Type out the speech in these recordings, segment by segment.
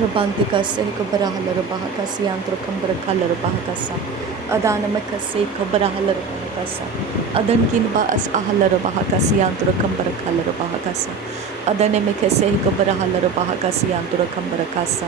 Robanticase Cobrahalar Bahacasi Antrocambra Color Bahacasa Adanamacase Cobrahalar Bahacasa Adankin Baas Ahalar Bahacasi Antrocambra Color Bahacasa Adanemicase Cobrahalar Bahacasi Antrocambra Casa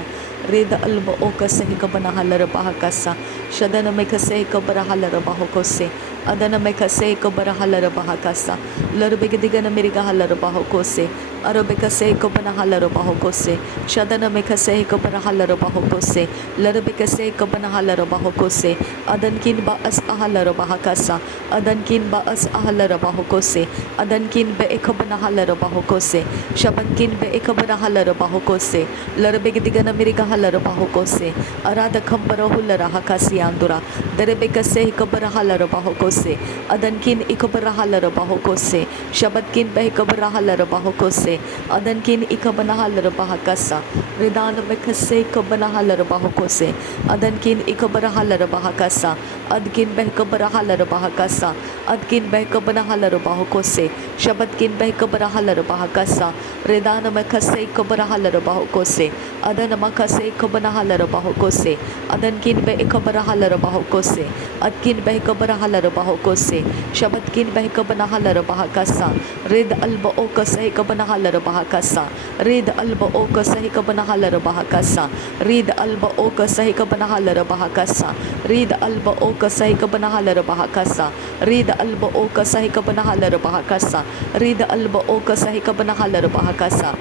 Reda Alba Oka Sehicabanahalar Bahacasa Shadanamicase Cobrahalar Bahocose Adanamicase Cobrahalar Bahacasa Lurbigadigana Mirigahalar Bahocose Arabicase Cobanahalar Bahocose Shadana Mekase Cobanahalar Bahocose Larabicase Cobanahalar Bahocose Adankin Baas Ahalar Bahacasa Adankin Baas Ahalar Bahocose Adankin Be Ecobanahalar Bahocose Shabankin Be Ecobanahalar Bahocose Larabigadigana Mirigahalar Bahocose Arada Kambara Hulara Hakasi Andura Derebicase Cobanahalar Bahocose Adankin Icobarahalar Bahocose Shabatkin Be Cobarahalar Bahocose Adankin Ikabanahalar Bahakasa Ridana Bekase Kabanahalar Bahokose Adankin Ikabarahalar Bahakasa Adkin Behkabarahalar Bahakasa Adkin Behkabanahalar Bahokose Shabatkin Behkabarahalar Bahakasa Ridana Mekase Kabarahalar Bahokose Adana Makase Kabanahalar Bahokose Adankin Behkabarahalar Bahokose Adkin Behkabarahalar Bahokose Shabatkin Behkabanahalar Bahakasa Rid Alba Okase Kabanahalar Bahakasa Rid Alba Oka Sahikabanahalar Bahakasa Rid Alba Oka Sahikabanahalar Bahakasa Rid Alba Oka Sahikabanahalar Bahakasa Rid Alba Oka Sahikabanahalar Bahakasa Rid Alba Oka Sahikabanahalar Bahakasa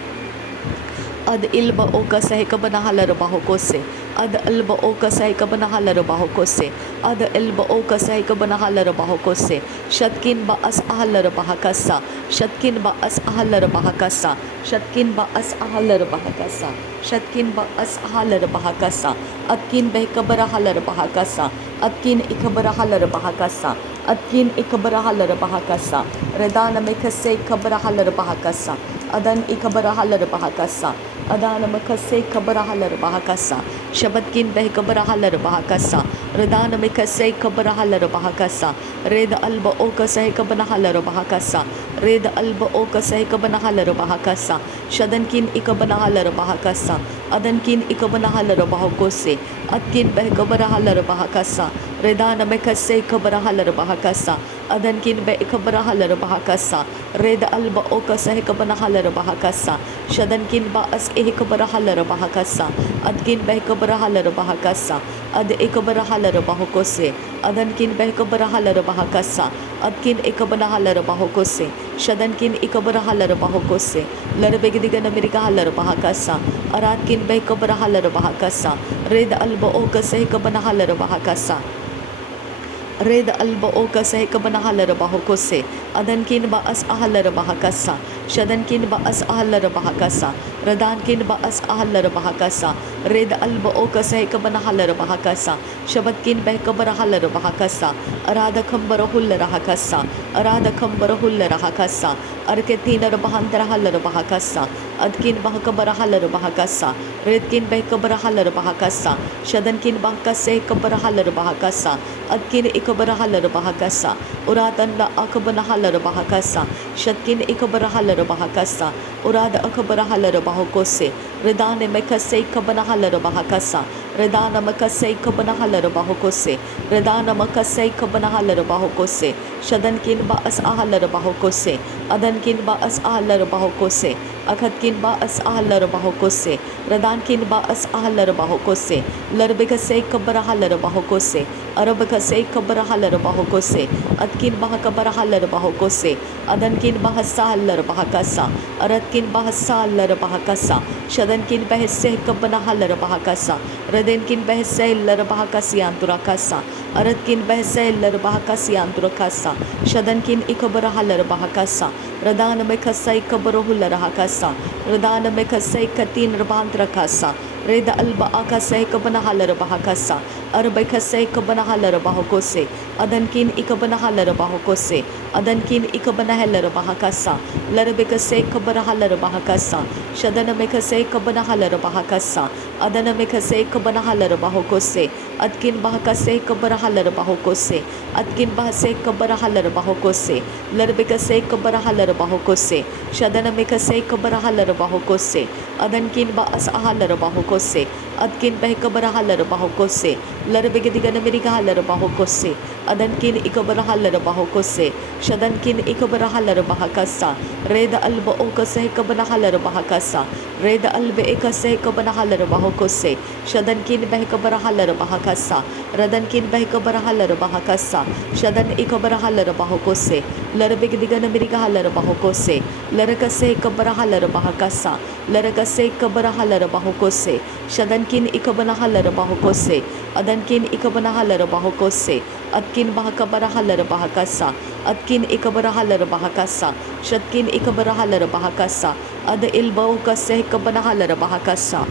Ad ilba oka sahikabanahalar bahokose Ad alba oka sahikabanahalar bahokose Ad ilba oka sahikabanahalar bahokose Shatkin baas ahalar bahakasa Shatkin baas ahalar bahakasa Shatkin baas ahalar bahakasa Shatkin baas ahalar bahakasa Atkin behkabarahalar bahakasa Atkin ikabarahalar bahakasa Atkin ikabarahalar bahakasa Redana mekase kabarahalar bahakasa Adan ikabarahalar bahakasa Adana makase kabarahalar bahakasa Shabatkin behkabarahalar bahakasa Redana mekase kabarahalar bahakasa Reda alba oka sahikabanahalar bahakasa Reda alba oka sahikabanahalar bahakasa Shadankin ikabanahalar bahakasa Adankin ikabanahalar bahakose Atkin behkabarahalar bahakasa Redana mekase kabarahalar bahakasa Adankin be ikabarahalar bahakasa Reda alba oka sahikabanahalar bahakasa Shadankin baas ihkabarahalar bahakasa Adkin behkabarahalar bahakasa Ad ikabarahalar bahakose Adankin behkabarahalar bahakasa Adkin ikabanahalar bahakose Shadankin ikabarahalar bahakose Larabegdigana mirikahalar bahakasa Aratkin behkabarahalar bahakasa Reda alba oka sahikabanahalar bahakasa Red alba oka sahikabanahalar bahokose Adankin baas ahalar bahakasa Shadankin baas ahalar bahakasa Radankin baas ahalar bahakasa Red alba oka sahikabanahalar bahakasa Shabatkin behkabarahalar bahakasa Arada kambarahular hakasa Arada kambarahular hakasa Arketina bahantarahalar bahakasa Adkin bahkabarahalar bahakasa Redkin behkabarahalar bahakasa Shadankin bahkase kabarahalar bahakasa Adkin ikabarahalar bahakasa Uratan la akabanahalar bahakasa Shatkin ikabarahalar bahakasa Urada akabarahalar bahakose Redane mekase kabanahalar bahakasa Redana makase kabanahalar bahakose Redana makase kabanahalar bahakose Shadankin baas ahalar bahakose Adankin baas ahalar bahakose Akhatkin baas ahalar bahakose Radankin baas ahalar bahakose Larbikase kabarahalar bahakose Arabakase kabarahalar bahakose Atkin bahakabarahalar bahakose Adankin bahasahalar bahakasa Aratkin bahasahalar bahakasa Shadankin bahase kabanahalar bahakasa Radenkin bahase lar bahakasi anturakasa Aratkin bahase lar bahakasi anturakasa Shadankin ikabarahalar bahakasa Radana mekasai kabarohular hakasa Radana mekasai katin rabantrakasa Reda alba akasai kabanahalar bahakasa Arbekasai kabanahalar bahakose Adankin ikabanahalar bahakose Adankin ikabanahalar bahakasa Larbekasai kabarahalar bahakasa Shadana mekasai kabanahalar bahakasa Adana mekasai kabanahalar bahakose Atkin bahakasai kabarahalar bahakose Atkin bahasai kabarahalar bahakose Larbekasai kabarahalar bahakose Shadana mekasai kabarahalar bahakose Adankin baas ahalar bahakose kose, adkin beh kabarahalar baho kose, larbegedigan amerigahalar baho kose, adankin ikabarahalar baho kose, shadankin ikabarahalar bahakasa, reda alba okase kabanahalar bahakasa, reda albe ekase kabanahalar baho kose, shadankin beh kabarahalar bahakasa, radankin beh kabarahalar bahakasa, shadan ikabarahalar baho kose, larbegedigan amerigahalar baho kose, larakase kabarahalar bahakasa, larakase kabarahalar baho kose, shadankin ikabanahalar baho kose, adankin ikabanahalar baho kose, atkin bahakabarahalar bahakasa, atkin ikabarahalar bahakasa, shatkin ikabarahalar bahakasa, ad ilba okase kabanahalar bahakasa,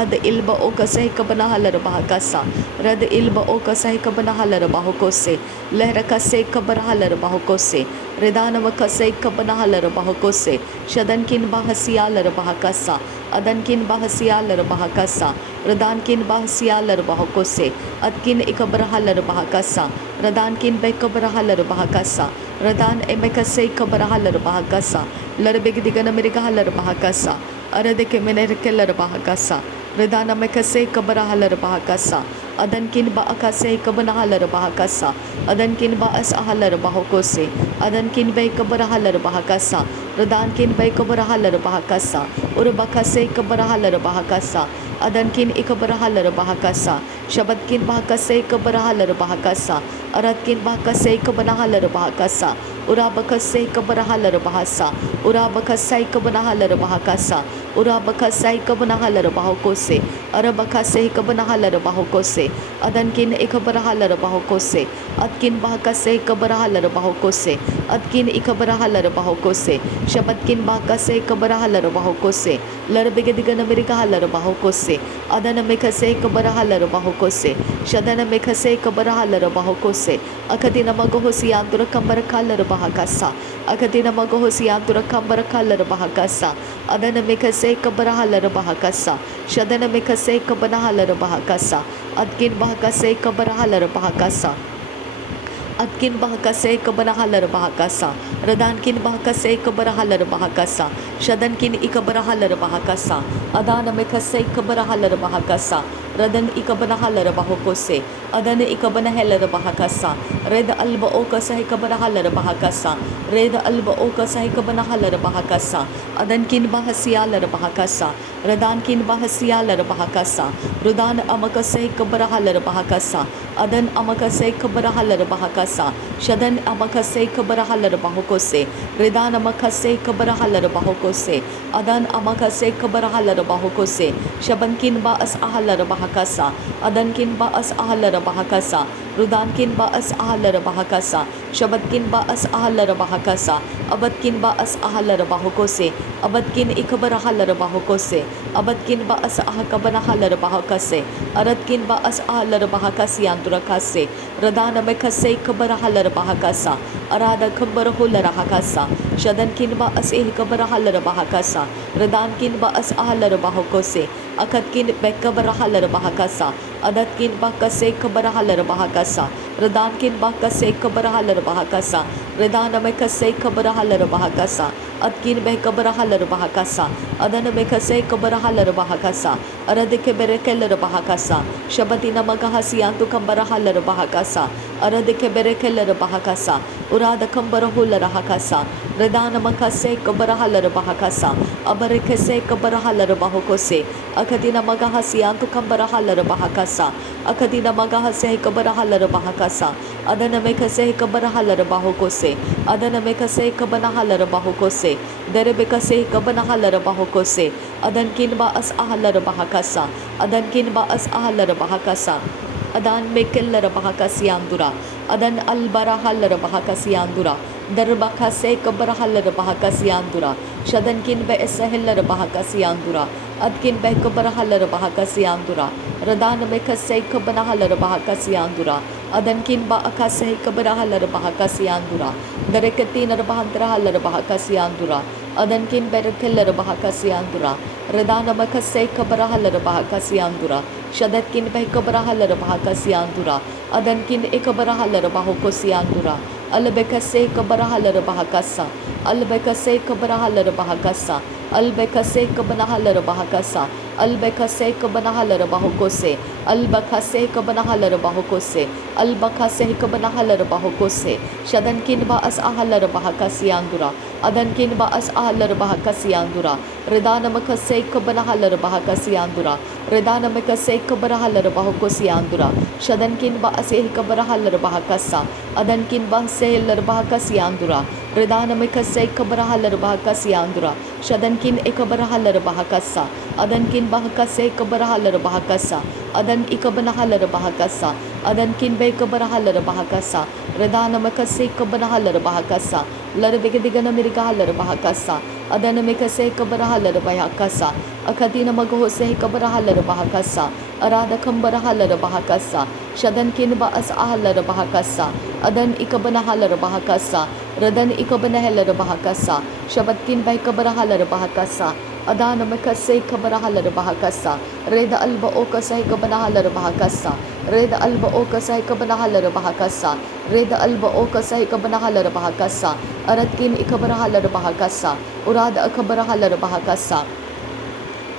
ad ilba okase kabanahalar bahakasa, rad ilba okase kabanahalar bahokose, lehrakase kabarahalar bahokose, redanavakase kabanahalar bahokose, shadankin bahasiyalar bahakasa, adankin bahasiyalar bahakasa, radankin bahasiyalar bahokose, atkin ikabarahalar bahakasa, radankin bekabarahalar bahakasa, radan emekase kabarahalar bahakasa, larbegdigana mirigahalar bahakasa, aradeke menerkelar bahakasa, redana mekase kabarahalar bahakasa, adankin ba akase kabanahalar bahakasa, adankin ba as ahalar bahokose, adankin bay kabarahalar bahakasa, redankin bay kabarahalar bahakasa, urbakase kabarahalar bahakasa, adankin ikabarahalar bahakasa, shabatkin bahakase kabarahalar bahakasa, aratkin bahakase kabanahalar bahakasa, urabakase kabarahalar bahasa, urabakase kabanahalar bahakasa, urabakase kabanahalar bahokose, arabakase kabanahalar bahokose, adankin ikabarahalar bahokose, atkin bahakase kabarahalar bahokose, atkin ikabarahalar bahokose, shabatkin bahakase kabarahalar bahokose, larbegedigan amerigahalar bahokose, adana mekase kabarahalar bahokose, shadana mekase kabarahalar bahokose, akadina magohosi andura kambarakalar bahakasa, akadina magohosi andura kambarakalar bahakasa, adana mekase kabarahalar bahakasa, shadana mekase kabanahalar bahakasa, adkin bahakase kabarahalar bahakasa, atkin bahakase kabarahalar bahakasa, radankin bahakase kabarahalar bahakasa, shadankin ikabarahalar bahakasa, adana mekase kabarahalar bahakasa, radan ikabanahalar bahokose, adana ikabanahalar bahakasa, red alba okasa ikabanahalar bahakasa, red alba okasa ikabanahalar bahakasa, adankin bahasiyalar bahakasa, radankin bahasiyalar bahakasa, rudan amakase kabarahalar bahakasa, adan amakase kabarahalar bahakasa, shadan amakase kabarahalar bahokose, redan amakase kabarahalar bahokose, adan amakase kabarahalar bahokose, shabankin ba as ahalar bahakasa, adankin ba as ahalar bahakasa, rudankin ba as ahalar bahakasa, shabatkin ba as ahalar bahakasa, abatkin ba as ahalar bahokose, abatkin ikabarahalar bahokose, abatkin ba as ahakabanahalar bahakase, aratkin ba as ahalar bahakasi andurakase, radana mekase kabarahalar bahakasa, arada kabarahular hakasa, shadankin ba as ihkabarahalar bahakasa, radankin ba as ahalar bahokose, akatkin bekabarahalar bahakasa, adatkin ba kase kabarahalar bahakasa, radankin ba kase kabarahalar bahakasa, redana mekase kabarahalar bahakasa, atkin bekabarahalar bahakasa, adana mekase kabarahalar bahakasa, aradike berekelar bahakasa, shabatina magahasiyantu kambarahalar bahakasa, aradike berekelar bahakasa, urada kambarahular hakasa, redana makase kabarahalar bahakasa, abarekese kabarahalar bahokose, akadina magahasiyantu kambarahalar bahakasa, akadina magahase kabarahalar bahakasa, adana mekase kabarahalar bahokose, adana mekase kabanahalar bahokose, derebekase kabanahalar bahokose, adankin ba as ahalar bahakasa, adankin ba as ahalar bahakasa, adan mekellar bahakasiyandura, adan albarahalar bahakasiyandura, darbakase kabarahalar bahakasiyandura, shadankin be esahelar bahakasiyandura, adkin be kabarahalar bahakasiyandura, radan mekase kabanahalar bahakasiyandura, adankin ba akase kabarahalar bahakasiyandura, darekatinar bahantarahalar bahakasiyandura, adankin berekelar bahakasiyandura, redana makase kabarahalar bahakasiyandura, shadatkin be kabarahalar bahakasiyandura, adankin ekabarahalar bahokosiyandura, albekase kabarahalar bahakasa, albekase kabarahalar bahakasa, albekase kabanahalar bahakasa, Albekase kabanahalar bahokose, Albakase kabanahalar bahokose, Albakase kabanahalar bahokose, Shadankin ba as ahalar bahakasiandura, Adankin ba as ahalar bahakasiandura, Redana makase kabanahalar bahakasiandura, Redana makase kabanahalar bahokosiandura, Shadankin ba as kabanahalar bahakasa, Adankin ba selar bahakasiandura, Redana makase kabanahalar bahakasiandura, Shadankin ekabanahalar bahakasa, Adankin bahakase kabanahalar bahakasa, Adan ikabanahalar bahakasa, Adankin be kabanahalar bahakasa, Redana makase kabanahalar bahakasa, Larabigana mirgahalar bahakasa, Adana makase kabanahalar bahakasa, Akatina magose kabanahalar bahakasa, Arada kambarahalar bahakasa, Shadankin ba as ahalar bahakasa, Adan ikabanahalar bahakasa, Radan ikabanahalar bahakasa, Shabatkin by kabarahalar bahakasa, Adana makase kabarahalar bahakasa, Reda alba okasai kabanahalar bahakasa, Reda alba okasai kabanahalar bahakasa, Reda alba okasai kabanahalar bahakasa, Aratkin ikabarahalar bahakasa, Urada akabarahalar bahakasa,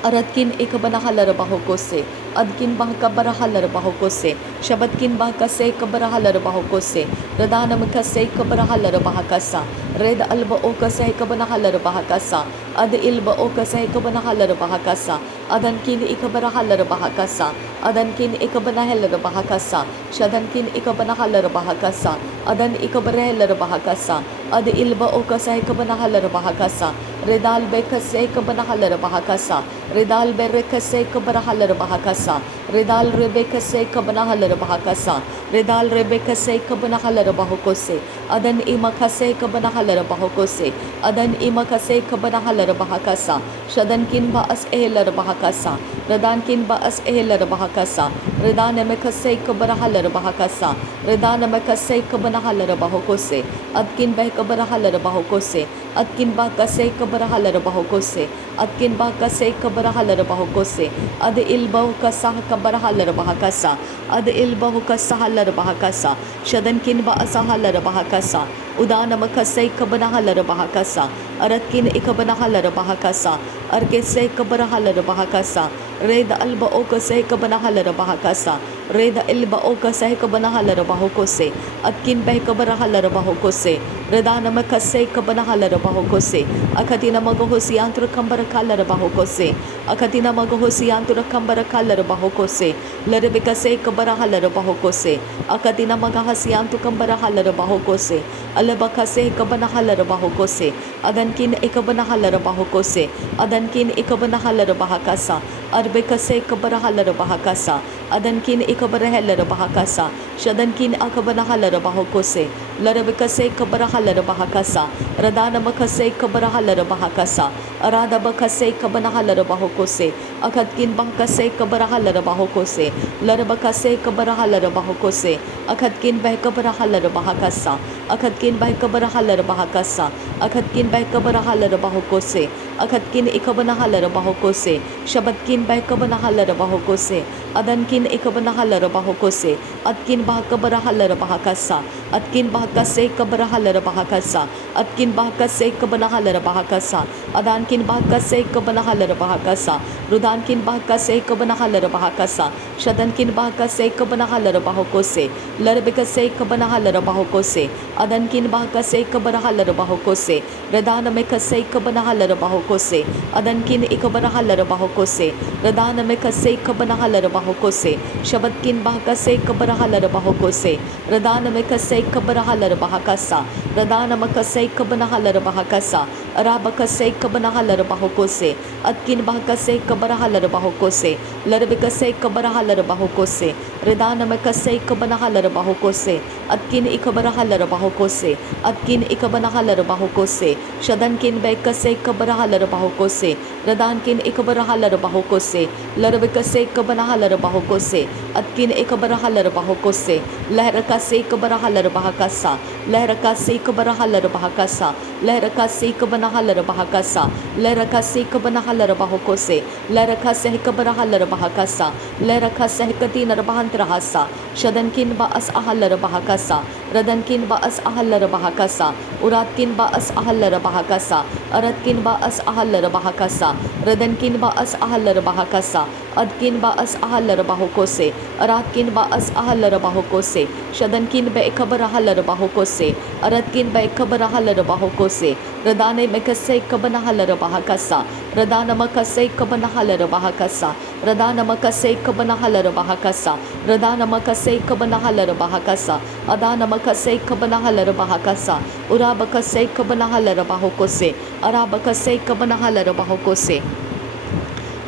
Aratkin ikabanahalar bahokose, Adkin bahakabarahalar bahokose, Shabatkin bahakase kabarahalar bahokose, Radana makase kabarahalar bahakasa, Red alba okase kabanahalar bahakasa, Ad ilba okase kabanahalar bahakasa, Adankin ikabarahalar bahakasa, Adankin ikabanahalar bahakasa, Shadankin ikabanahalar bahakasa, Adan ikabarahalar bahakasa, Ad ilba okase kabanahalar bahakasa, Redal bekase kabanahalar bahakasa, Redal berekase kabarahalar bahakasa, Redal rebekase kabanahalar bahakasa, Redal rebekase kabanahalar bahokose, Adan imakase kabanahalar bahokose, Adan imakase kabanahalar bahakasa, Shadankin ba as ehlar bahakasa, Redankin ba as ehlar bahakasa, Redana mekase kabanahalar bahakasa, Redana mekase kabanahalar bahokose, Adkin ba kabanahalar bahokose, Adkin ba kase kabanahalar bahokose, Adkin ba kase kabanahalar bahokose, Ad ilbahu kasah kabanahalar bahakasa, Ad ilbahu kasahalar bahakasa, Shadankin ba asahalar bahakasa, Udana makase kabanahalar bahakasa, Aratkin ikabanahalar bahakasa, Arkese kabanahalar bahakasa, Reda alba okase kabanahalar bahakasa, Reda ilba okase kabanahalar bahokose, Atkin beh kabanahalar bahokose, Redana makase kabanahalar bahokose, Akatina magahosi antur kambarakalar bahokose, Akatina magahosi antur kambarakalar bahokose, Lerebekase kabanahalar bahokose, Akatina magahasi antu kambarahalar bahokose, Alabakase kabanahalar bahokose, Adankin ikabanahalar bahokose, Adankin ikabanahalar bahakasa, Arbekase kabarahalar bahakasa, Adankin ikabarahalar bahakasa, Shadankin akabanahalar bahokose, Larabekase kabarahalar bahakasa, Radana makase kabarahalar bahakasa, Arada bakase kabanahalar bahokose, Akatkin bahakase kabarahalar bahokose, Larabakase kabarahalar bahokose, Akatkin bahakabarahalar bahakasa, Akatkin bahakabarahalar bahakasa, Akatkin bahakabarahalar bahokose, Akatkin ikabanahalar bahokose, Shabatkin bahakabanahalar bahokose, Adankin ikabanahalar bahokose, Atkin bahakabarahalar bahakasa, Atkin bahakase kabarahalar bahakasa, Atkin bahakase kabanahalar bahakasa, Adankin bahakase kabanahalar bahakasa, Rudankin bahakase kabanahalar bahakasa, Shadankin bahakase kabanahalar bahokose, Larbekase kabanahalar bahokose, Adankin bahakase kabarahalar bahokose, Radana mekase kabanahalar bahokose, Adankin ikabanahalar bahokose, Radana mekase kabanahalar bahokose, Shabatkin bahakase kabarahalar bahokose, Radana mekase kabarahalar bahakasa, Radana makase kabanahalar bahakasa, Arabakase kabanahalar bahokose, Atkin bahakase kabarahalar bahokose, Larbekase kabarahalar bahokose, Redana mekase kabanahalar bahokose, Atkin ikabarahalar bahokose, Atkin ikabanahalar bahokose, Shadankin bekase kabarahalar bahokose, Radankin ikabarahalar bahokose, Larbekase kabanahalar bahokose, Atkin ikabarahalar bahokose, Lehrakase kabarahalar bahakasa, Lehrakase kabarahalar bahakasa, Lehrakase kabanahalar bahakasa, Lehrakase kabanahalar bahokose, Lehrakase kabarahalar bahakasa, Lehrakase katinar bahantrahasa, Shadankin ba as ahalar bahakasa, रदनकिन बाअस आहल्लर बहाकसा उरातकिन बाअस आहल्लर बहाकसा अरतकिन बाअस आहल्लर बहाकसा रदनकिन बाअस आहल्लर बहाकसा अदकिन बाअस आहल्लर बाहोकोसे अरातकिन बाअस आहल्लर बाहोकोसे शदनकिन बेखबर आहल्लर बाहोकोसे अरतकिन बेखबर आहल्लर बाहोकोसे रदाने मकसे कबन आहल्लर बहाकसा रदानमकसे कबन आहल्लर बहाकसा रदानमकसे कबन आहल्लर बहाकसा रदानमकसे कबन आहल्लर बहाकसा अदानमकसे कबन आहल्लर बहाकसा उराबकसे कबन आहल्लर बाहोकोसे अराबकसे कबन आहल्लर बाहोकोसे।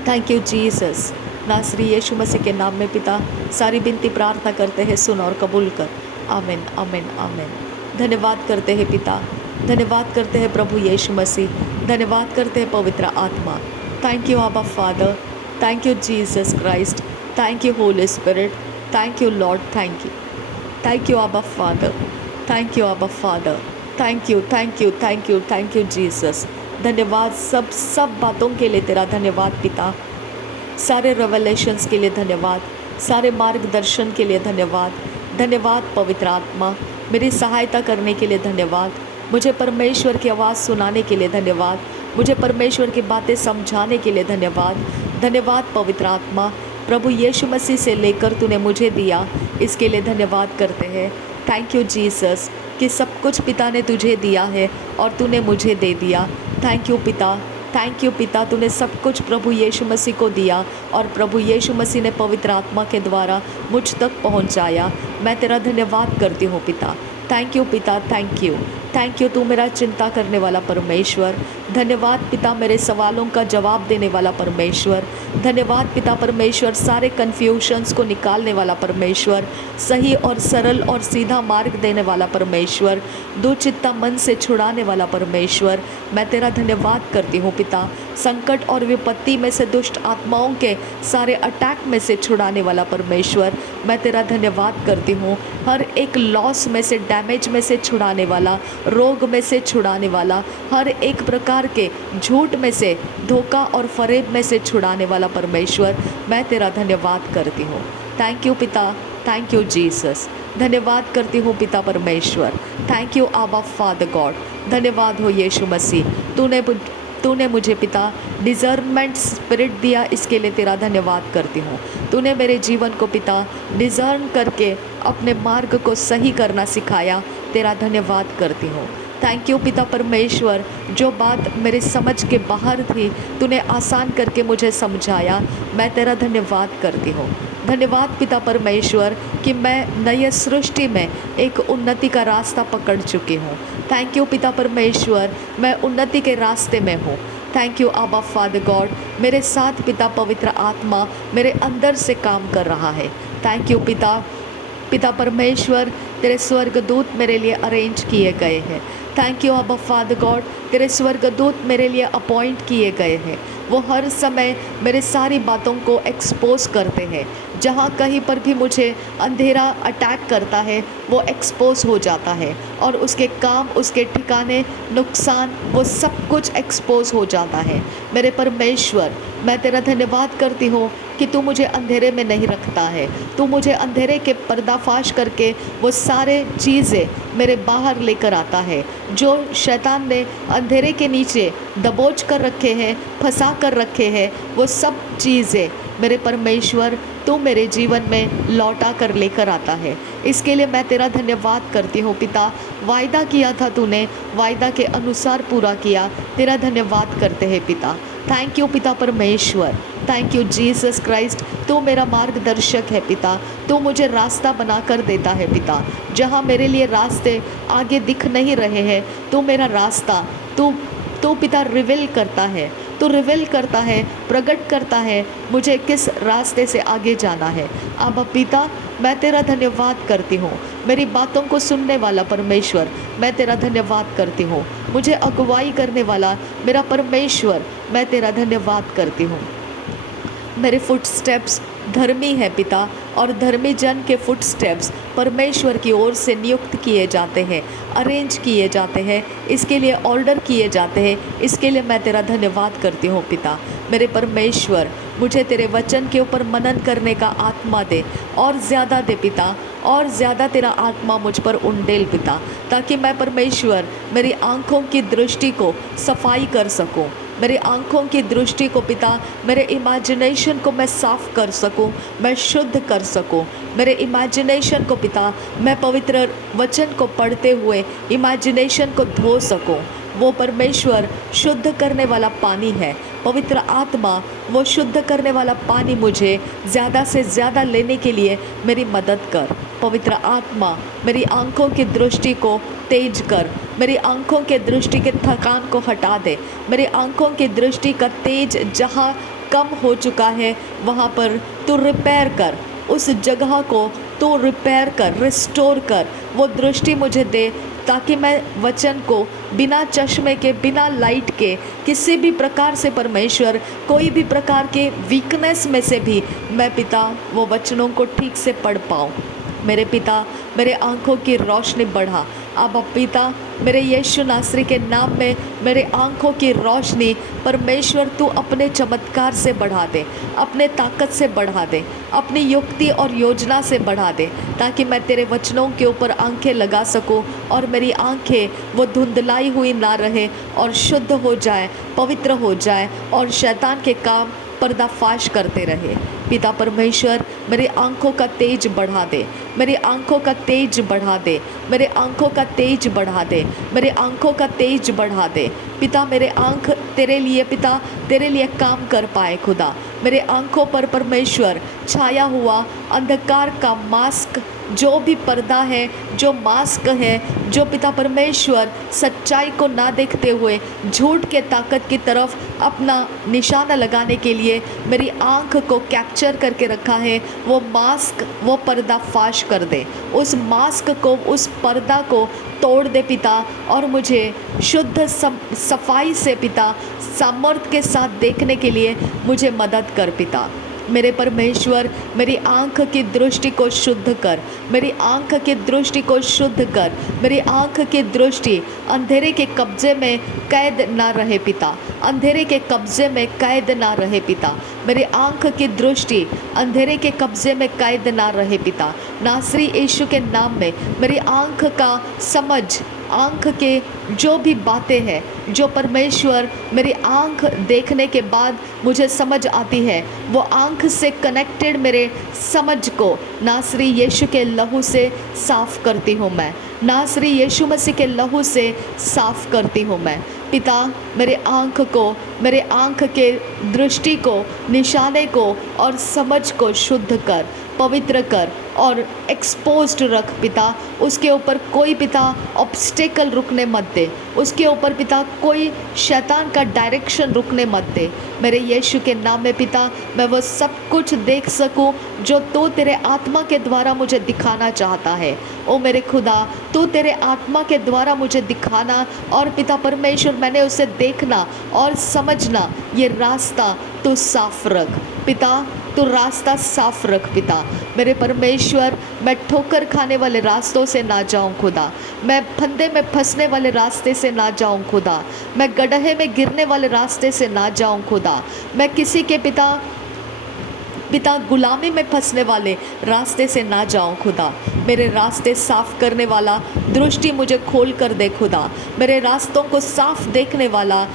Thank you Jesus. नासरी यीशु मसीह के नाम में पिता सारी विनती प्रार्थना करते हैं, सुन और कबूल कर। आमीन आमीन आमीन। धन्यवाद करते हैं पिता, धन्यवाद करते हैं प्रभु यीशु मसीह, धन्यवाद करते हैं पवित्र आत्मा। थैंक यू आबा father, thank you Jesus Christ, thank you Holy Spirit, thank you Lord, thank you आबा फादर, थैंक यू आबा father, thank you thank you thank you thank you Jesus. धन्यवाद सब बातों के लिए तेरा धन्यवाद पिता, सारे रेवलेशंस के लिए धन्यवाद, सारे मार्गदर्शन के लिए धन्यवाद। धन्यवाद पवित्र आत्मा, मेरी सहायता करने के लिए धन्यवाद, मुझे परमेश्वर की आवाज़ सुनाने के लिए धन्यवाद, मुझे परमेश्वर की बातें समझाने के लिए धन्यवाद। धन्यवाद पवित्र आत्मा, प्रभु यीशु मसीह से लेकर तूने मुझे दिया, इसके लिए धन्यवाद करते हैं। थैंक यू जीसस कि सब कुछ पिता ने तुझे दिया है और तूने मुझे दे दिया। थैंक यू पिता, थैंक यू पिता, तूने सब कुछ प्रभु यीशु मसीह को दिया और प्रभु यीशु मसीह ने पवित्र आत्मा के द्वारा मुझ तक पहुंचाया। मैं तेरा धन्यवाद करती हूँ पिता। थैंक यू पिता, थैंक यू थैंक यू, तू मेरा चिंता करने वाला परमेश्वर। धन्यवाद पिता, मेरे सवालों का जवाब देने वाला परमेश्वर। धन्यवाद पिता परमेश्वर, सारे कन्फ्यूजन्स को निकालने वाला परमेश्वर, सही और सरल और सीधा मार्ग देने वाला परमेश्वर, दो चित्ता मन से छुड़ाने वाला परमेश्वर। मैं तेरा धन्यवाद करती हूँ पिता, संकट और विपत्ति में से, दुष्ट आत्माओं के सारे अटैक में से छुड़ाने वाला परमेश्वर। मैं तेरा धन्यवाद करती हूँ, हर एक लॉस में से, डैमेज में से छुड़ाने वाला, रोग में से छुड़ाने वाला, हर एक प्रकार के झूठ में से, धोखा और फरेब में से छुड़ाने वाला परमेश्वर। मैं तेरा धन्यवाद करती हूँ। थैंक यू पिता, थैंक यू जीसस। धन्यवाद करती हूँ पिता परमेश्वर। थैंक यू आबा फादर गॉड। धन्यवाद हो यीशु मसीह, तूने मुझे पिता डिज़र्नमेंट स्पिरिट दिया, इसके लिए तेरा धन्यवाद करती हूँ। तूने मेरे जीवन को पिता डिज़र्न करके अपने मार्ग को सही करना सिखाया, तेरा धन्यवाद करती हूँ। थैंक यू पिता परमेश्वर, जो बात मेरे समझ के बाहर थी तूने आसान करके मुझे समझाया, मैं तेरा धन्यवाद करती हूँ। धन्यवाद पिता परमेश्वर कि मैं नई सृष्टि में एक उन्नति का रास्ता पकड़ चुकी हूँ। थैंक यू पिता परमेश्वर, मैं उन्नति के रास्ते में हूँ। थैंक यू आबा फादर गॉड, मेरे साथ पिता पवित्र आत्मा मेरे अंदर से काम कर रहा है। थैंक यू पिता परमेश्वर, तेरे स्वर्गदूत मेरे लिए अरेंज किए गए हैं। थैंक यू अबा फादर गॉड, तेरे स्वर्गदूत मेरे लिए अपॉइंट किए गए हैं। वो हर समय मेरे सारी बातों को एक्सपोज करते हैं। जहाँ कहीं पर भी मुझे अंधेरा अटैक करता है वो एक्सपोज हो जाता है और उसके काम, उसके ठिकाने, नुकसान, वो सब कुछ एक्सपोज हो जाता है। मेरे परमेश्वर, मैं तेरा धन्यवाद करती हूँ कि तू मुझे अंधेरे में नहीं रखता है। तू मुझे अंधेरे के पर्दाफाश करके वो सारे चीज़ें मेरे बाहर लेकर आता है जो शैतान ने अंधेरे के नीचे दबोच कर रखे हैं, फंसा कर रखे हैं। वो सब चीज़ें मेरे परमेश्वर तू मेरे जीवन में लौटा कर लेकर आता है। इसके लिए मैं तेरा धन्यवाद करती हूँ पिता। वायदा किया था तूने, वायदा के अनुसार पूरा किया, तेरा धन्यवाद करते हैं पिता। थैंक यू पिता परमेश्वर, थैंक यू जीसस क्राइस्ट। तू मेरा मार्गदर्शक है पिता, तू मुझे रास्ता बना कर देता है पिता। जहाँ मेरे लिए रास्ते आगे दिख नहीं रहे हैं, तू मेरा रास्ता तू पिता रिवील करता है, तू रिवील करता है, प्रकट करता है मुझे किस रास्ते से आगे जाना है। अब पिता, मैं तेरा धन्यवाद करती हूँ। मेरी बातों को सुनने वाला परमेश्वर, मैं तेरा धन्यवाद करती हूँ। मुझे अगुवाई करने वाला मेरा परमेश्वर, मैं तेरा धन्यवाद करती हूँ। मेरे फुटस्टेप्स धर्मी है पिता, और धर्मी जन के फुटस्टेप्स परमेश्वर की ओर से नियुक्त किए जाते हैं, अरेंज किए जाते हैं, इसके लिए ऑर्डर किए जाते हैं। इसके लिए मैं तेरा धन्यवाद करती हूँ पिता। मेरे परमेश्वर मुझे तेरे वचन के ऊपर मनन करने का आत्मा दे, और ज़्यादा दे पिता, और ज़्यादा तेरा आत्मा मुझ पर उंडेल पिता, ताकि मैं परमेश्वर मेरी आँखों की दृष्टि को सफाई कर सकूं, मेरी आँखों की दृष्टि को पिता, मेरे इमेजिनेशन को मैं साफ कर सकूं, मैं शुद्ध कर सकूं, मेरे इमेजिनेशन को पिता मैं पवित्र वचन को पढ़ते हुए इमेजिनेशन को धो सकूं। वो परमेश्वर शुद्ध करने वाला पानी है, पवित्र आत्मा वो शुद्ध करने वाला पानी मुझे ज़्यादा से ज़्यादा लेने के लिए मेरी मदद कर। पवित्र आत्मा मेरी आँखों की दृष्टि को तेज कर, मेरी आँखों के दृष्टि के थकान को हटा दे, मेरी आँखों की दृष्टि का तेज जहाँ कम हो चुका है वहाँ पर तू रिपेयर कर, उस जगह को तू रिपेयर कर, रिस्टोर कर, वो दृष्टि मुझे दे, ताकि मैं वचन को बिना चश्मे के, बिना लाइट के, किसी भी प्रकार से परमेश्वर कोई भी प्रकार के वीकनेस में से भी मैं पिता वो वचनों को ठीक से पढ़ पाऊँ। मेरे पिता मेरे आँखों की रोशनी बढ़ा। अब पिता मेरे यीशु नासरी के नाम में मेरे आँखों की रोशनी परमेश्वर तू अपने चमत्कार से बढ़ा दे, अपने ताकत से बढ़ा दे, अपनी युक्ति और योजना से बढ़ा दे, ताकि मैं तेरे वचनों के ऊपर आंखें लगा सकूं और मेरी आंखें वो धुंधलाई हुई ना रहे और शुद्ध हो जाए, पवित्र हो जाए और शैतान के काम पर्दाफाश करते रहे। पिता परमेश्वर मेरी आंखों का तेज बढ़ा दे, मेरी आंखों का तेज बढ़ा दे, मेरे आंखों का तेज बढ़ा दे, मेरे आंखों का तेज बढ़ा दे। पिता मेरे आंख तेरे लिए पिता तेरे लिए काम कर पाए खुदा। मेरे आंखों पर परमेश्वर छाया हुआ अंधकार का मास्क, जो भी पर्दा है, जो मास्क है, जो पिता परमेश्वर सच्चाई को ना देखते हुए झूठ के ताकत की तरफ अपना निशाना लगाने के लिए मेरी आंख को कैप्चर करके रखा है, वो मास्क, वो पर्दा फाश कर दे। उस मास्क को, उस पर्दा को तोड़ दे पिता, और मुझे शुद्ध सफाई से पिता सामर्थ्य के साथ देखने के लिए मुझे मदद कर पिता। मेरे परमेश्वर मेरी आँख की दृष्टि को शुद्ध कर, मेरी आँख की दृष्टि को शुद्ध कर, मेरी आँख की दृष्टि अंधेरे के कब्जे में कैद ना रहे पिता, अंधेरे के कब्जे में कैद ना रहे पिता, मेरी आँख की दृष्टि अंधेरे के कब्जे में कैद ना रहे पिता। नासरी यीशु के नाम में मेरी आँख का समझ, आँख के जो भी बातें हैं, जो परमेश्वर मेरी आँख देखने के बाद मुझे समझ आती है, वो आँख से कनेक्टेड मेरे समझ को नासरी यीशु के लहू से साफ़ करती हूँ मैं, नासरी यीशु मसीह के लहू से साफ़ करती हूँ मैं। पिता मेरे आँख को, मेरे आँख के दृष्टि को, निशाने को और समझ को शुद्ध कर, पवित्र कर और एक्सपोज्ड रख पिता। उसके ऊपर कोई पिता ऑब्स्टेकल रुकने मत दे, उसके ऊपर पिता कोई शैतान का डायरेक्शन रुकने मत दे। मेरे यीशु के नाम में पिता मैं वो सब कुछ देख सकूं जो तू तेरे आत्मा के द्वारा मुझे दिखाना चाहता है। ओ मेरे खुदा, तू तेरे आत्मा के द्वारा मुझे दिखाना, और पिता परमेश्वर मैंने उसे देखना और समझना, ये रास्ता तू साफ रख पिता, तू रास्ता साफ रख पिता। मेरे परमेश्वर मैं ठोकर खाने वाले रास्तों से ना जाऊं खुदा, मैं फंदे में फंसने वाले रास्ते से ना जाऊं खुदा, मैं गड्ढे में गिरने वाले रास्ते से ना जाऊं खुदा, मैं किसी के पिता गुलामी में फंसने वाले रास्ते से ना जाऊं खुदा। मेरे रास्ते साफ करने वाला दृष्टि मुझे खोल कर दे खुदा, मेरे रास्तों को साफ देखने वाला,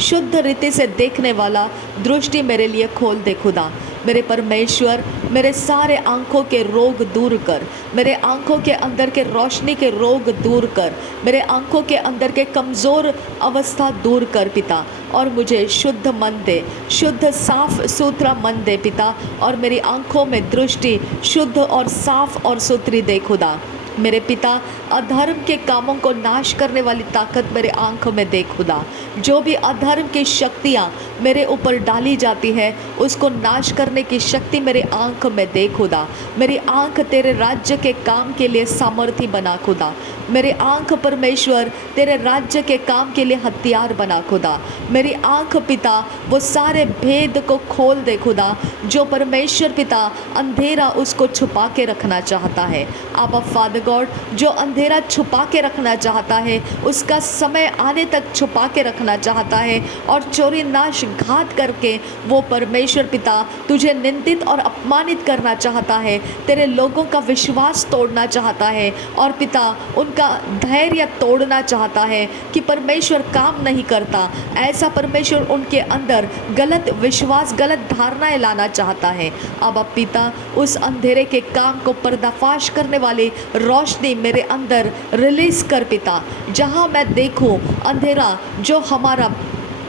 शुद्ध रीति से देखने वाला दृष्टि मेरे लिए खोल दे खुदा। मेरे परमेश्वर मेरे सारे आँखों के रोग दूर कर, मेरे आँखों के अंदर के रोशनी के रोग दूर कर, मेरे आँखों के अंदर के कमज़ोर अवस्था दूर कर पिता, और मुझे शुद्ध मन दे, शुद्ध साफ सुथरा मन दे पिता, और मेरी आँखों में दृष्टि शुद्ध और साफ और सुथरी दे खुदा। मेरे पिता अधर्म के कामों को नाश करने वाली ताकत मेरे आँख में दे खुदा। जो भी अधर्म की शक्तियाँ मेरे ऊपर डाली जाती है उसको नाश करने की शक्ति मेरे आँख में दे खुदा। मेरी आँख तेरे राज्य के काम के लिए सामर्थी बना खुदा। मेरी आँख परमेश्वर तेरे राज्य के काम के लिए हथियार बना खुदा। मेरी आँख पिता वो सारे भेद को खोल दे खुदा, जो परमेश्वर पिता अंधेरा उसको छुपा के रखना चाहता है। आप फादर फादर गॉड, जो अंधेरा छुपा के रखना चाहता है, उसका समय आने तक छुपा के रखना चाहता है और चोरी नाश घात करके वो परमेश्वर पिता तुझे निंदित और अपमानित करना चाहता है, तेरे लोगों का विश्वास तोड़ना चाहता है और पिता उनका धैर्य तोड़ना चाहता है कि परमेश्वर काम नहीं करता। ऐसा परमेश्वर उनके अंदर गलत विश्वास, गलत धारणाएं लाना चाहता है। अब पिता उस अंधेरे के काम को पर्दाफाश करने वाली रोशनी मेरे अंदर रिलीज कर पिता। जहाँ मैं देखूँ अंधेरा जो हमारा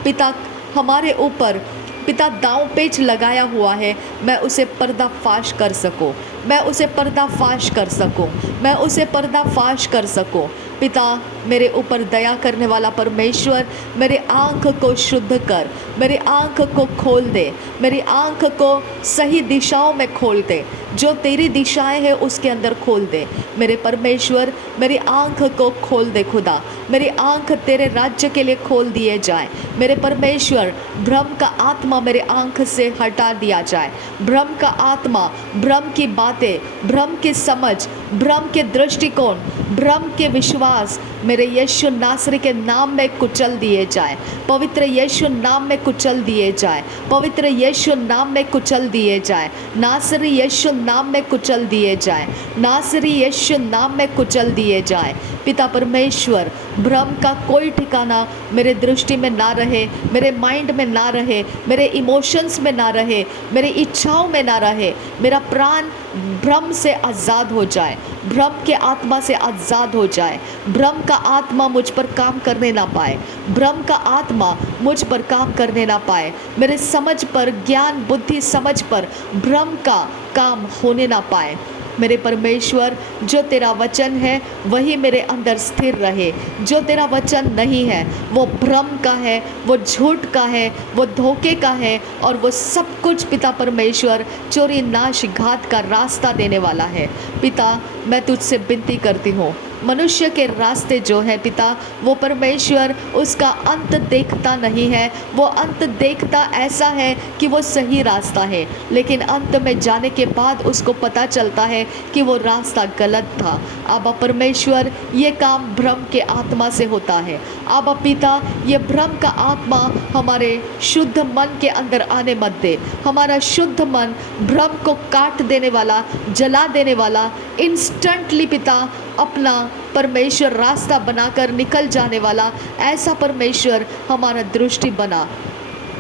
पिता हमारे ऊपर पिता दांव पेच लगाया हुआ है, मैं उसे पर्दाफाश कर सकूं, मैं उसे पर्दाफाश कर सकूं, मैं उसे पर्दाफाश कर सकूं। पिता मेरे ऊपर दया करने वाला परमेश्वर, मेरे आँख को शुद्ध कर, मेरी आँख को खोल दे, मेरी आँख को सही दिशाओं में खोल दे, जो तेरी दिशाएं हैं उसके अंदर खोल दे। मेरे परमेश्वर मेरी आँख को खोल दे खुदा, मेरी आँख तेरे राज्य के लिए खोल दिए जाए। मेरे परमेश्वर भ्रम का आत्मा मेरे आँख से हटा दिया जाए। भ्रम का आत्मा, भ्रम की बातें, भ्रम की समझ, भ्रम के दृष्टिकोण, भ्रम के विश्वास मेरे यीशु नासरी के नाम में कुचल दिए जाए। पवित्र यीशु नाम में कुचल दिए जाए। पवित्र यीशु नाम में कुचल दिए जाए। नासरी यीशु नाम में कुचल दिए जाए। नासरी यीशु नाम में कुचल दिए जाए। पिता परमेश्वर भ्रम का कोई ठिकाना मेरे दृष्टि में ना रहे, मेरे माइंड में ना रहे, मेरे इमोशंस में ना रहे, मेरी इच्छाओं में ना रहे। मेरा प्राण भ्रम से आज़ाद हो जाए, भ्रम के आत्मा से आज़ाद हो जाए। भ्रम का आत्मा मुझ पर काम करने ना पाए, भ्रम का आत्मा मुझ पर काम करने ना पाए। मेरे समझ पर, ज्ञान बुद्धि समझ पर भ्रम का काम होने ना पाए। मेरे परमेश्वर जो तेरा वचन है वही मेरे अंदर स्थिर रहे। जो तेरा वचन नहीं है वो भ्रम का है, वो झूठ का है, वो धोखे का है और वो सब कुछ पिता परमेश्वर चोरी नाश घात का रास्ता देने वाला है। पिता मैं तुझसे विनती करती हूँ, मनुष्य के रास्ते जो है पिता, वो परमेश्वर उसका अंत देखता नहीं है। वो अंत देखता ऐसा है कि वो सही रास्ता है, लेकिन अंत में जाने के बाद उसको पता चलता है कि वो रास्ता गलत था। अब परमेश्वर ये काम भ्रम के आत्मा से होता है। अब पिता ये भ्रम का आत्मा हमारे शुद्ध मन के अंदर आने मत दे। हमारा शुद्ध मन भ्रम को काट देने वाला, जला देने वाला, इंस्टेंटली पिता अपना परमेश्वर रास्ता बनाकर निकल जाने वाला ऐसा परमेश्वर हमारा दृष्टि बना।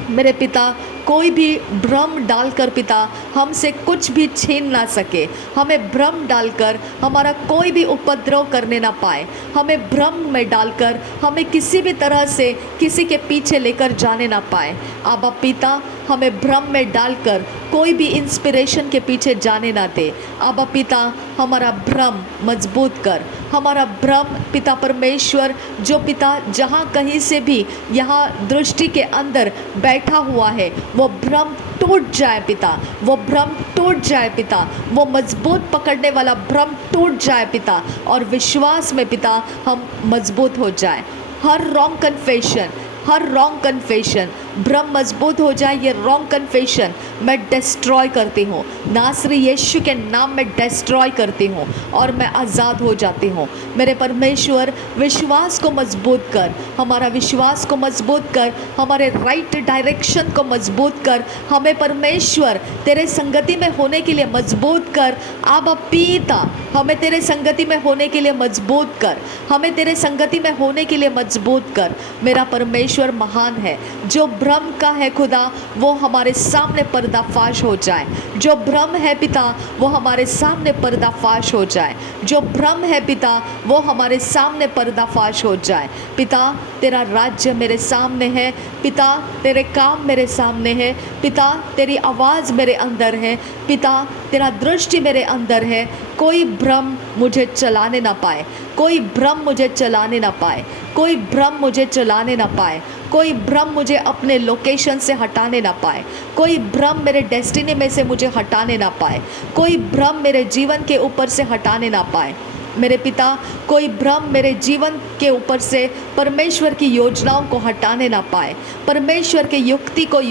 मेरे पिता कोई भी भ्रम डालकर पिता हमसे कुछ भी छीन ना सके। हमें भ्रम डालकर हमारा कोई भी उपद्रव करने ना पाए। हमें भ्रम में डालकर हमें किसी भी तरह से किसी के पीछे लेकर जाने ना पाए। अब पिता हमें भ्रम में डालकर कोई भी इंस्पिरेशन के पीछे जाने ना दे। अब पिता हमारा भ्रम मजबूत कर। हमारा भ्रम पिता परमेश्वर जो पिता जहाँ कहीं से भी यहाँ दृष्टि के अंदर बैठा हुआ है वो भ्रम टूट जाए पिता, वो भ्रम टूट जाए पिता, वो मजबूत पकड़ने वाला भ्रम टूट जाए पिता और विश्वास में पिता हम मजबूत हो जाए। हर रॉन्ग कन्फेशन, हर रॉन्ग कन्फेशन भ्रम मजबूत हो जाए। ये रॉन्ग कन्फेशन मैं डिस्ट्रॉय करती हूँ, नासरी यीशु के नाम में डिस्ट्रॉय करती हूँ और मैं आज़ाद हो जाती हूँ। मेरे परमेश्वर विश्वास को मजबूत कर, हमारा विश्वास को मजबूत कर, हमारे राइट डायरेक्शन को मजबूत कर। हमें परमेश्वर तेरे संगति में होने के लिए मजबूत कर। अब पिता हमें तेरे संगति में होने के लिए मजबूत कर, हमें तेरे संगति में होने के लिए मजबूत कर। मेरा परमेश्वर महान है। जो भ्रम का है खुदा वो हमारे सामने पर्दाफाश हो जाए। जो भ्रम है पिता वो हमारे सामने पर्दाफाश हो जाए। जो भ्रम है पिता वो हमारे सामने पर्दाफाश हो जाए। पिता तेरा राज्य मेरे सामने है, पिता तेरे काम मेरे सामने है, पिता तेरी आवाज़ मेरे अंदर है, पिता तेरा दृष्टि मेरे अंदर है। कोई भ्रम मुझे चलाने ना पाए, कोई भ्रम मुझे चलाने ना पाए, कोई भ्रम मुझे चलाने ना पाए, कोई भ्रम मुझे अपने लोकेशन से हटाने ना पाए, कोई भ्रम मेरे डेस्टिनी में से मुझे हटाने ना पाए, कोई भ्रम मेरे जीवन के ऊपर से हटाने ना पाए। मेरे पिता कोई भ्रम मेरे जीवन के ऊपर से परमेश्वर की योजनाओं को हटाने ना पाए, परमेश्वर के युक्ति को,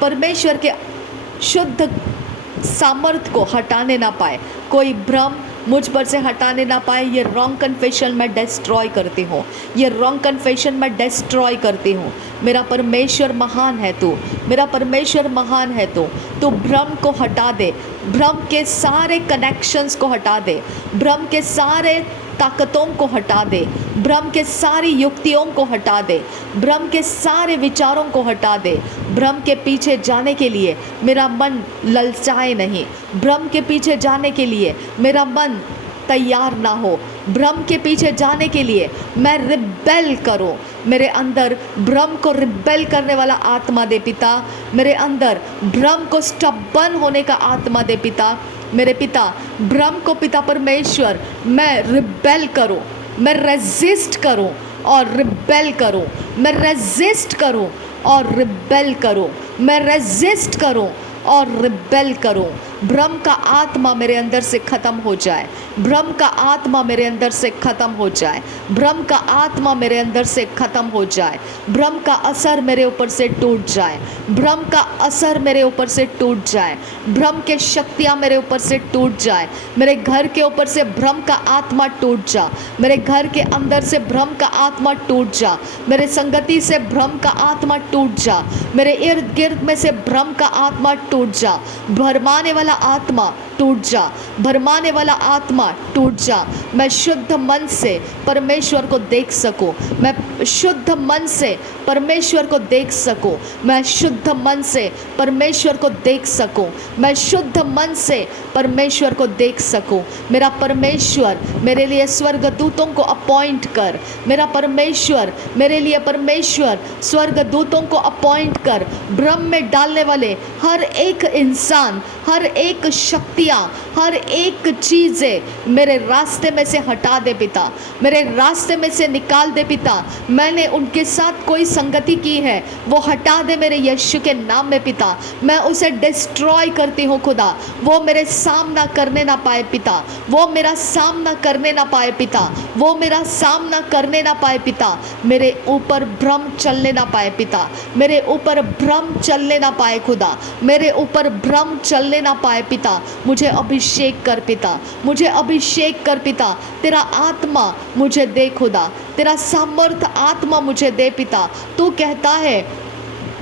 परमेश्वर के शुद्ध सामर्थ को हटाने ना पाए। कोई भ्रम मुझ पर से हटाने ना पाए, ये रॉन्ग कन्फेशन मैं डिस्ट्रॉय करती हूँ, ये रॉन्ग कन्फेशन मैं डिस्ट्रॉय करती हूँ। मेरा परमेश्वर महान है तू, मेरा परमेश्वर महान है तू भ्रम को हटा दे, भ्रम के सारे कनेक्शंस को हटा दे, भ्रम के सारे ताकतों को हटा दे, भ्रम के सारी युक्तियों को हटा दे, भ्रम के सारे विचारों को हटा दे। भ्रम के पीछे जाने के लिए मेरा मन ललचाए नहीं, भ्रम के पीछे जाने के लिए मेरा मन तैयार ना हो, भ्रम के पीछे जाने के लिए मैं रिबेल करूं। मेरे अंदर भ्रम को रिबेल करने वाला आत्मा दे पिता, मेरे अंदर भ्रम को स्टबन होने का आत्मा दे पिता। मेरे पिता भ्रम को पिता परमेश्वर मैं रिबेल करूं, मैं रेजिस्ट करूं और रिबेल करूं, मैं रेजिस्ट करूं और रिबेल करूं, मैं रेजिस्ट करूं और रिबेल करूं। भ्रम का आत्मा मेरे अंदर से ख़त्म हो जाए, भ्रम का आत्मा मेरे अंदर से ख़त्म हो जाए, भ्रम का आत्मा मेरे अंदर से ख़त्म हो जाए, भ्रम का असर मेरे ऊपर से टूट जाए, भ्रम का असर मेरे ऊपर से टूट जाए, भ्रम के शक्तियाँ मेरे ऊपर से टूट जाए। मेरे घर के ऊपर से भ्रम का आत्मा टूट जा, मेरे घर के अंदर से भ्रम का आत्मा टूट जा, मेरे संगति से भ्रम का आत्मा टूट जा, मेरे इर्द गिर्द में से भ्रम का आत्मा टूट जा, भरमाने वाला आत्मा टूट जा, भरमाने वाला आत्मा टूट जा। मैं शुद्ध मन से परमेश्वर को देख सकूं, मैं शुद्ध मन से परमेश्वर को देख सकूं, मैं शुद्ध मन से परमेश्वर को देख सकूं, मैं शुद्ध मन से परमेश्वर को देख सकूं। मेरा परमेश्वर मेरे लिए स्वर्गदूतों को अपॉइंट कर, मेरा परमेश्वर मेरे लिए परमेश्वर स्वर्गदूतों को अपॉइंट कर। भ्रम में डालने वाले हर एक इंसान, हर एक शक्तियाँ, हर एक चीज़ें मेरे रास्ते में से हटा दे पिता, मेरे रास्ते में से निकाल दे पिता। मैंने उनके साथ कोई संगति की है वो हटा दे मेरे यीशु के नाम में पिता। मैं उसे डिस्ट्रॉय करती हूँ खुदा, वो मेरे सामना करने ना पाए पिता, वो मेरा सामना करने ना पाए पिता, वो मेरा सामना करने ना पाए पिता। मेरे ऊपर भ्रम चलने ना पाए पिता, मेरे ऊपर भ्रम चलने ना पाए खुदा, मेरे ऊपर भ्रम चलने ना पाए पिता। मुझे अभिषेक कर पिता, मुझे अभिषेक कर पिता। तेरा आत्मा मुझे दे खुदा, तेरा सामर्थ आत्मा मुझे दे पिता। तू कहता है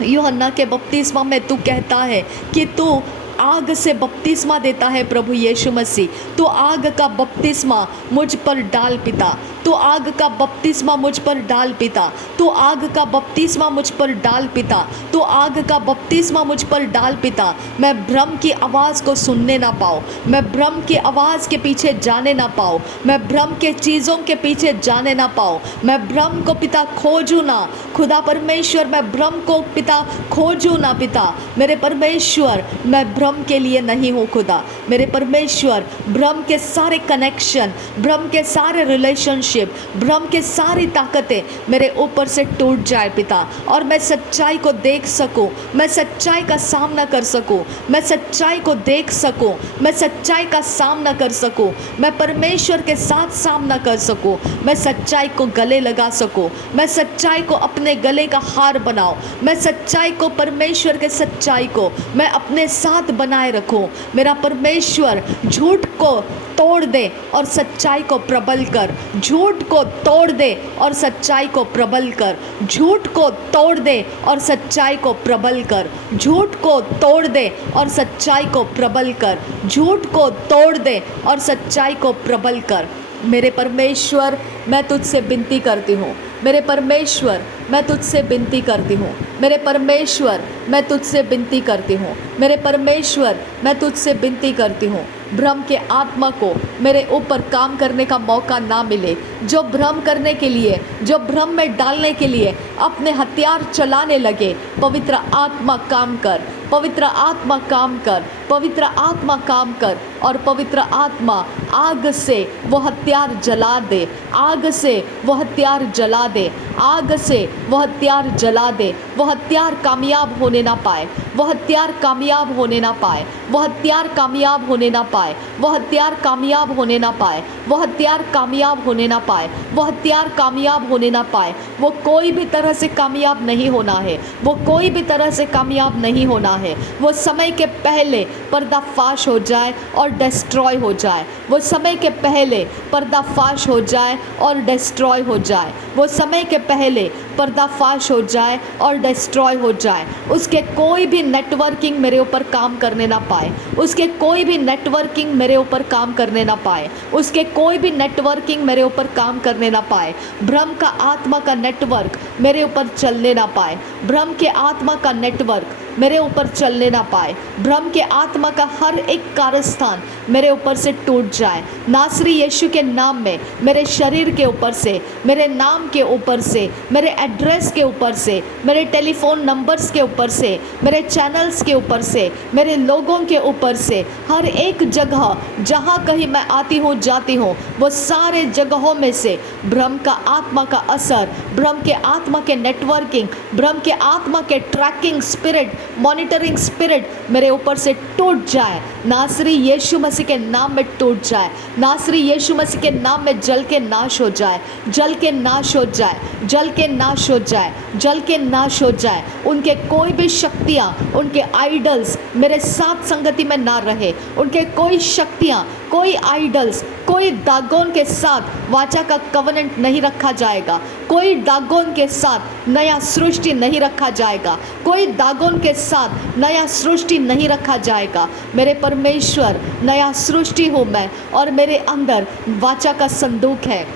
यूहन्ना के बपतिस्मा में, तू कहता है कि तू आग से बपतिस्मा देता है प्रभु यीशु मसीह। तो आग का बपतिस्मा मुझ पर डाल पिता, तो आग का बपतिस्मा मुझ पर डाल पिता, तो आग का बपतिस्मा मुझ पर डाल पिता, तो आग का बपतिस्मा मुझ पर डाल पिता। मैं भ्रम की आवाज़ को सुनने ना पाऊँ, मैं भ्रम की आवाज़ के पीछे जाने ना पाऊँ, मैं भ्रम के चीज़ों के पीछे जाने ना पाऊँ, मैं भ्रम को पिता खोजूँ ना खुदा परमेश्वर, मैं भ्रम को पिता खोजूँ ना पिता। मेरे परमेश्वर मैं भ्रम के लिए नहीं हूँ खुदा, मेरे परमेश्वर भ्रम के सारे कनेक्शन, भ्रम के सारे रिलेशनशिप, भ्रम के सारी ताकतें मेरे ऊपर से टूट जाए पिता, और मैं सच्चाई को देख सकूं, मैं सच्चाई का सामना कर सकूं, मैं सच्चाई को देख सकूं, मैं सच्चाई का सामना कर सकूं, मैं परमेश्वर के साथ सामना कर सकूं, मैं सच्चाई को गले लगा सकूं, मैं सच्चाई को अपने गले का हार बनाऊं, मैं सच्चाई को, परमेश्वर के सच्चाई को मैं अपने साथ बनाए रखूं। मेरा परमेश्वर झूठ को तोड़ दे और सच्चाई को प्रबल कर, झूठ को तोड़ दे और सच्चाई को प्रबल कर, झूठ को तोड़ दे और सच्चाई को प्रबल कर, झूठ को तोड़ दे और सच्चाई को प्रबल कर, झूठ को तोड़ दे और सच्चाई को प्रबल कर। मेरे परमेश्वर मैं तुझसे विनती करती हूँ, मेरे परमेश्वर मैं तुझसे विनती करती हूँ, मेरे परमेश्वर मैं तुझसे विनती करती हूँ, मेरे परमेश्वर मैं तुझसे विनती करती हूँ। भ्रम के आत्मा को मेरे ऊपर काम करने का मौका ना मिले, जो भ्रम करने के लिए, जो भ्रम में डालने के लिए अपने हथियार चलाने लगे। पवित्र आत्मा काम कर, पवित्र आत्मा काम कर, पवित्र आत्मा काम कर, और पवित्र आत्मा आग से वो हथियार जला दे, आग से वो हथियार जला दे, आग से वो हथियार जला दे। वो हथियार कामयाब होने ना पाए, वो हथियार कामयाब होने ना पाए, वो हथियार कामयाब होने ना पाए, वो हथियार कामयाब होने ना पाए, वो हथियार कामयाब होने ना पाए, वो हथियार कामयाब होने ना पाए। वो कोई भी तरह से कामयाब नहीं होना है, वो कोई भी तरह से कामयाब नहीं होना है। वो समय के पहले पर्दाफाश हो जाए और डिस्ट्रॉय हो जाए। वो समय के पहले पर्दाफाश हो जाए और डिस्ट्रॉय हो जाए। वो समय के पहले पर्दाफाश हो जाए और डिस्ट्रॉय हो जाए। उसके कोई भी नेटवर्किंग मेरे ऊपर काम करने ना पाए। उसके कोई भी नेटवर्किंग मेरे ऊपर काम करने ना पाए। उसके कोई भी नेटवर्किंग मेरे ऊपर काम करने ना पाए। भ्रम का आत्मा का नेटवर्क मेरे ऊपर चलने ना पाए। भ्रम के आत्मा का नेटवर्क मेरे ऊपर चलने ना पाए। भ्रम के आत्मा का हर एक कारस्थान मेरे ऊपर से टूट जाए। नासरी यीशु के नाम में मेरे शरीर के ऊपर से, मेरे नाम के ऊपर से, मेरे एड्रेस के ऊपर से, मेरे टेलीफोन नंबर्स के ऊपर से, मेरे चैनल्स के ऊपर से, मेरे लोगों के ऊपर से, हर एक जगह जहाँ कहीं मैं आती हूँ जाती हूँ, वो सारे जगहों में से भ्रम का आत्मा का असर, भ्रम के आत्मा के नेटवर्किंग, भ्रम के आत्मा के ट्रैकिंग स्पिरिट, मॉनिटरिंग स्पिरिट मेरे ऊपर से टूट जाए। नासरी यीशु मसीह के नाम में टूट जाए। नासरी यीशु मसीह के नाम में जल के नाश हो जाए। जल के नाश हो जाए। जल के नाश हो जाए। जल के नाश हो जाए। उनके कोई भी शक्तियाँ, उनके आइडल्स मेरे साथ संगति में ना रहे। उनके कोई शक्तियाँ, कोई आइडल्स, कोई दागोन के साथ वाचा का कवनेंट नहीं रखा जाएगा। कोई दागोन के साथ नया सृष्टि नहीं रखा जाएगा। कोई दागोन के साथ नया सृष्टि नहीं रखा जाएगा। मेरे परमेश्वर, नया सृष्टि हूँ मैं और मेरे अंदर वाचा का संदूक है।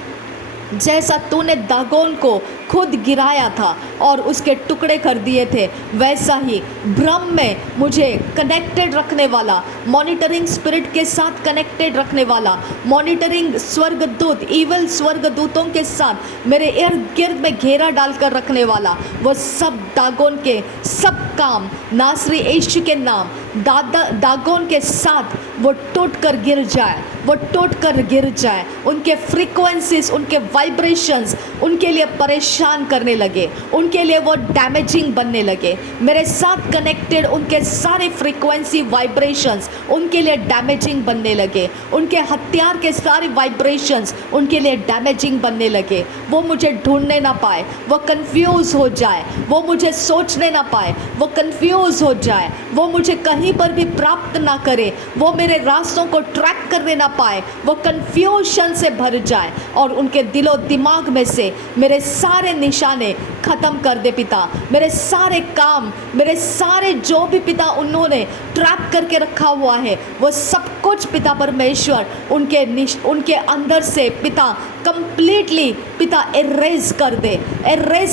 जैसा तूने दागोन को खुद गिराया था और उसके टुकड़े कर दिए थे, वैसा ही भ्रम में मुझे कनेक्टेड रखने वाला, मॉनिटरिंग स्पिरिट के साथ कनेक्टेड रखने वाला, मॉनिटरिंग स्वर्गदूत, इवल स्वर्गदूतों के साथ मेरे इर्द गिर्द में घेरा डालकर रखने वाला, वो सब दागोन के सब काम नासरी यीशु के नाम दागोन के साथ वो टूट कर गिर जाए। वो टूट कर गिर जाए। उनके फ्रीक्वेंसीज, उनके वाइब्रेशंस उनके लिए परेशान करने लगे, उनके लिए वो डैमेजिंग बनने लगे। मेरे साथ कनेक्टेड उनके सारे फ्रीक्वेंसी वाइब्रेशंस उनके लिए डैमेजिंग बनने लगे। उनके हथियार के सारे वाइब्रेशंस उनके लिए डैमेजिंग बनने लगे। वो मुझे ढूंढने ना पाए, वो कंफ्यूज हो जाए, वो मुझे सोचने ना पाए, वो कंफ्यूज हो जाए, वो मुझे कहीं पर भी प्राप्त ना करे, वो मेरे रास्तों को ट्रैक करने ना पाए, वो कंफ्यूजन से भर जाए और उनके दिलो दिमाग में से मेरे सारे निशाने ख़त्म कर दे पिता। मेरे सारे काम, मेरे सारे जो भी पिता उन्होंने ट्रैप करके रखा हुआ है, वो सब कुछ पिता परमेश्वर उनके अंदर से पिता कंप्लीटली पिता इरेज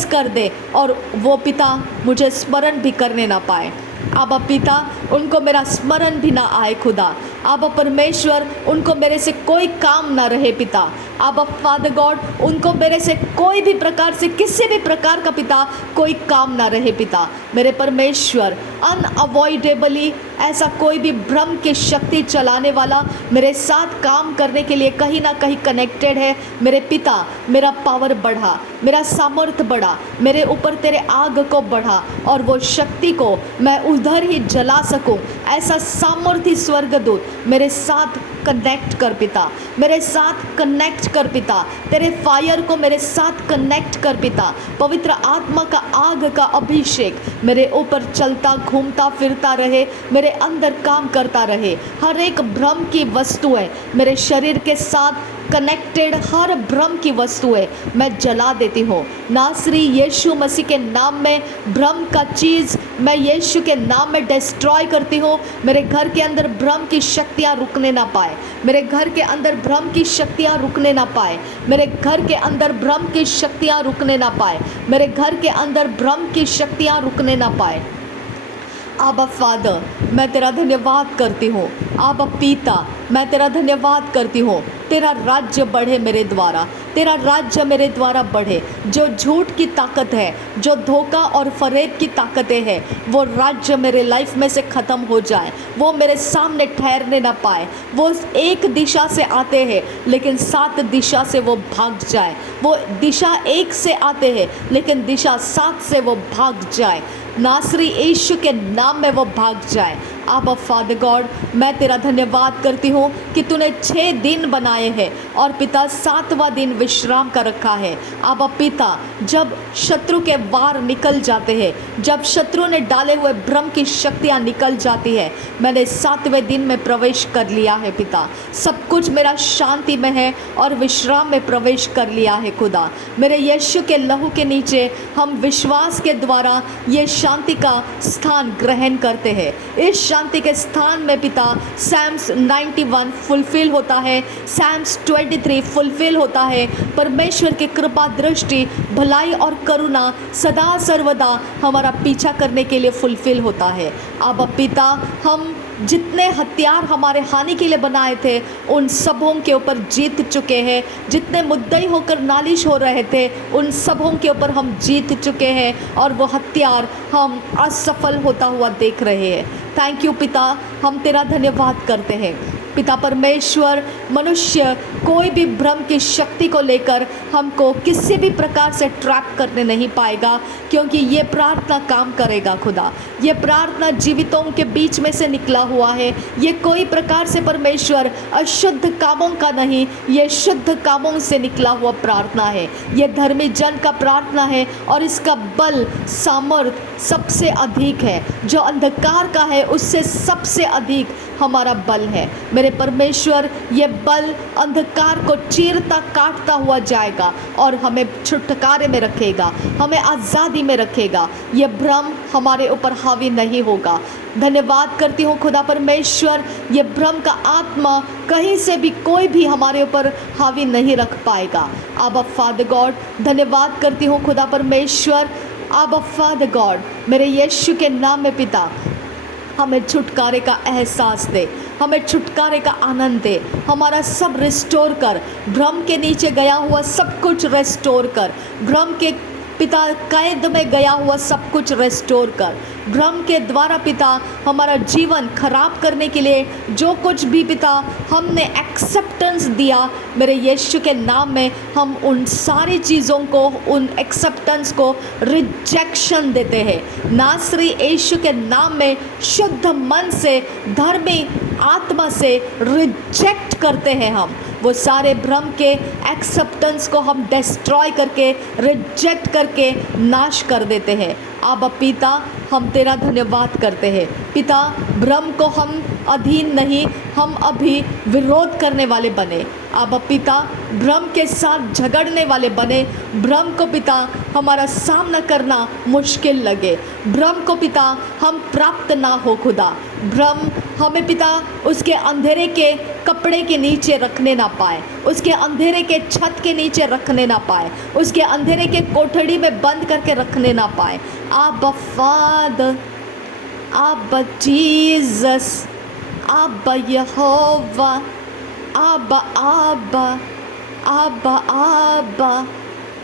कर दे और वो पिता मुझे स्मरण भी करने ना पाए। आबा पिता, उनको मेरा स्मरण भी ना आए खुदा। आबा परमेश्वर, उनको मेरे से कोई काम ना रहे पिता। आबा फादर गॉड, उनको मेरे से कोई भी प्रकार से, किसी भी प्रकार का पिता कोई काम ना रहे पिता। मेरे परमेश्वर, अनअवॉइडेबली ऐसा कोई भी भ्रम की शक्ति चलाने वाला मेरे साथ काम करने के लिए कहीं ना कहीं कनेक्टेड है। मेरे पिता, मेरा पावर बढ़ा, मेरा सामर्थ्य बढ़ा, मेरे ऊपर तेरे आग को बढ़ा और वो शक्ति को मैं उधर ही जला सकूं। ऐसा सामर्थ्य स्वर्गदूत मेरे साथ कनेक्ट कर पिता, मेरे साथ कनेक्ट कर पिता। तेरे फायर को मेरे साथ कनेक्ट कर पिता। पवित्र आत्मा का आग का अभिषेक मेरे ऊपर चलता घूमता फिरता रहे, मेरे अंदर काम करता रहे। हर एक भ्रम की वस्तुएं मेरे शरीर के साथ कनेक्टेड, हर भ्रम की वस्तुएं मैं जला देती हूँ। नासरी यीशु मसीह के नाम में भ्रम का चीज़ मैं यीशु के नाम में डिस्ट्रॉय करती हूँ। मेरे घर के अंदर भ्रम की शक्तियाँ रुकने ना पाए। मेरे घर के अंदर भ्रम की शक्तियाँ रुकने ना पाए। मेरे घर के अंदर भ्रम की शक्तियाँ रुकने ना पाए। मेरे घर के अंदर भ्रम की शक्तियाँ रुकने ना पाए। आबा फादर, मैं तेरा धन्यवाद करती हूँ। आबा पिता, मैं तेरा धन्यवाद करती हूँ। तेरा राज्य बढ़े मेरे द्वारा, तेरा राज्य मेरे द्वारा बढ़े। जो झूठ की ताकत है, जो धोखा और फरेब की ताकतें हैं, वो राज्य मेरे लाइफ में से ख़त्म हो जाए। वो मेरे सामने ठहरने ना पाए। वो एक दिशा से आते हैं लेकिन 7 दिशा से वो भाग जाए। वो दिशा एक से आते हैं लेकिन दिशा 7 से वो भाग जाए। नासरी यीशु के नाम में वो भाग जाए। आबा फादर गॉड, मैं तेरा धन्यवाद करती हूँ कि क्योंकि तूने 6 दिन बनाए हैं और पिता 7वां दिन विश्राम का रखा है। अब पिता, जब शत्रु के वार निकल जाते हैं, जब शत्रु ने डाले हुए भ्रम की शक्तियाँ निकल जाती है, मैंने 7वें दिन में प्रवेश कर लिया है पिता। सब कुछ मेरा शांति में है और विश्राम में प्रवेश कर लिया है खुदा। मेरे यीशु के लहू के नीचे हम विश्वास के द्वारा ये शांति का स्थान ग्रहण करते हैं। इस शांति के स्थान में पिता सैम्स 91 फुलफिल होता है, सैम्स 23 फुलफिल होता है। परमेश्वर की कृपा, दृष्टि, भलाई और करुणा सदा सर्वदा हमारा पीछा करने के लिए फुलफिल होता है। अब पिता, हम जितने हथियार हमारे हानि के लिए बनाए थे उन सबों के ऊपर जीत चुके हैं। जितने मुद्दई होकर नालिश हो रहे थे उन सबों के ऊपर हम जीत चुके हैं और वो हथियार हम असफल होता हुआ देख रहे हैं। थैंक यू पिता, हम तेरा धन्यवाद करते हैं। पिता परमेश्वर, मनुष्य कोई भी भ्रम की शक्ति को लेकर हमको किसी भी प्रकार से ट्रैप करने नहीं पाएगा, क्योंकि ये प्रार्थना काम करेगा खुदा। ये प्रार्थना जीवितों के बीच में से निकला हुआ है। ये कोई प्रकार से परमेश्वर अशुद्ध कामों का नहीं, ये शुद्ध कामों से निकला हुआ प्रार्थना है। ये धर्मी जन का प्रार्थना है और इसका बल, सामर्थ सबसे अधिक है। जो अंधकार का है उससे सबसे अधिक हमारा बल है। मेरे परमेश्वर, ये बल अंधकार को चीरता काटता हुआ जाएगा और हमें छुटकारे में रखेगा, हमें आज़ादी में रखेगा। ये भ्रम हमारे ऊपर हावी नहीं होगा। धन्यवाद करती हूँ खुदा परमेश्वर, ये भ्रम का आत्मा कहीं से भी कोई भी हमारे ऊपर हावी नहीं रख पाएगा। आबा फादर गॉड, धन्यवाद करती हूँ खुदा परमेश्वर। आबा फादर गॉड, मेरे यीशु के नाम में पिता, हमें छुटकारे का एहसास दे, हमें छुटकारे का आनंद दे। हमारा सब रिस्टोर कर, भ्रम के नीचे गया हुआ सब कुछ रिस्टोर कर। भ्रम के पिता कैद में गया हुआ सब कुछ रिस्टोर कर। भ्रम के द्वारा पिता हमारा जीवन खराब करने के लिए जो कुछ भी पिता हमने एक्सेप्टेंस दिया, मेरे यीशु के नाम में हम उन सारी चीज़ों को, उन एक्सेप्टेंस को रिजेक्शन देते हैं। नासरी यीशु के नाम में शुद्ध मन से, धर्मी आत्मा से रिजेक्ट करते हैं हम। वो सारे भ्रम के एक्सेप्टेंस को हम डिस्ट्रॉय करके, रिजेक्ट करके नाश कर देते हैं। अब पिता, हम तेरा धन्यवाद करते हैं पिता। भ्रम को हम अधीन नहीं, हम अभी विरोध करने वाले बने। अब पिता, भ्रम के साथ झगड़ने वाले बने। भ्रम को पिता हमारा सामना करना मुश्किल लगे, भ्रम को पिता हम प्राप्त ना हो खुदा। भ्रम हमें पिता उसके अंधेरे के कपड़े के नीचे रखने ना पाए, उसके अंधेरे के छत के नीचे रखने ना पाए, उसके अंधेरे के कोठड़ी में बंद करके रखने ना पाए। आबा फादर, आबा जीसस, आबा यहोवा, आबा आबा आबा आबा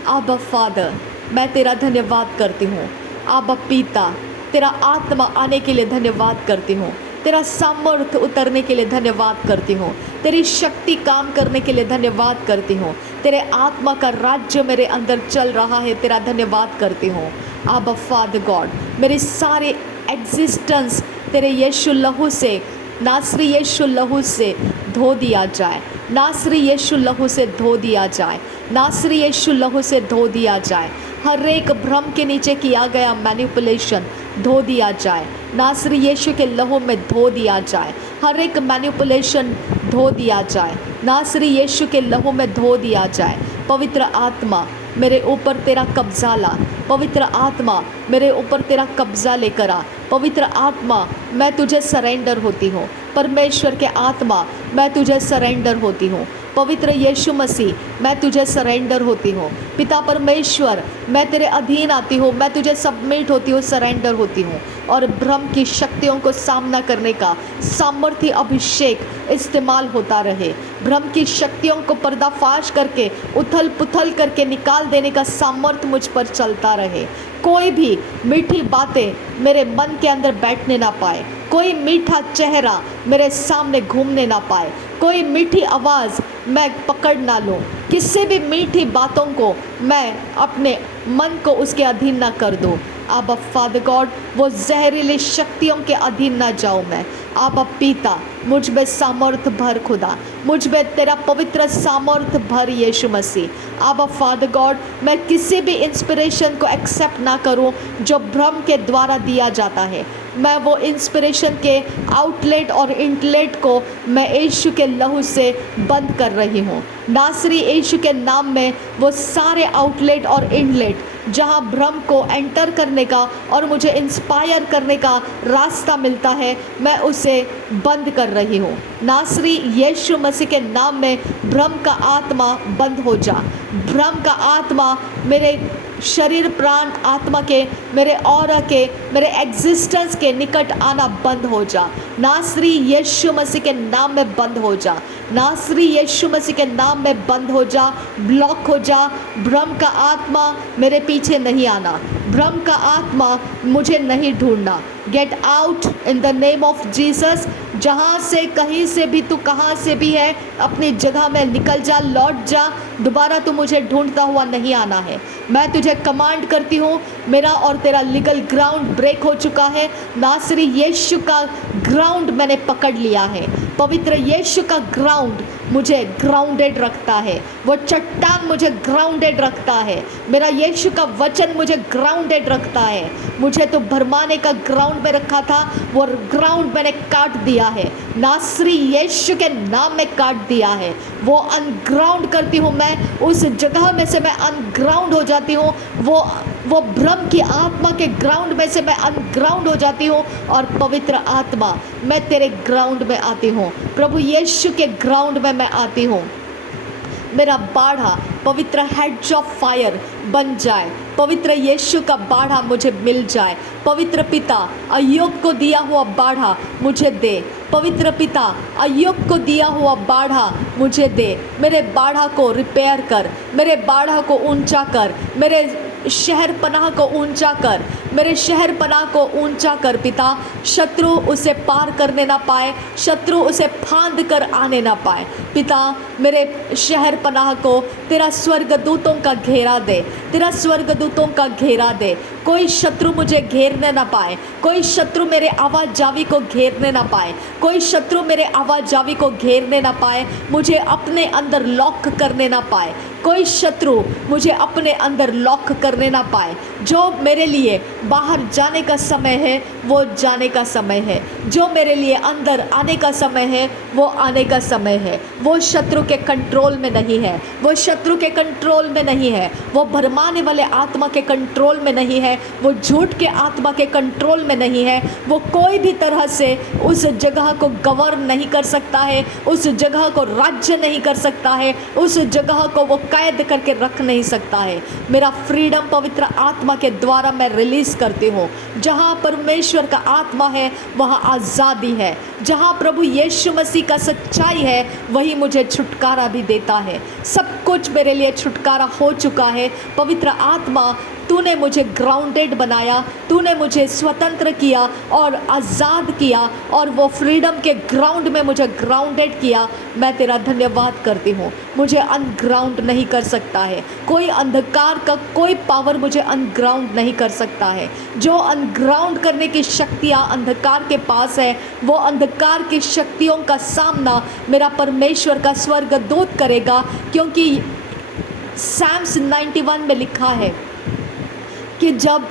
आबा फादर, मैं तेरा धन्यवाद करती हूँ। आबा पिता, तेरा आत्मा आने के लिए धन्यवाद करती हूँ। तेरा सामर्थ्य उतरने के लिए धन्यवाद करती हूँ। तेरी शक्ति काम करने के लिए धन्यवाद करती हूँ। तेरे आत्मा का राज्य मेरे अंदर चल रहा है, तेरा धन्यवाद करती हूँ। आबा फादर गॉड, मेरी सारे एग्जिस्टेंस तेरे यीशु लहू से, नासरी यीशु लहू से धो दिया जाए। नासरी यीशु लहू से धो दिया जाए। नासरी यीशु लहू से धो दिया जाए। हर एक भ्रम के नीचे किया गया मैनिपुलेशन धो दिया जाए। नासरी यीशु के लहू में धो दिया जाए। हर एक मैनिपुलेशन धो दिया जाए। नासरी यीशु के लहू में धो दिया जाए। पवित्र आत्मा, मेरे ऊपर तेरा कब्जा ला। पवित्र आत्मा, मेरे ऊपर तेरा कब्जा लेकर आ। पवित्र आत्मा, मैं तुझे सरेंडर होती हूँ। परमेश्वर के आत्मा, मैं तुझे सरेंडर होती हूँ। पवित्र यीशु मसीह, मैं तुझे सरेंडर होती हूँ। पिता परमेश्वर, मैं तेरे अधीन आती हूँ, मैं तुझे सबमिट होती हूँ, सरेंडर होती हूँ। और भ्रम की शक्तियों को सामना करने का सामर्थ्य अभिषेक इस्तेमाल होता रहे। भ्रम की शक्तियों को पर्दाफाश करके, उथल पुथल करके निकाल देने का सामर्थ्य मुझ पर चलता रहे। कोई भी मीठी बातें मेरे मन के अंदर बैठने ना पाए। कोई मीठा चेहरा मेरे सामने घूमने ना पाए। कोई मीठी आवाज़ मैं पकड़ ना लूँ। किसी भी मीठी बातों को मैं अपने मन को उसके अधीन ना कर दूँ। आबा फादर गॉड, वो जहरीली शक्तियों के अधीन ना जाऊँ मैं। आबा पिता, मुझ में सामर्थ भर खुदा, मुझ में तेरा पवित्र सामर्थ भर यीशु मसीह। आबा फादर गॉड, मैं किसी भी इंस्पिरेशन को एक्सेप्ट ना करूं जो भ्रम के द्वारा दिया जाता है। मैं वो इंस्पिरेशन के आउटलेट और इंटलेट को मैं यीशु के लहू से बंद कर रही हूँ। नासरी यीशु के नाम में वो सारे आउटलेट और इनलेट जहाँ भ्रम को एंटर करने का और मुझे इंस्पायर करने का रास्ता मिलता है, मैं उसे बंद कर रही हूँ। नासरी यीशु मसीह के नाम में भ्रम का आत्मा बंद हो जा। भ्रम का आत्मा मेरे शरीर प्राण आत्मा के, मेरे ऑरा के, मेरे एग्जिस्टेंस के निकट आना बंद हो जा। नासरी यीशु मसीह के नाम में बंद हो जा। नासरी यीशु मसीह के नाम में बंद हो जा, ब्लॉक हो जा। भ्रम का आत्मा मेरे पीछे नहीं आना, भ्रम का आत्मा मुझे नहीं ढूंढना। Get out in the name of Jesus. जहाँ से कहीं से भी तू कहाँ से भी है, अपनी जगह में निकल जा, लौट जा। दोबारा तू मुझे ढूंढता हुआ नहीं आना है। मैं तुझे कमांड करती हूँ, मेरा और तेरा लीगल ग्राउंड ब्रेक हो चुका है। नासरी यीशु का ग्राउंड मैंने पकड़ लिया है। पवित्र यीशु का ग्राउंड मुझे ग्राउंडेड रखता है। वो चट्टान मुझे ग्राउंडेड रखता है। मेरा यीशु का वचन मुझे ग्राउंडेड रखता है। मुझे तो भरमाने का ग्राउंड में रखा था, वो ग्राउंड मैंने काट दिया है। नासरी यीशु के नाम में काट दिया है। वो अनग्राउंड करती हूँ मैं, उस जगह में से मैं अनग्राउंड हो जाती हूँ। वो भ्रम की आत्मा के ग्राउंड में से मैं अनग्राउंड हो जाती हूँ और पवित्र आत्मा, मैं तेरे ग्राउंड में आती हूँ। प्रभु यीशु के ग्राउंड में मैं आती हूँ। मेरा बाढ़ा पवित्र हेड्स ऑफ फायर बन जाए। पवित्र यीशु का बाढ़ा मुझे मिल जाए। पवित्र पिता, अय्यूब को दिया हुआ बाढ़ा मुझे दे। पवित्र पिता, अय्यूब को दिया हुआ बाढ़ा मुझे दे। मेरे बाढ़ा को रिपेयर कर, मेरे बाढ़ा को ऊंचा कर, मेरे शहर पनाह को ऊंचा कर, मेरे शहर पनाह को ऊंचा कर। पिता, शत्रु उसे पार करने ना पाए, शत्रु उसे फांद कर आने ना पाए। पिता, मेरे शहर पनाह को तेरा स्वर्गदूतों का घेरा दे, तेरा स्वर्गदूतों का घेरा दे। कोई शत्रु मुझे घेरने ना पाए, कोई शत्रु मेरे आवाजावी को घेरने ना पाए, कोई शत्रु मेरे आवाजावी को घेरने ना पाए, मुझे अपने अंदर लॉक करने ना पाए। कोई शत्रु मुझे अपने अंदर लॉक करने ना पाए। जो मेरे लिए बाहर जाने का समय है वो जाने का समय है, जो मेरे लिए अंदर आने का समय है वो आने का समय है। वो शत्रु के कंट्रोल में नहीं है, वो शत्रु के कंट्रोल में नहीं है, वो भरमाने वाले आत्मा के कंट्रोल में नहीं है, वो झूठ के आत्मा के कंट्रोल में नहीं है। वो कोई भी तरह से उस जगह को गवर्न नहीं कर सकता है, उस जगह को राज्य नहीं कर सकता है, उस जगह को वो कैद करके रख नहीं सकता है। मेरा फ्रीडम पवित्र आत्मा के द्वारा मैं रिलीज़ करती हूँ। जहाँ परमेश्वर का आत्मा है वहाँ आज़ादी है। जहाँ प्रभु यीशु मसीह का सच्चाई है वही मुझे छुटकारा भी देता है। सब कुछ मेरे लिए छुटकारा हो चुका है। पवित्र आत्मा, तूने मुझे ग्राउंडेड बनाया, तूने मुझे स्वतंत्र किया और आज़ाद किया और वो फ्रीडम के ग्राउंड में मुझे ग्राउंडेड किया। मैं तेरा धन्यवाद करती हूँ। मुझे अनग्राउंड नहीं कर सकता है कोई, अंधकार का कोई पावर मुझे अनग्राउंड नहीं कर सकता है। जो अनग्राउंड करने की शक्तियाँ अंधकार के पास है, वो अंधकार की शक्तियों का सामना मेरा परमेश्वर का स्वर्गदूत करेगा। क्योंकि साम्स 91 में लिखा है कि जब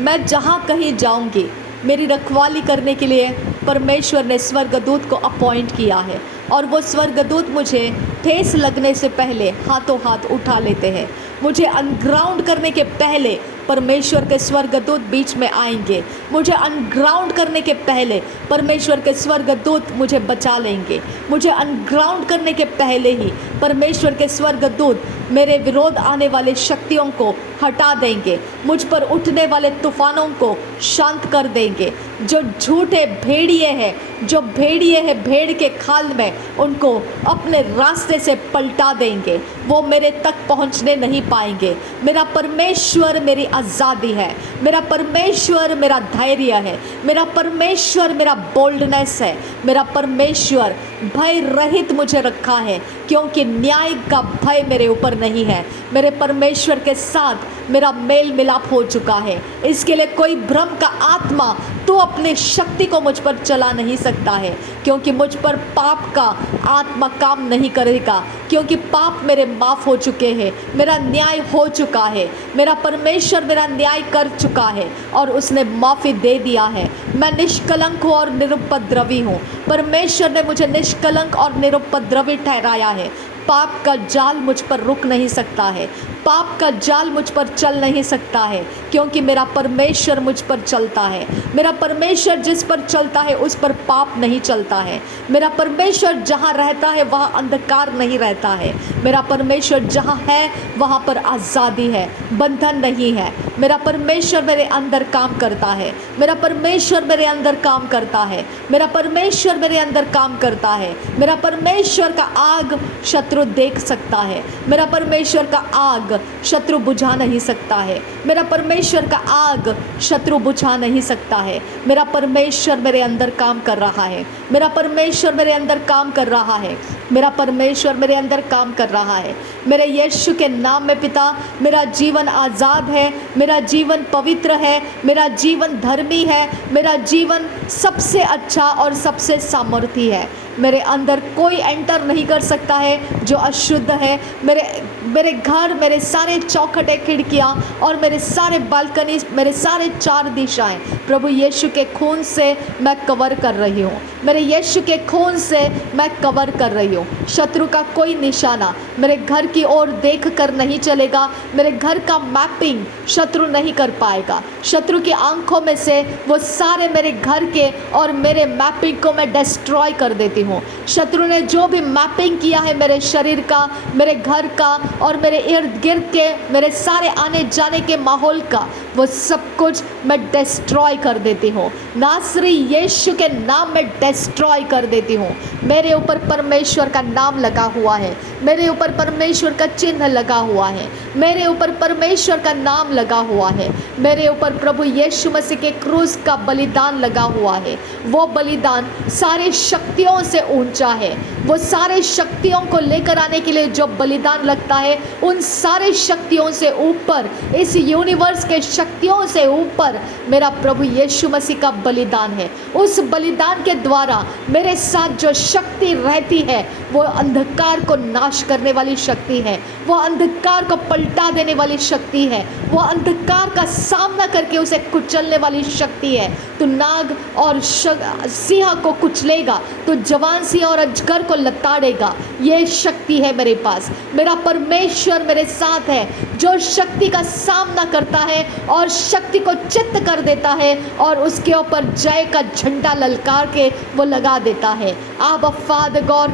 मैं जहाँ कहीं जाऊँगी, मेरी रखवाली करने के लिए परमेश्वर ने स्वर्गदूत को अपॉइंट किया है और वो स्वर्गदूत मुझे ठेस लगने से पहले हाथों हाथ उठा लेते हैं। मुझे अनग्राउंड करने के पहले परमेश्वर के स्वर्गदूत बीच में आएंगे। मुझे अनग्राउंड करने के पहले परमेश्वर के स्वर्गदूत मुझे बचा लेंगे। मुझे अनग्राउंड करने के पहले ही परमेश्वर के स्वर्गदूत मेरे विरोध आने वाले शक्तियों को हटा देंगे। मुझ पर उठने वाले तूफानों को शांत कर देंगे। जो झूठे भेड़िए हैं, जो भेड़िए हैं भेड़ के खाल में, उनको अपने रास्ते से पलटा देंगे। वो मेरे तक पहुंचने नहीं पाएंगे। मेरा परमेश्वर मेरी आज़ादी है, मेरा परमेश्वर मेरा धैर्य है, मेरा परमेश्वर मेरा बोल्डनेस है, मेरा परमेश्वर भय रहित मुझे रखा है, क्योंकि न्याय का भय मेरे ऊपर नहीं है। मेरे परमेश्वर के साथ मेरा मेल मिलाप हो चुका है। इसके लिए कोई भ्रम का आत्मा तो अपनी शक्ति को मुझ पर चला नहीं सकता है, क्योंकि मुझ पर पाप का आत्मा काम नहीं करेगा, क्योंकि पाप मेरे माफ़ हो चुके हैं। मेरा न्याय हो चुका है। मेरा परमेश्वर मेरा न्याय कर चुका है और उसने माफ़ी दे दिया है। मैं निष्कलंक हूँ और निरुपद्रवी हूँ। परमेश्वर ने मुझे निष्कलंक और निरुपद्रवी ठहराया है। पाप का जाल मुझ पर रुक नहीं सकता है। पाप का जाल मुझ पर चल नहीं सकता है, क्योंकि मेरा परमेश्वर मुझ पर चलता है। मेरा परमेश्वर जिस पर चलता है उस पर पाप नहीं चलता है। मेरा परमेश्वर जहाँ रहता है वहाँ अंधकार नहीं रहता है। मेरा परमेश्वर जहाँ है वहाँ पर आज़ादी है, बंधन नहीं है। मेरा परमेश्वर मेरे अंदर काम करता है। मेरा परमेश्वर मेरे अंदर काम करता है। मेरा परमेश्वर मेरे अंदर काम करता है। मेरा परमेश्वर का आग शत्रु देख सकता है। मेरा परमेश्वर का आग शत्रु बुझा नहीं सकता है। मेरा परमेश्वर का आग शत्रु बुझा नहीं सकता है। मेरा परमेश्वर मेरे अंदर काम कर रहा है। मेरा परमेश्वर मेरे अंदर काम कर रहा है। मेरा परमेश्वर मेरे अंदर काम कर रहा है। मेरे यीशु के नाम में पिता, मेरा जीवन आज़ाद है। मेरा जीवन पवित्र है। मेरा जीवन धर्मी है। मेरा जीवन सबसे अच्छा और सबसे सामर्थी है। मेरे अंदर कोई एंटर नहीं कर सकता है जो अशुद्ध है। मेरे घर, मेरे सारे चौखटे, खिड़कियाँ और मेरे सारे बालकनी, मेरे सारे 4 दिशाएं प्रभु यीशु के खून से मैं कवर कर रही हूँ। मेरे यीशु के खून से मैं कवर कर रही हूँ। शत्रु का कोई निशाना मेरे घर की ओर देख कर नहीं चलेगा। मेरे घर का मैपिंग शत्रु नहीं कर पाएगा। शत्रु की आंखों में से वो सारे मेरे घर के और मेरे मैपिंग को मैं डिस्ट्रॉय कर देती हूँ। शत्रु ने जो भी मैपिंग किया है मेरे शरीर का, मेरे घर का और मेरे इर्द गिर्द के, मेरे सारे आने जाने के माहौल का, वो सब कुछ मैं डिस्ट्रॉय कर देती हूँ। नासरी यीशु के नाम में डिस्ट्रॉय कर देती हूँ। मेरे ऊपर परमेश्वर का नाम लगा हुआ है। मेरे ऊपर परमेश्वर का चिन्ह लगा हुआ है। मेरे ऊपर परमेश्वर का नाम लगा हुआ है। मेरे ऊपर प्रभु यीशु मसीह के क्रूस का बलिदान लगा हुआ है। वो बलिदान सारे शक्तियों से ऊंचा है। वो सारे शक्तियों को लेकर आने के लिए जो बलिदान लगता है, उन सारे शक्तियों से ऊपर, इस यूनिवर्स के शक्तियों से ऊपर मेरा प्रभु यीशु मसीह का बलिदान है। उस बलिदान के द्वारा मेरे साथ जो शक्ति रहती है वो अंधकार को नाश करने वाली शक्ति है। वो अंधकार को पलटा देने वाली शक्ति है। वो अंधकार का सामना करके उसे कुचलने वाली शक्ति है। तू नाग और सिंह को कुचलेगा, तो जवान सिंह और अजगर को लताड़ेगा। ये शक्ति है मेरे पास। मेरा परमेश्वर मेरे साथ है, जो शक्ति का सामना करता है और शक्ति को चित्त कर देता है और उसके ऊपर जय का झंडा ललकार के वो लगा देता है। आबा फादर गॉड,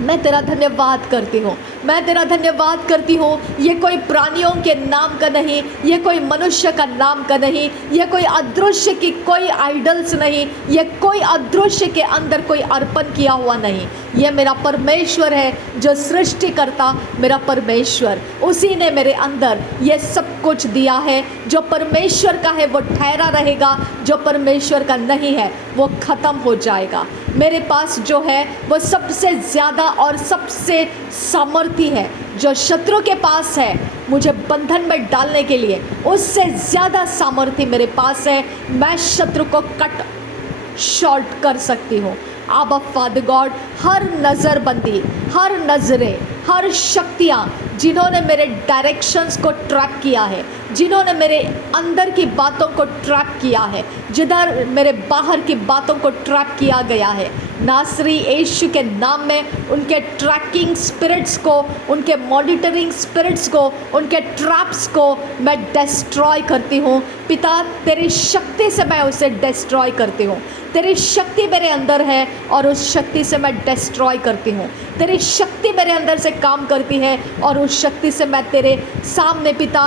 मैं तेरा धन्यवाद करती हूँ। मैं तेरा धन्यवाद करती हूँ। ये कोई प्राणियों के नाम का नहीं, ये कोई मनुष्य का नाम का नहीं, ये कोई अदृश्य की कोई आइडल्स नहीं, ये कोई अदृश्य के अंदर कोई अर्पण किया हुआ नहीं। ये मेरा परमेश्वर है जो सृष्टि करता, मेरा परमेश्वर, उसी ने मेरे अंदर ये सब कुछ दिया है। जो परमेश्वर का है वो ठहरा रहेगा, जो परमेश्वर का नहीं है वो ख़त्म हो जाएगा। मेरे पास जो है वो सबसे ज़्यादा और सबसे सामर्थी है। जो शत्रु के पास है मुझे बंधन में डालने के लिए, उससे ज़्यादा सामर्थी मेरे पास है। मैं शत्रु को कट शॉर्ट कर सकती हूँ। आबा फादर गॉड, हर नज़रबंदी, हर नज़रें, हर शक्तियाँ जिन्होंने मेरे डायरेक्शंस को ट्रैक किया है, जिन्होंने मेरे अंदर की बातों को ट्रैक किया है, जिधर मेरे बाहर की बातों को ट्रैक किया गया है, नासरी यीशु के नाम में उनके ट्रैकिंग स्पिरिट्स को, उनके मॉनिटरिंग स्पिरिट्स को, उनके ट्रैप्स को मैं डिस्ट्रॉय करती हूँ। पिता, तेरी शक्ति से मैं उसे डिस्ट्रॉय करती हूँ। तेरी शक्ति मेरे अंदर है और उस शक्ति से मैं डिस्ट्रॉय करती हूँ। तेरी शक्ति मेरे अंदर से काम करती है और उस शक्ति से मैं तेरे सामने पिता,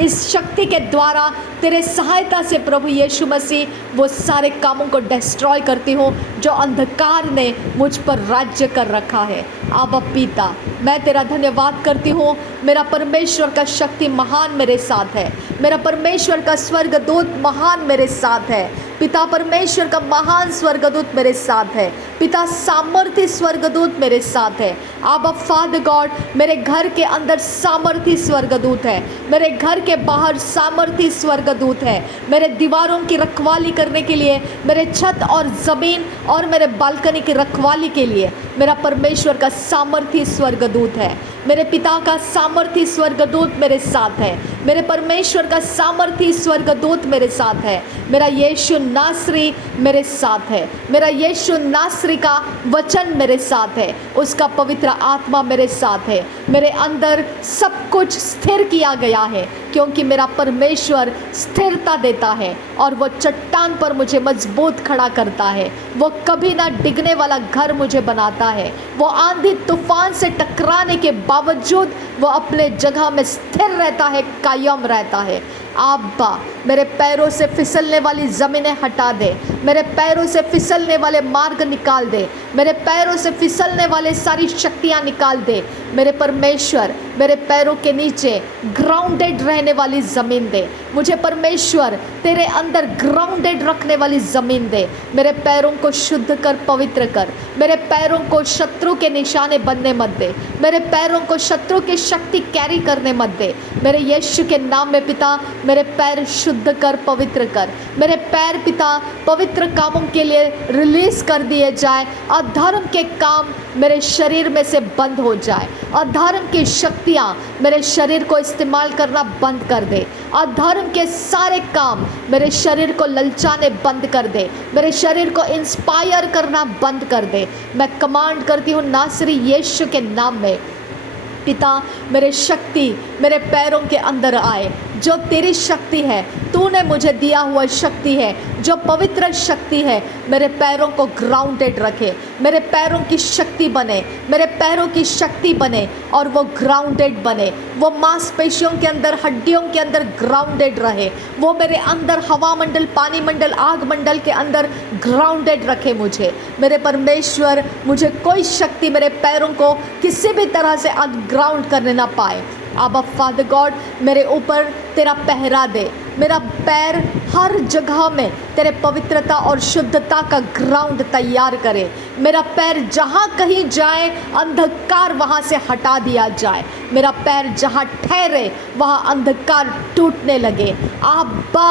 इस शक्ति के द्वारा तेरे सहायता से प्रभु यीशु मसीह वो सारे कामों को डिस्ट्रॉय करती हूँ जो अंधकार ने मुझ पर राज्य कर रखा है। आबा पिता, मैं तेरा धन्यवाद करती हूँ। मेरा परमेश्वर का शक्ति महान मेरे साथ है। मेरा परमेश्वर का स्वर्गदूत महान मेरे साथ है। पिता परमेश्वर का महान स्वर्गदूत मेरे साथ है। पिता सामर्थी स्वर्गदूत मेरे साथ है। आबा फादर गॉड, मेरे घर के अंदर सामर्थी स्वर्गदूत है, मेरे घर के बाहर सामर्थी स्वर्गदूत है, मेरे दीवारों की रखवाली करने के लिए, मेरे छत और ज़मीन और मेरे बालकनी की रखवाली के लिए मेरा परमेश्वर का सामर्थी स्वर्गदूत है। मेरे पिता का सामर्थी स्वर्गदूत मेरे साथ है। मेरे परमेश्वर का सामर्थी स्वर्गदूत मेरे साथ है। मेरा यीशु नासरी मेरे साथ है। मेरा यीशु नासरी का वचन मेरे साथ है। उसका पवित्र आत्मा मेरे साथ है। मेरे अंदर सब कुछ स्थिर किया गया है, क्योंकि मेरा परमेश्वर स्थिरता देता है और वो चट्टान पर मुझे मजबूत खड़ा करता है। वो कभी ना डिगने वाला घर मुझे बनाता है। वो आंधी तूफान से टकराने के बावजूद वो अपने जगह में स्थिर रहता है, कायम रहता है। आब्बा, मेरे पैरों से फिसलने वाली ज़मीनें हटा दे, मेरे पैरों से फिसलने वाले मार्ग निकाल दे, मेरे पैरों से फिसलने वाले सारी शक्तियाँ निकाल दे। मेरे परमेश्वर, मेरे पैरों के नीचे ग्राउंडेड रहने वाली ज़मीन दे। मुझे परमेश्वर तेरे अंदर ग्राउंडेड रखने वाली ज़मीन दे। मेरे पैरों को शुद्ध कर, पवित्र कर। मेरे पैरों को शत्रु के निशाने बनने मत दे। मेरे पैरों को शत्रु की शक्ति कैरी करने मत दे। मेरे यीशु के नाम में पिता, मेरे पैर शुद्ध कर, पवित्र कर। मेरे पैर पिता पवित्र कामों के लिए रिलीज़ कर दिए जाए। अधर्म के काम मेरे शरीर में से बंद हो जाए। अधर्म की शक्तियाँ मेरे शरीर को इस्तेमाल करना बंद कर दे। अधर्म के सारे काम मेरे शरीर को ललचाने बंद कर दे। मेरे शरीर को इंस्पायर करना बंद कर दे। मैं कमांड करती हूँ नासरी यीशु के नाम में, पिता मेरे शक्ति मेरे पैरों के अंदर आए। जो तेरी शक्ति है, तूने मुझे दिया हुआ शक्ति है, जो पवित्र शक्ति है, मेरे पैरों को ग्राउंडेड रखे। मेरे पैरों की शक्ति बने, मेरे पैरों की शक्ति बने और वो ग्राउंडेड बने। वो मांसपेशियों के अंदर, हड्डियों के अंदर ग्राउंडेड रहे। वो मेरे अंदर हवा मंडल, पानी मंडल, आग मंडल के अंदर ग्राउंडेड रखे मुझे। मेरे परमेश्वर, मुझे कोई शक्ति मेरे पैरों को किसी भी तरह से अनग्राउंड करने ना पाए। आबा फादर गॉड, मेरे ऊपर तेरा पहरा दे। मेरा पैर हर जगह में तेरे पवित्रता और शुद्धता का ग्राउंड तैयार करे। मेरा पैर जहाँ कहीं जाए, अंधकार वहाँ से हटा दिया जाए। मेरा पैर जहाँ ठहरे, वहाँ अंधकार टूटने लगे। आबा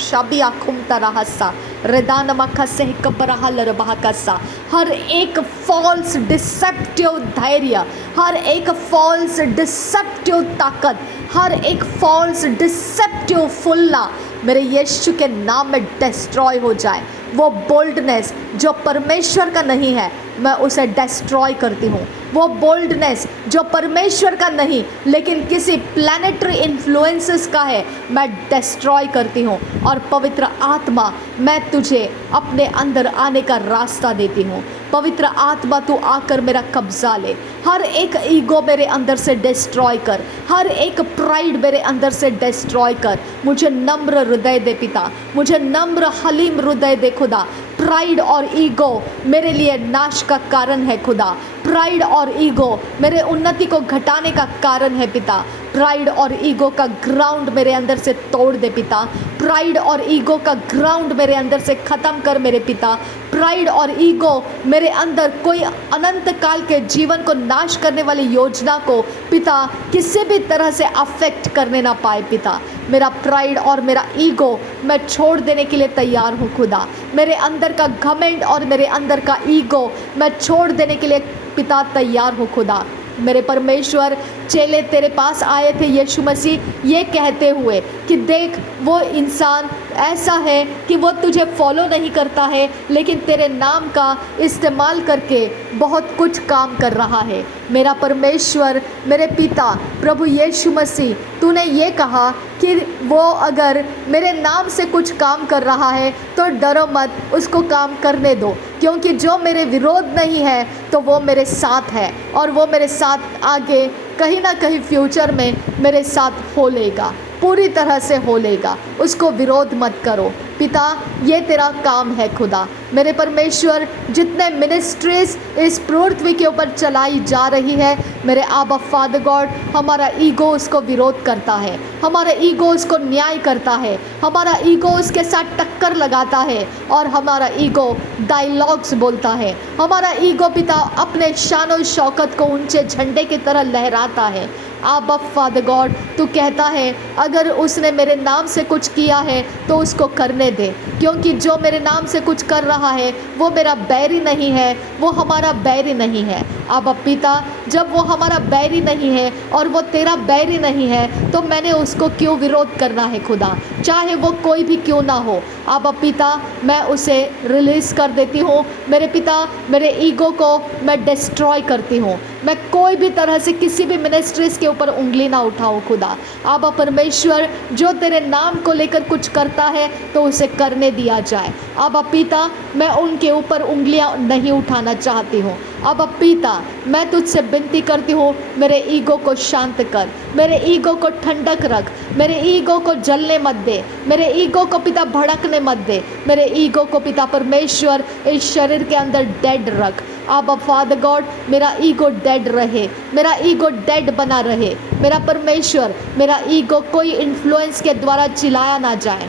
शाबिया खुमता रहसा रेदानमा खसे कबरहा लरबहा कसा। हर एक फॉल्स डिसेप्टिव धैर्य, हर एक फॉल्स डिसेप्टिव ताकत, हर एक फॉल्स डिसेप्टिव फुल्ला मेरे यीशु के नाम में डिस्ट्रॉय हो जाए। वो बोल्डनेस जो परमेश्वर का नहीं है, मैं उसे डिस्ट्रॉय करती हूँ। वो बोल्डनेस जो परमेश्वर का नहीं लेकिन किसी प्लैनेटरी इन्फ्लुएंसेस का है, मैं डिस्ट्रॉय करती हूँ। और पवित्र आत्मा, मैं तुझे अपने अंदर आने का रास्ता देती हूँ। पवित्र आत्मा, तू आकर मेरा कब्जा ले। हर एक ईगो मेरे अंदर से डिस्ट्रॉय कर। हर एक प्राइड मेरे अंदर से डिस्ट्रॉय कर। मुझे नम्र हृदय दे पिता, मुझे नम्र हलीम हृदय दे खुदा। प्राइड और ईगो मेरे लिए नाश का कारण है खुदा। प्राइड और ईगो मेरे उन्नति को घटाने का कारण है पिता। प्राइड और ईगो का ग्राउंड मेरे अंदर से तोड़ दे पिता। प्राइड और ईगो का ग्राउंड मेरे अंदर से ख़त्म कर मेरे पिता। प्राइड और ईगो मेरे अंदर कोई अनंत काल के जीवन को नाश करने वाली योजना को पिता किसी भी तरह से अफेक्ट करने ना पाए पिता। मेरा प्राइड और मेरा ईगो मैं छोड़ देने के लिए तैयार हूँ खुदा। मेरे अंदर का घमंड और मेरे अंदर का ईगो मैं छोड़ देने के लिए पिता तैयार हूँ खुदा। मेरे परमेश्वर, चेले तेरे पास आए थे यीशु मसीह ये कहते हुए कि देख, वो इंसान ऐसा है कि वो तुझे फॉलो नहीं करता है, लेकिन तेरे नाम का इस्तेमाल करके बहुत कुछ काम कर रहा है। मेरा परमेश्वर, मेरे पिता प्रभु यीशु मसीह, तूने ये कहा कि वो अगर मेरे नाम से कुछ काम कर रहा है तो डरो मत, उसको काम करने दो, क्योंकि जो मेरे विरोध नहीं है तो वो मेरे साथ है और वो मेरे साथ आगे कहीं ना कहीं फ्यूचर में मेरे साथ हो लेगा, पूरी तरह से हो लेगा। उसको विरोध मत करो। पिता ये तेरा काम है खुदा। मेरे परमेश्वर, जितने मिनिस्ट्रीज इस पृथ्वी के ऊपर चलाई जा रही है, मेरे आबा फादर गॉड, हमारा ईगो उसको विरोध करता है, हमारा ईगो उसको न्याय करता है, हमारा ईगो उसके साथ टक्कर लगाता है और हमारा ईगो डायलॉग्स बोलता है। हमारा ईगो पिता अपने शान और शौकत को ऊंचे झंडे की तरह लहराता है। आबा फादर गॉड, तू कहता है अगर उसने मेरे नाम से कुछ किया है तो उसको करने दे, क्योंकि जो मेरे नाम से कुछ कर रहा है वो मेरा बैरी नहीं है, वो हमारा बैरी नहीं है। आबा पिता, जब वो हमारा बैरी नहीं है और वो तेरा बैरी नहीं है तो मैंने उसको क्यों विरोध करना है खुदा, चाहे वो कोई भी क्यों ना हो। आबा पिता, मैं उसे रिलीज़ कर देती हूँ। मेरे पिता, मेरे ईगो को मैं डिस्ट्रॉय करती हूँ। मैं कोई भी तरह से किसी भी मिनिस्ट्रीज के ऊपर उंगली ना उठाऊँ खुदा। आबा परमेश्वर, जो तेरे नाम को लेकर कुछ करता है तो उसे करने दिया जाए। आबा पिता, मैं उनके ऊपर उंगलियां नहीं उठाना चाहती हूँ। आबा पिता, मैं तुझसे विनती करती हूँ, मेरे ईगो को शांत कर, मेरे ईगो को ठंडक रख, मेरे ईगो को जलने मत दे, मेरे ईगो को पिता भड़कने मत दे, मेरे ईगो को पिता परमेश्वर इस शरीर के अंदर डेड रख। आबा फादर गॉड, मेरा ईगो डेड रहे, मेरा ईगो डेड बना रहे। मेरा परमेश्वर, मेरा ईगो कोई इन्फ्लुएंस के द्वारा चिल्लाया ना जाए।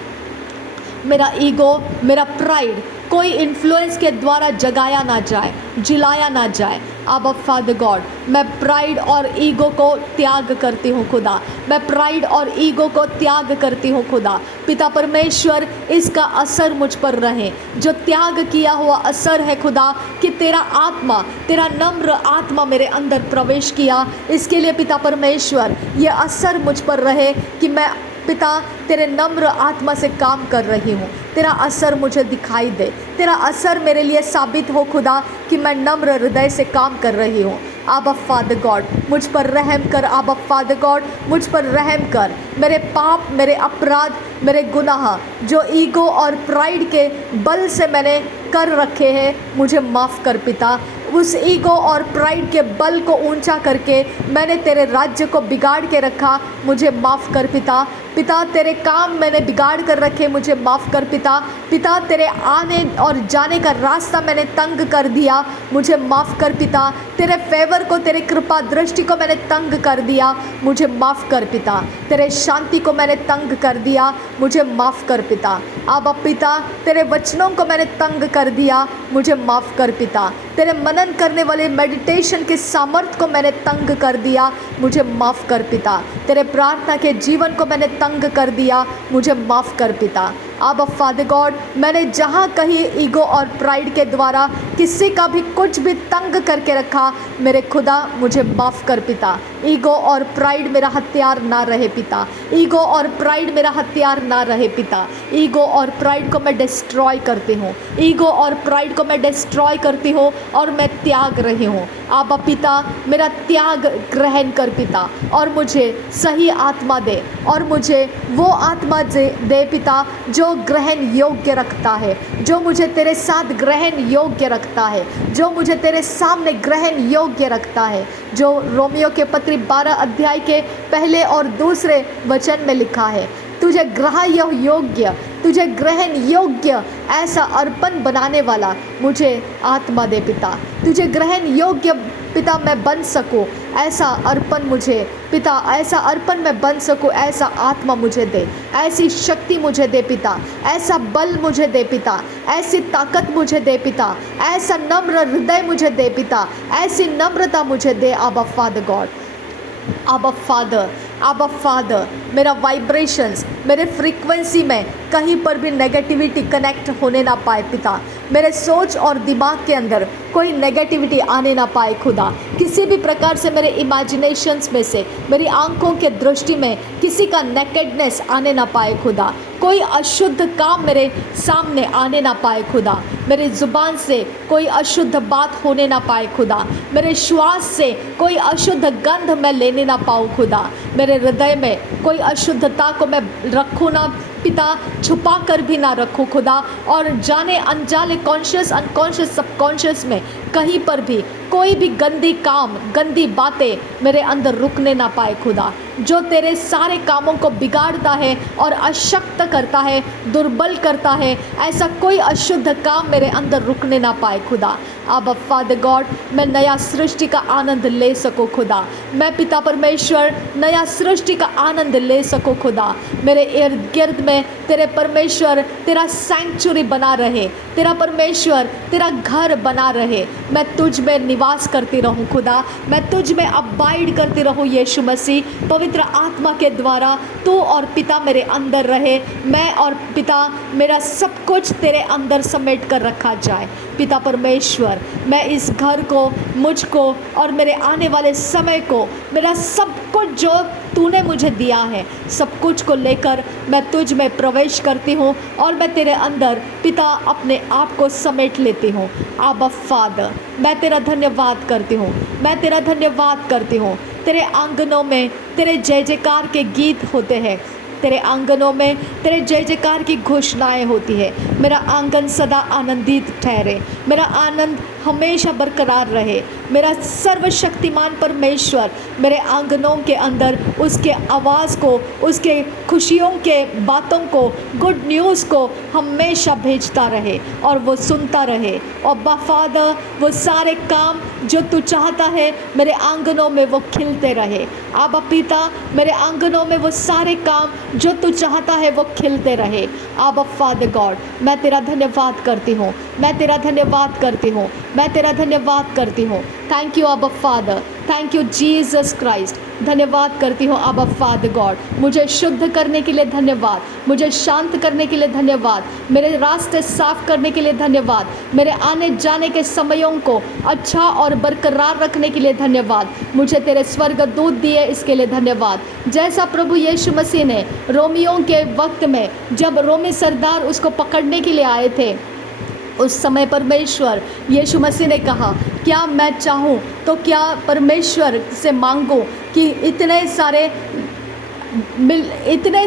मेरा ईगो, मेरा प्राइड कोई इन्फ्लुएंस के द्वारा जगाया ना जाए, जिलाया ना जाए। आबा फादर गॉड, मैं प्राइड और ईगो को त्याग करती हूँ खुदा, मैं प्राइड और ईगो को त्याग करती हूँ खुदा। पिता परमेश्वर, इसका असर मुझ पर रहे, जो त्याग किया हुआ असर है खुदा, कि तेरा आत्मा, तेरा नम्र आत्मा मेरे अंदर प्रवेश किया, इसके लिए पिता परमेश्वर ये असर मुझ पर रहे कि मैं पिता तेरे नम्र आत्मा से काम कर रही हूँ। तेरा असर मुझे दिखाई दे, तेरा असर मेरे लिए साबित हो खुदा कि मैं नम्र हृदय से काम कर रही हूँ। आबा फादर गॉड, मुझ पर रहम कर। आबा फादर गॉड, मुझ पर रहम कर। मेरे पाप, मेरे अपराध, मेरे गुनाह जो ईगो और प्राइड के बल से मैंने कर रखे हैं, मुझे माफ़ कर पिता। उस ईगो और प्राइड के बल को ऊंचा करके मैंने तेरे राज्य को बिगाड़ के रखा, मुझे माफ़ कर पिता। पिता, तेरे काम मैंने बिगाड़ कर रखे, मुझे माफ़ कर पिता। पिता, तेरे आने और जाने का रास्ता मैंने तंग कर दिया, मुझे माफ़ कर पिता। तेरे फेवर को, तेरे कृपा दृष्टि को मैंने तंग कर दिया, मुझे माफ़ कर पिता। तेरे शांति को मैंने तंग कर दिया, मुझे माफ़ कर पिता। आबा पिता, तेरे वचनों को मैंने तंग कर दिया, मुझे माफ़ कर पिता। तेरे मनन करने वाले मेडिटेशन के सामर्थ्य को मैंने तंग कर दिया, मुझे माफ़ कर पिता। तेरे प्रार्थना के जीवन को मैंने तंग कर दिया, मुझे माफ़ कर पिता। आबा फादर गॉड, मैंने जहाँ कहीं ईगो और प्राइड के द्वारा किसी का भी कुछ भी तंग करके रखा, मेरे खुदा मुझे माफ़ कर पिता। ईगो और प्राइड मेरा हथियार ना रहे पिता, ईगो और प्राइड मेरा हथियार ना रहे पिता। ईगो और प्राइड को मैं डिस्ट्रॉय करती हूँ, ईगो और प्राइड को मैं डिस्ट्रॉय करती हूँ और मैं त्याग रही हूँ। आबा पिता, मेरा त्याग ग्रहण कर पिता, और मुझे सही आत्मा दे, और मुझे वो आत्मा दे पिता जो ग्रहण योग्य रखता है, जो मुझे तेरे साथ ग्रहण योग्य रखता है, जो मुझे तेरे सामने ग्रहण योग्य रखता है, जो रोमियो के पत्री 12 अध्याय के पहले और दूसरे वचन में लिखा है। तुझे ग्राह्य योग्य, तुझे ग्रहण योग्य ऐसा अर्पण बनाने वाला मुझे आत्मा दे पिता। तुझे ग्रहण योग्य पिता मैं बन सकूं, ऐसा अर्पण मुझे पिता, ऐसा अर्पण मैं बन सकूं, ऐसा आत्मा मुझे दे, ऐसी शक्ति मुझे दे पिता, ऐसा बल मुझे दे पिता, ऐसी ताकत मुझे दे पिता, ऐसा नम्र हृदय मुझे दे पिता, ऐसी नम्रता मुझे दे। आबा फादर गॉड, आबा फादर, आबा फादर, मेरा वाइब्रेशंस, मेरे फ्रीक्वेंसी में कहीं पर भी नेगेटिविटी कनेक्ट होने ना पाए पिता। मेरे सोच और दिमाग के अंदर कोई नेगेटिविटी आने ना पाए खुदा। किसी भी प्रकार से मेरे इमेजिनेशंस में से, मेरी आंखों के दृष्टि में किसी का नेकेडनेस आने ना पाए खुदा। कोई अशुद्ध काम मेरे सामने आने ना पाए खुदा। मेरी ज़ुबान से कोई अशुद्ध बात होने ना पाए खुदा। मेरे श्वास से कोई अशुद्ध गंध मैं लेने ना पाऊँ खुदा। मेरे हृदय में कोई अशुद्धता को मैं रखूँ ना पिता, छुपा कर भी ना रखूँ खुदा, और जाने अनजाने कॉन्शियस, अनकॉन्शियस, सबकॉन्शियस में कहीं पर भी कोई भी गंदी काम, गंदी बातें मेरे अंदर रुकने ना पाए खुदा। जो तेरे सारे कामों को बिगाड़ता है और अशक्त करता है, दुर्बल करता है, ऐसा कोई अशुद्ध काम मेरे अंदर रुकने ना पाए खुदा। अब फादर गॉड, मैं नया सृष्टि का आनंद ले सकूं खुदा। मैं पिता परमेश्वर नया सृष्टि का आनंद ले सकूं खुदा। मेरे इर्द गिर्द में तेरे परमेश्वर तेरा सैंक्चुरी बना रहे, तेरा परमेश्वर तेरा घर बना रहे। मैं तुझ में निवास करती रहूं खुदा, मैं तुझ में अबाइड करती रहूं यीशु मसीह। पवित्र आत्मा के द्वारा तू और पिता मेरे अंदर रहे, मैं और पिता मेरा सब कुछ तेरे अंदर समेट कर रखा जाए। पिता परमेश्वर, मैं इस घर को, मुझको और मेरे आने वाले समय को, मेरा सब कुछ जो तूने मुझे दिया है, सब कुछ को लेकर मैं तुझ में प्रवेश करती हूँ और मैं तेरे अंदर पिता अपने आप को समेट लेती हूँ। आबा फादर, मैं तेरा धन्यवाद करती हूँ, मैं तेरा धन्यवाद करती हूँ। तेरे आंगनों में तेरे जय जयकार के गीत होते हैं, तेरे आंगनों में तेरे जय जयकार की घोषणाएं होती है। मेरा आंगन सदा आनंदित ठहरे, मेरा आनंद हमेशा बरकरार रहे। मेरा सर्वशक्तिमान परमेश्वर मेरे आंगनों के अंदर उसके आवाज़ को, उसके खुशियों के बातों को, गुड न्यूज़ को हमेशा भेजता रहे और वो सुनता रहे। और बाफादर, वो सारे काम जो तू चाहता है मेरे आंगनों में वो खिलते रहे। आबा पिता, मेरे आंगनों में वो सारे काम जो तू चाहता है वो खिलते रहे। आबा फादर गॉड, मैं तेरा धन्यवाद करती हूँ, मैं तेरा धन्यवाद करती हूँ, मैं तेरा धन्यवाद करती हूँ। थैंक यू आबा father, thank you Jesus Christ. धन्यवाद करती हूँ आबा फादर गॉड, मुझे शुद्ध करने के लिए धन्यवाद, मुझे शांत करने के लिए धन्यवाद, मेरे रास्ते साफ करने के लिए धन्यवाद, मेरे आने जाने के समयों को अच्छा और बरकरार रखने के लिए धन्यवाद। मुझे तेरे स्वर्गदूत दिए इसके लिए धन्यवाद। जैसा प्रभु यीशु मसीह ने रोमियों के वक्त में, जब रोमी सरदार उसको पकड़ने के लिए आए थे, उस समय परमेश्वर यीशु मसीह ने कहा, क्या मैं चाहूँ तो क्या परमेश्वर से मांगूँ कि इतने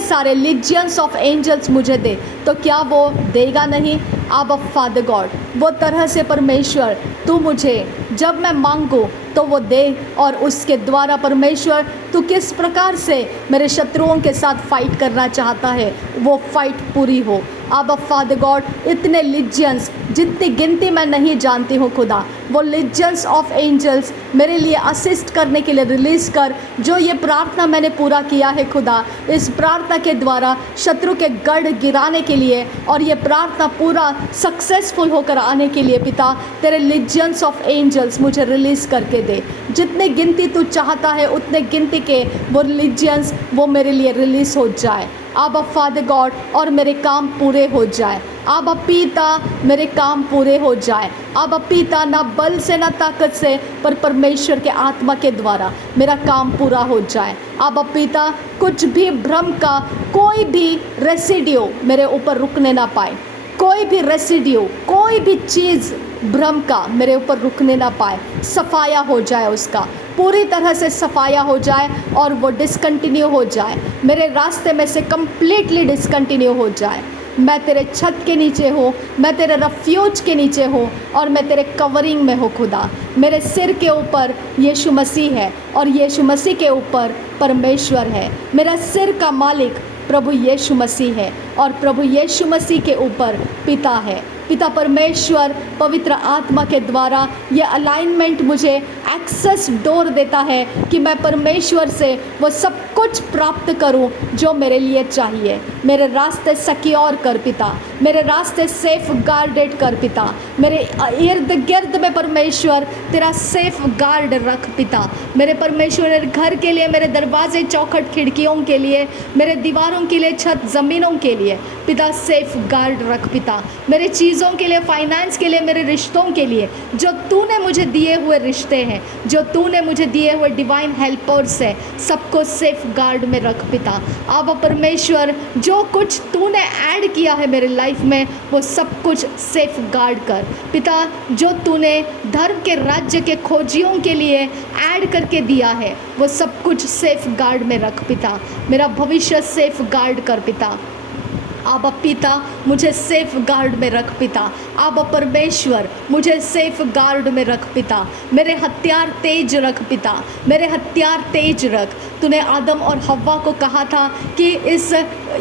सारे लीजियंस ऑफ एंजल्स मुझे दे, तो क्या वो देगा नहीं? आबा फादर गॉड, वो तरह से परमेश्वर तू मुझे जब मैं मांगूँ तो वो दे, और उसके द्वारा परमेश्वर तू किस प्रकार से मेरे शत्रुओं के साथ फाइट करना चाहता है वो फाइट पूरी हो। आबा फादर गॉड, इतने लीजियंस जितनी गिनती मैं नहीं जानती हूँ खुदा, वो लीजियंस ऑफ एंजल्स मेरे लिए असिस्ट करने के लिए रिलीज़ कर। जो ये प्रार्थना मैंने पूरा किया है खुदा, इस प्रार्थना के द्वारा शत्रु के गढ़ गिराने के लिए और ये प्रार्थना पूरा सक्सेसफुल होकर आने के लिए पिता, तेरे लीजियंस ऑफ एंजल्स मुझे रिलीज़ करके दे। जितने गिनती तू चाहता है उतने गिनती के वो लीजियंस वो मेरे लिए रिलीज़ हो जाए आबा फादर गॉड, और मेरे काम पूरे हो जाए। आबा पिता, मेरे काम पूरे हो जाए। आबा पिता, ना बल से ना ताकत से, पर परमेश्वर के आत्मा के द्वारा मेरा काम पूरा हो जाए। आबा पिता, कुछ भी भ्रम का कोई भी रेसिड्यू मेरे ऊपर रुकने ना पाए, कोई भी रेसिड्यू, कोई भी चीज़ भ्रम का मेरे ऊपर रुकने ना पाए। सफाया हो जाए, उसका पूरी तरह से सफाया हो जाए और वो डिसकंटिन्यू हो जाए, मेरे रास्ते में से कंप्लीटली डिसकंटिन्यू हो जाए। मैं तेरे छत के नीचे हूँ, मैं तेरे रफ्यूज के नीचे हूँ और मैं तेरे कवरिंग में हूँ खुदा। मेरे सिर के ऊपर यीशु मसीह है और यीशु मसीह के ऊपर परमेश्वर है। मेरा सिर का मालिक प्रभु यीशु मसीह है और प्रभु यीशु मसीह के ऊपर पिता है। पिता परमेश्वर पवित्र आत्मा के द्वारा ये अलाइनमेंट मुझे एक्सेस डोर देता है कि मैं परमेश्वर से वो सब कुछ प्राप्त करूं जो मेरे लिए चाहिए। मेरे रास्ते सिक्योर कर पिता, मेरे रास्ते सेफ गार्डेड कर पिता, मेरे इर्द गिर्द में परमेश्वर तेरा सेफ गार्ड रख पिता। मेरे परमेश्वर, मेरे घर के लिए, मेरे दरवाजे चौखट खिड़कियों के लिए, मेरे दीवारों के लिए, छत ज़मीनों के लिए पिता सेफ गार्ड रख पिता। मेरे चीज़ों के लिए, फाइनेंस के लिए, मेरे रिश्तों के लिए, जो तूने मुझे दिए हुए रिश्ते हैं, जो तूने मुझे दिए हुए डिवाइन हेल्पर्स है, सबको सेफ गार्ड में रख पिता। आबा परमेश्वर, जो कुछ तूने ऐड किया है मेरे लाइफ में वो सब कुछ सेफ गार्ड कर पिता। जो तूने धर्म के राज्य के खोजियों के लिए ऐड करके दिया है वो सब कुछ सेफ गार्ड में रख पिता। मेरा भविष्य सेफ गार्ड कर पिता। आबा पिता, मुझे सेफ गार्ड में रख पिता। आबा परमेश्वर, मुझे सेफ गार्ड में रख पिता। मेरे हथियार तेज रख पिता, मेरे हथियार तेज रख। तूने आदम और हव्वा को कहा था कि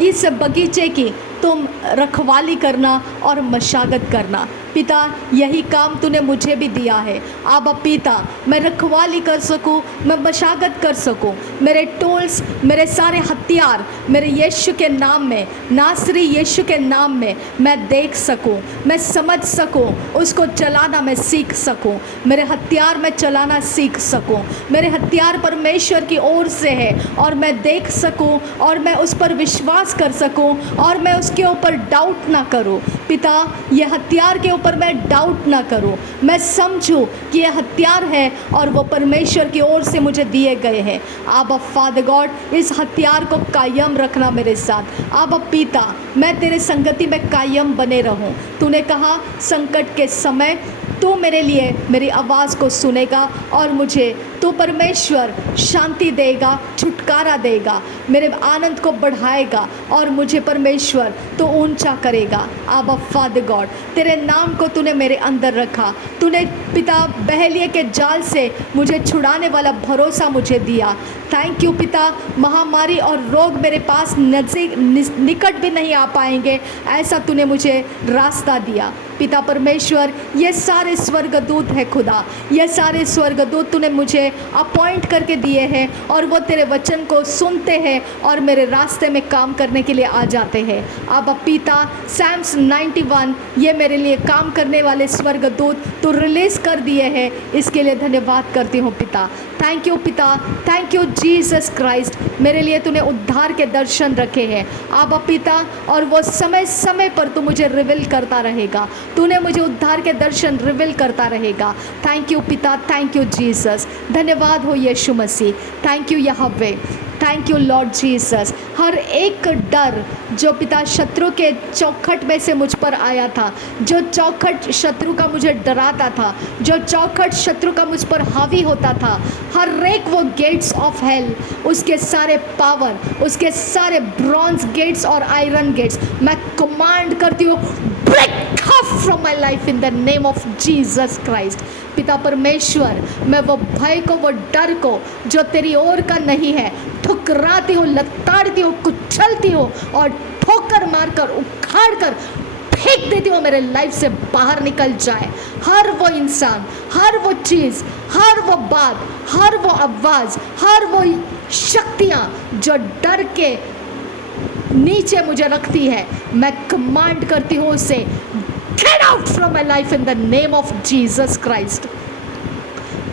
इस बगीचे की तुम रखवाली करना और मशागत करना। पिता, यही काम तूने मुझे भी दिया है। आबा पिता, मैं रखवाली कर सकूं, मैं मशागत कर सकूं। मेरे टूल्स, मेरे सारे हथियार मेरे यीशु के नाम में, नासरी यीशु के नाम में मैं देख सकूं, मैं समझ सकूं, उसको चलाना मैं सीख सकूं। मेरे हथियार मैं चलाना सीख सकूं। मेरे हथियार परमेश्वर की ओर से है और मैं देख सकूं और मैं उस पर विश्वास कर सकूं और मैं उसके ऊपर डाउट ना करूं। पिता, ये हथियार के ऊपर मैं डाउट ना करूं। मैं समझूं कि ये हथियार है और वो परमेश्वर की ओर से मुझे दिए गए हैं। आबा फादर गॉड, इस हथियार को कायम रखना मेरे साथ। आबा पिता, मैं तेरे संगति में कायम बने रहूं। तूने कहा संकट के समय तू मेरे लिए मेरी आवाज़ को सुनेगा और मुझे तू परमेश्वर शांति देगा, छुटकारा देगा, मेरे आनंद को बढ़ाएगा और मुझे परमेश्वर तो ऊंचा करेगा। आबा फादर गॉड, तेरे नाम को तूने मेरे अंदर रखा। तूने पिता बहलिए के जाल से मुझे छुड़ाने वाला भरोसा मुझे दिया। थैंक यू पिता। महामारी और रोग मेरे पास निकट भी नहीं आ पाएंगे, ऐसा तूने मुझे रास्ता दिया। पिता परमेश्वर, ये सारे स्वर्गदूत है खुदा, ये सारे स्वर्गदूत तूने मुझे अपॉइंट करके दिए हैं और वो तेरे वचन को सुनते हैं और मेरे रास्ते में काम करने के लिए आ जाते हैं। अब पिता, सैम्स 91 ये मेरे लिए काम करने वाले स्वर्गदूत तू रिलीज़ कर दिए हैं, इसके लिए धन्यवाद करती हूँ पिता। थैंक यू पिता, थैंक यू जीसस क्राइस्ट। मेरे लिए तूने उद्धार के दर्शन रखे हैं आबा पिता, और वो समय समय पर तू मुझे रिवील करता रहेगा। तूने मुझे उद्धार के दर्शन रिवील करता रहेगा। थैंक यू पिता, थैंक यू जीसस। धन्यवाद हो यीशु मसीह। थैंक यू यहोवे, थैंक यू लॉर्ड जीसस। हर एक डर जो पिता शत्रु के चौखट में से मुझ पर आया था, जो चौखट शत्रु का मुझे डराता था, जो चौखट शत्रु का मुझ पर हावी होता था, हर एक वो गेट्स ऑफ हेल, उसके सारे पावर, उसके सारे ब्रॉन्ज गेट्स और आयरन गेट्स मैं कमांड करती हूँ, break off from my life in the name of Jesus Christ. पिता परमेश्वर, मैं वो भय को, वो डर को जो तेरी ओर का नहीं है, ठुकराती हूँ, लताड़ती हूँ, कुचलती हूँ और ठोकर मारकर उखाड़ कर फेंक देती हूँ, मेरे लाइफ से बाहर निकल जाए। हर वो इंसान, हर वो चीज़, हर वो बात, हर वो आवाज़, हर वो शक्तियाँ जो डर के नीचे मुझे रखती है, मैं कमांड करती हूँ उसे get out from my life in the name of Jesus Christ.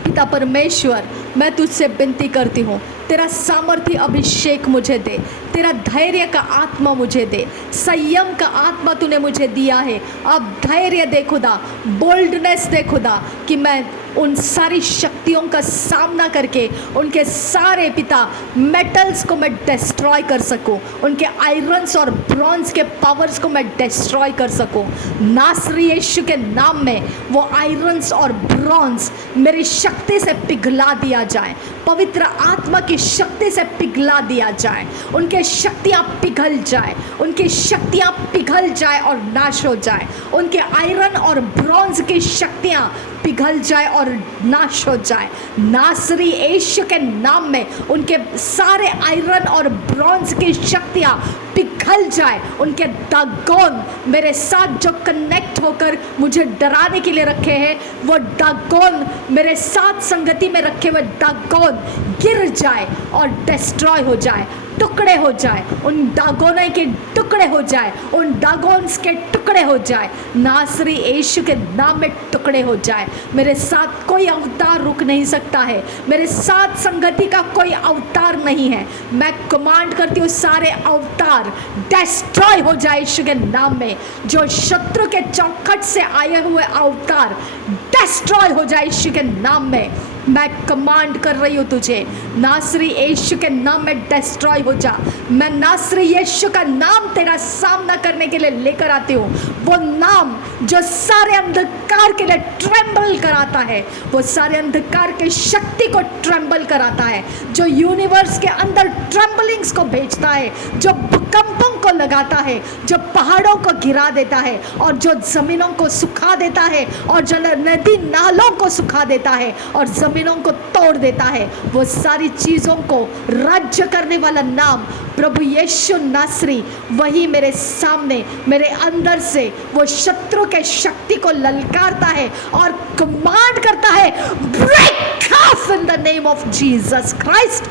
पिता परमेश्वर, मैं तुझसे विनती करती हूँ, तेरा सामर्थ्य अभिषेक मुझे दे, तेरा धैर्य का आत्मा मुझे दे, संयम का आत्मा तूने मुझे दिया है। अब धैर्य दे खुदा, बोल्डनेस दे खुदा, कि मैं उन सारी शक्तियों का सामना करके उनके सारे पिता मेटल्स को मैं डिस्ट्रॉय कर सकूं, उनके आयरन्स और ब्रॉन्ज के पावर्स को मैं डिस्ट्रॉय कर सकूं। नासरी यीशु के नाम में वो आयरन्स और ब्रॉन्ज मेरी शक्ति से पिघला दिया जाए, पवित्र आत्मा की शक्ति से पिघला दिया जाए, उनके शक्तियाँ पिघल जाए, उनकी शक्तियाँ पिघल जाए और नाश हो जाए, उनके आयरन और ब्रॉन्ज की शक्तियाँ पिघल जाए और नाश हो जाए। नासरी यीशु के नाम में उनके सारे आयरन और ब्रॉन्ज की शक्तियाँ पिघल जाए। उनके दागोन मेरे साथ जो कनेक्ट होकर मुझे डराने के लिए रखे हैं, वो दागोन मेरे साथ संगति में रखे हुए दागोन गिर जाए और डिस्ट्रॉय हो जाए, टुकड़े हो जाए, उन दागोने के टुकड़े हो जाए, उन दागोन्स के टुकड़े हो जाए, नासरी यीशु के नाम में टुकड़े हो जाए। मेरे साथ कोई अवतार रुक नहीं सकता है, मेरे साथ संगति का कोई अवतार नहीं है। मैं कमांड करती हूँ सारे अवतार डिस्ट्रॉय हो जाए यीशु के नाम में। जो शत्रु के चौखट से आए हुए अवतार डिस्ट्रॉय हो जाए यीशु के नाम में। मैं कमांड कर रही हूँ तुझे, नासरी यीशु के नाम में डिस्ट्रॉय हो जा। मैं नासरी यीशु का नाम तेरा सामना करने के लिए लेकर आती हूँ, वो नाम जो सारे अंधकार अंधकार के लिए ट्रेम्बल कराता है, वो सारे अंधकार के शक्ति को ट्रेम्बल कराता है, जो यूनिवर्स के अंदर ट्रेम्बलिंग्स को भेजता है, जो भूकंपों को लगाता है, जो पहाड़ों को गिरा देता है और जो जमीनों को सुखा देता है और जो नदी नालों को सुखा देता है और जमीनों को तोड़ देता है, वो सारी चीज़ों को राज्य करने वाला नाम प्रभु यीशु नासरी, वही मेरे सामने मेरे अंदर से वो शत्रु के शक्ति को ललकारता है और कमांड करता है, break off in the name of Jesus Christ.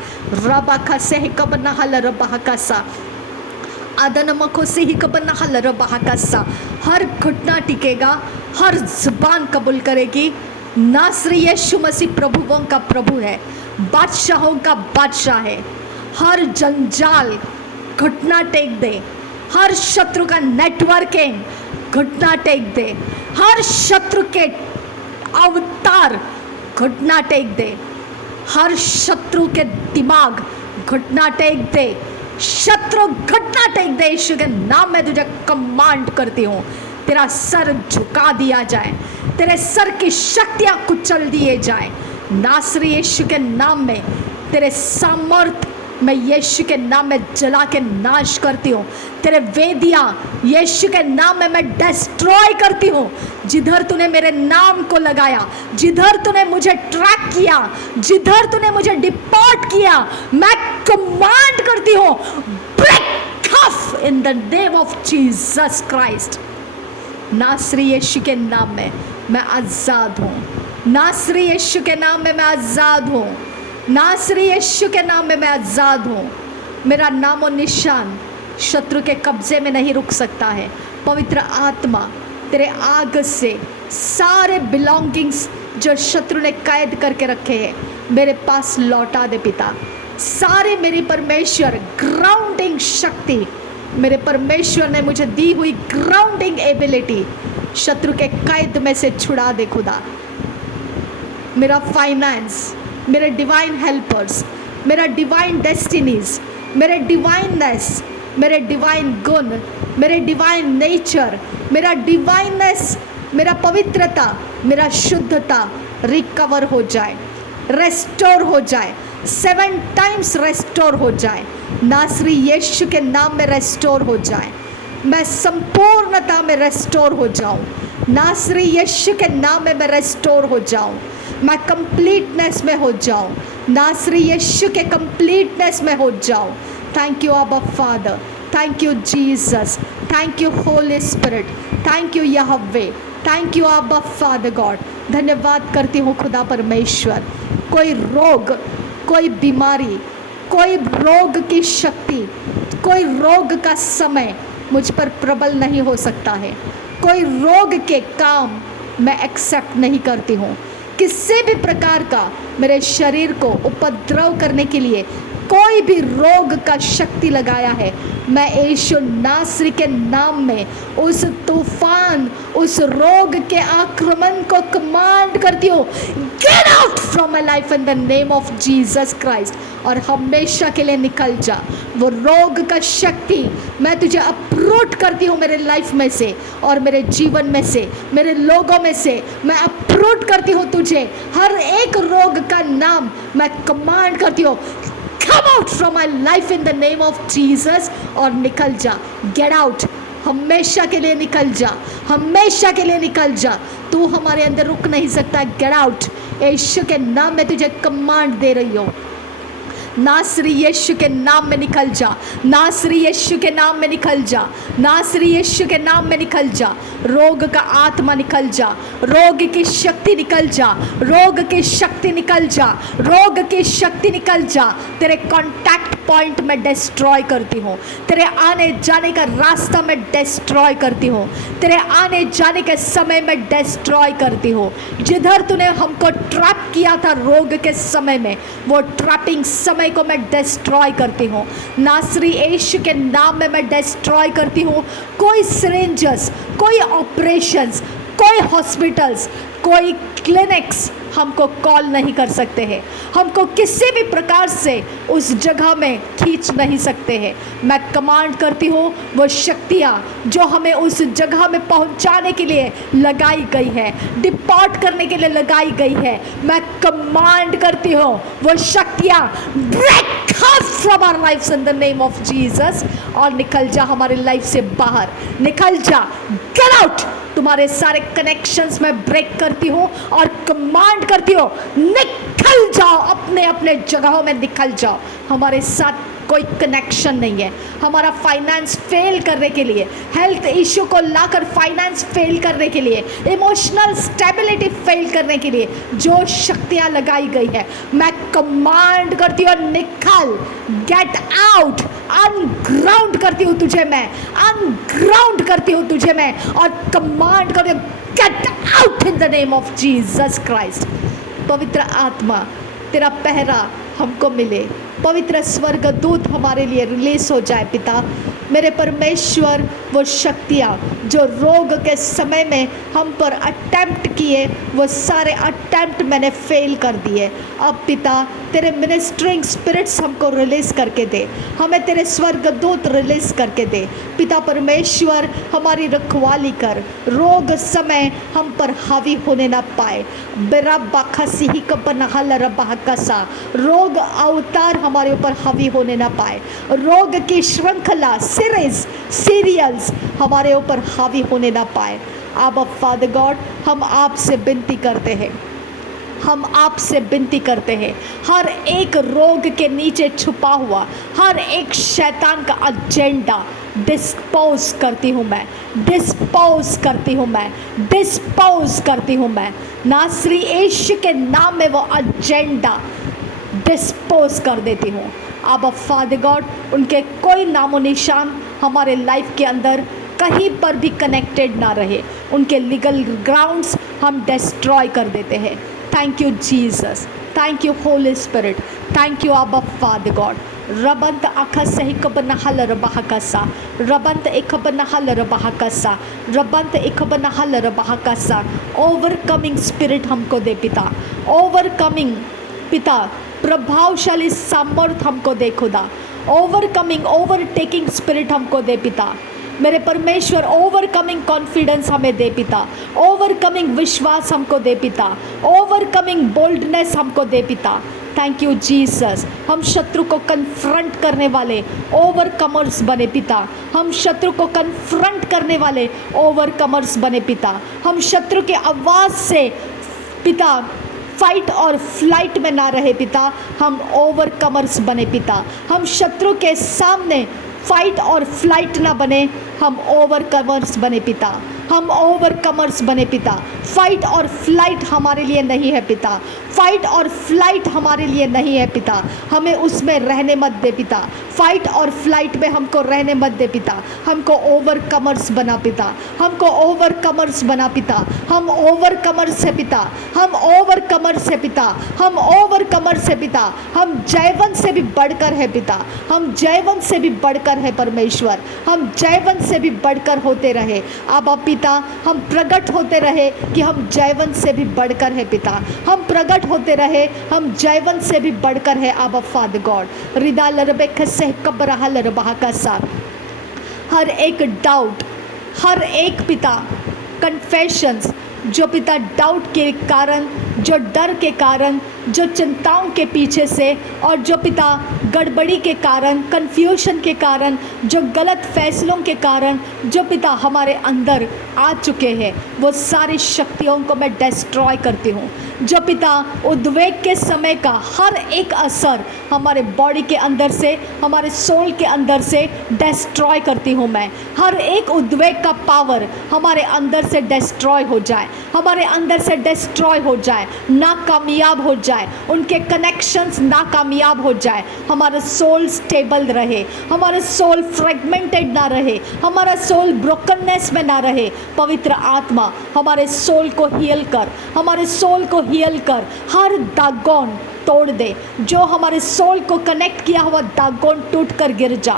रबा से कबना हल रबा कसा आदनमको से ही कबना हल रबा कसा। हर घुटना टिकेगा, हर जुबान कबूल करेगी, नासरी यीशु मसीह प्रभुओं का प्रभु है, बादशाहों का बादशाह है। हर जंजाल घुटना टेक दे, हर शत्रु का नेटवर्किंग घुटना टेक दे, हर शत्रु के अवतार घुटना टेक दे, हर शत्रु के दिमाग घुटना टेक दे, शत्रु घुटना टेक दे। यीशु के नाम में तुझे कमांड करती हूँ, तेरा सर झुका दिया जाए, तेरे सर की शक्तियाँ कुचल दिए जाए, नासरी यीशु के नाम में। तेरे सामर्थ मैं यीशु के नाम में जला के नाश करती हूँ, तेरे वेदियाँ यीशु के नाम में मैं डिस्ट्रॉय करती हूँ। जिधर तूने मेरे नाम को लगाया, जिधर तूने मुझे ट्रैक किया, जिधर तूने मुझे डिपोर्ट किया, मैं कमांड करती हूँ, break off in the name of Jesus Christ. नासरी यीशु के नाम में मैं आज़ाद हूँ, नासरी यीशु के नाम में मैं आज़ाद हूँ, नासरी यीशु के नाम में मैं आज़ाद हूँ। मेरा नामो निशान शत्रु के कब्जे में नहीं रुक सकता है। पवित्र आत्मा तेरे आग से सारे बिलोंगिंग्स जो शत्रु ने कैद करके रखे हैं मेरे पास लौटा दे पिता। सारे मेरी परमेश्वर ग्राउंडिंग शक्ति, मेरे परमेश्वर ने मुझे दी हुई ग्राउंडिंग एबिलिटी शत्रु के कैद में से छुड़ा दे खुदा। मेरा फाइनेंस, मेरे डिवाइन हेल्पर्स, मेरा डिवाइन डेस्टिनीज, मेरे डिवाइननेस, मेरे डिवाइन गुण, मेरे डिवाइन नेचर, मेरा डिवाइननेस, मेरा पवित्रता, मेरा शुद्धता रिकवर हो जाए, रेस्टोर हो जाए, 7 टाइम्स रेस्टोर हो जाए, नासरी यीशु के नाम में रेस्टोर हो जाए। मैं संपूर्णता में रेस्टोर हो जाऊं, नासरी यीशु के नाम में मैं रेस्टोर हो जाऊं, मैं कंप्लीटनेस में हो जाऊं, नासरी यीशु के कंप्लीटनेस में हो जाऊं। थैंक यू अब्बा father, thank you Jesus, thank you Holy Spirit, thank you यहोवे, थैंक यू अब्बा फादर गॉड। धन्यवाद करती हूँ खुदा परमेश्वर। कोई रोग, कोई बीमारी, कोई रोग की शक्ति, कोई रोग का समय मुझ पर प्रबल नहीं हो सकता है। कोई रोग के काम मैं एक्सेप्ट नहीं करती हूँ। किसी भी प्रकार का मेरे शरीर को उपद्रव करने के लिए कोई भी रोग का शक्ति लगाया है, मैं यीशु नासरी के नाम में उस तूफान, उस रोग के आक्रमण को कमांड करती हूँ, get out from my life in the name of Jesus Christ, और हमेशा के लिए निकल जा। वो रोग का शक्ति मैं तुझे अप्रूट करती हूँ मेरे लाइफ में से और मेरे जीवन में से, मेरे लोगों में से मैं अप्रूट करती हूँ तुझे। हर एक रोग का नाम मैं कमांड करती हूँ, come out from my life in the name of Jesus, और निकल जा, get out, हमेशा के लिए निकल जा, हमेशा के लिए निकल जा। तू हमारे अंदर रुक नहीं सकता, get out। यीशु के नाम में तुझे कमांड दे रही हो, नासरी यीशु के नाम में निकल जा, नासरी यीशु के नाम में निकल जा, नासरी यीशु के नाम में निकल जा। रोग का आत्मा निकल जा, रोग की शक्ति निकल जा, रोग की शक्ति निकल जा, रोग की शक्ति निकल जा। तेरे कॉन्टैक्ट पॉइंट में डिस्ट्रॉय करती हूँ, तेरे आने जाने का रास्ता में डिस्ट्रॉय करती हूँ, तेरे आने जाने के समय में डिस्ट्रॉय करती हूँ। जिधर तूने हमको ट्रैप किया था रोग के समय में, वो ट्रैपिंग समय को मैं डिस्ट्रॉय करती हूँ, नासरी यीशु के नाम में मैं डिस्ट्रॉय करती हूँ। कोई सिरिंजेस, कोई ऑपरेशंस, कोई हॉस्पिटल्स, कोई क्लिनिक्स, हमको कॉल नहीं कर सकते हैं, हमको किसी भी प्रकार से उस जगह में खींच नहीं सकते हैं। मैं कमांड करती हूँ वो शक्तियाँ जो हमें उस जगह में पहुँचाने के लिए लगाई गई है, डिपार्ट करने के लिए लगाई गई है, मैं कमांड करती हूँ वो शक्तियाँ break from our lifes in the name of Jesus, और निकल जा हमारे लाइफ से बाहर, निकल जा, गेट आउट। तुम्हारे सारे कनेक्शंस में ब्रेक करती हूँ और कमांड करती हूँ निकल जाओ, अपने अपने जगहों में निकल जाओ। हमारे साथ कोई कनेक्शन नहीं है। हमारा फाइनेंस फेल करने के लिए, हेल्थ इश्यू को लाकर फाइनेंस फेल करने के लिए, इमोशनल स्टेबिलिटी फेल करने के लिए जो शक्तियाँ लगाई गई है, मैं कमांड करती हूँ निकल, गेट आउट, अनग्राउंड करती हूँ तुझे मैं, अनग्राउंड करती हूँ तुझे मैं, और कमांड करती हूँ get out in the name of Jesus Christ. पवित्र आत्मा तेरा पहरा हमको मिले, पवित्र स्वर्गदूत हमारे लिए रिलीज हो जाए पिता। मेरे परमेश्वर वो शक्तियाँ जो रोग के समय में हम पर अटेम्प्ट किए, वो सारे अटेम्प्ट मैंने फेल कर दिए। अब पिता तेरे मिनिस्ट्रिंग स्पिरिट्स हमको रिलीज़ करके दे, हमें तेरे स्वर्गदूत रिलीज़ करके दे पिता परमेश्वर। हमारी रखवाली कर, रोग समय हम पर हावी होने ना पाए। बेरब्बा खसी कपनहल रब्बा कसा, रोग अवतार हमारे ऊपर हावी होने ना पाए, रोग की श्रृंखला सीरियल्स हमारे ऊपर हावी होने ना पाए। अब फादर गॉड हम आपसे विनती करते हैं, हम आपसे विनती करते हैं, हर एक रोग के नीचे छुपा हुआ हर एक शैतान का एजेंडा डिस्पोज करती हूँ मैं, डिस्पोज करती हूँ मैं, डिस्पोज करती हूँ मैं। नासरी यीशु के नाम में वो एजेंडा डिस्पोज कर देती हूँ। अब फादर गॉड उनके कोई नामो निशान हमारे लाइफ के अंदर कहीं पर भी कनेक्टेड ना रहे, उनके लीगल ग्राउंड्स हम डिस्ट्रॉय कर देते हैं। Thank you Jesus, thank you Holy Spirit, thank you आबा फादर गॉड। रबंत अखस सही कबनहल रबहकसा, रबंत एकबनहल रबहकसा, रबंत एकबनहल रबहकसा। ओवरकमिंग स्पिरिट हमको दे पिता, ओवरकमिंग पिता, प्रभावशाली सामर्थ हमको दे खुदा, ओवरकमिंग ओवरटेकिंग स्पिरिट हमको दे पिता। मेरे परमेश्वर ओवरकमिंग कॉन्फिडेंस हमें दे पिता, ओवरकमिंग विश्वास हमको दे पिता, ओवरकमिंग बोल्डनेस हमको दे पिता। Thank you Jesus. हम शत्रु को कन्फ्रंट करने वाले ओवरकमर्स बने पिता, हम शत्रु को कन्फ्रंट करने वाले ओवरकमर्स बने पिता। हम शत्रु की आवाज़ से पिता फाइट और फ्लाइट में ना रहे पिता, हम ओवरकमर्स बने पिता। हम शत्रु के सामने फाइट और फ्लाइट ना बने, हम ओवरकमर्स बने पिता, हम ओवरकमर्स बने पिता। फाइट और फ्लाइट हमारे लिए नहीं है पिता, फाइट और फ्लाइट हमारे लिए नहीं है पिता, हमें उसमें रहने मत दे पिता। फाइट और फ्लाइट में हमको रहने मत दे पिता, हमको ओवरकमर्स बना पिता, हमको ओवरकमर्स बना पिता। हम ओवरकमर्स है पिता, हम ओवरकमर्स है पिता, हम ओवरकमर्स है पिता। हम जयवंत से भी बढ़कर है पिता, हम जयवंत से भी बढ़कर है परमेश्वर, हम जयवंत से भी बढ़कर होते रहे। अब पिता हम प्रकट होते रहे कि हम जयवंत से भी बढ़कर है पिता, हम प्रकट होते रहे हम जयवंत से भी बढ़कर है। अब फादर गॉड रिदा लरबेख से कबरहा लरबहा का साथ हर एक डाउट, हर एक पिता कन्फेशंस जो पिता डाउट के कारण, जो डर के कारण, जो चिंताओं के पीछे से, और जो पिता गड़बड़ी के कारण, कन्फ्यूशन के कारण, जो गलत फैसलों के कारण जो पिता हमारे अंदर आ चुके हैं, वो सारी शक्तियों को मैं डिस्ट्रॉय करती हूँ। जो पिता उद्वेग के समय का हर एक असर हमारे बॉडी के अंदर से, हमारे सोल के अंदर से डिस्ट्रॉय करती हूँ मैं। हर एक उद्वेग का पावर हमारे अंदर से डिस्ट्रॉय हो जाए, हमारे अंदर से डिस्ट्रॉय हो जाए, नाकामयाब हो जाए, उनके कनेक्शंस नाकामयाब हो जाए। हमारा सोल स्टेबल रहे, हमारा सोल फ्रेगमेंटेड ना रहे, हमारा सोल ब्रोकननेस में ना रहे। पवित्र आत्मा हमारे सोल को हील कर, हमारे सोल को हील कर, हर दागोन तोड़ दे। जो हमारे सोल को कनेक्ट किया हुआ दागोन टूट कर गिर जा,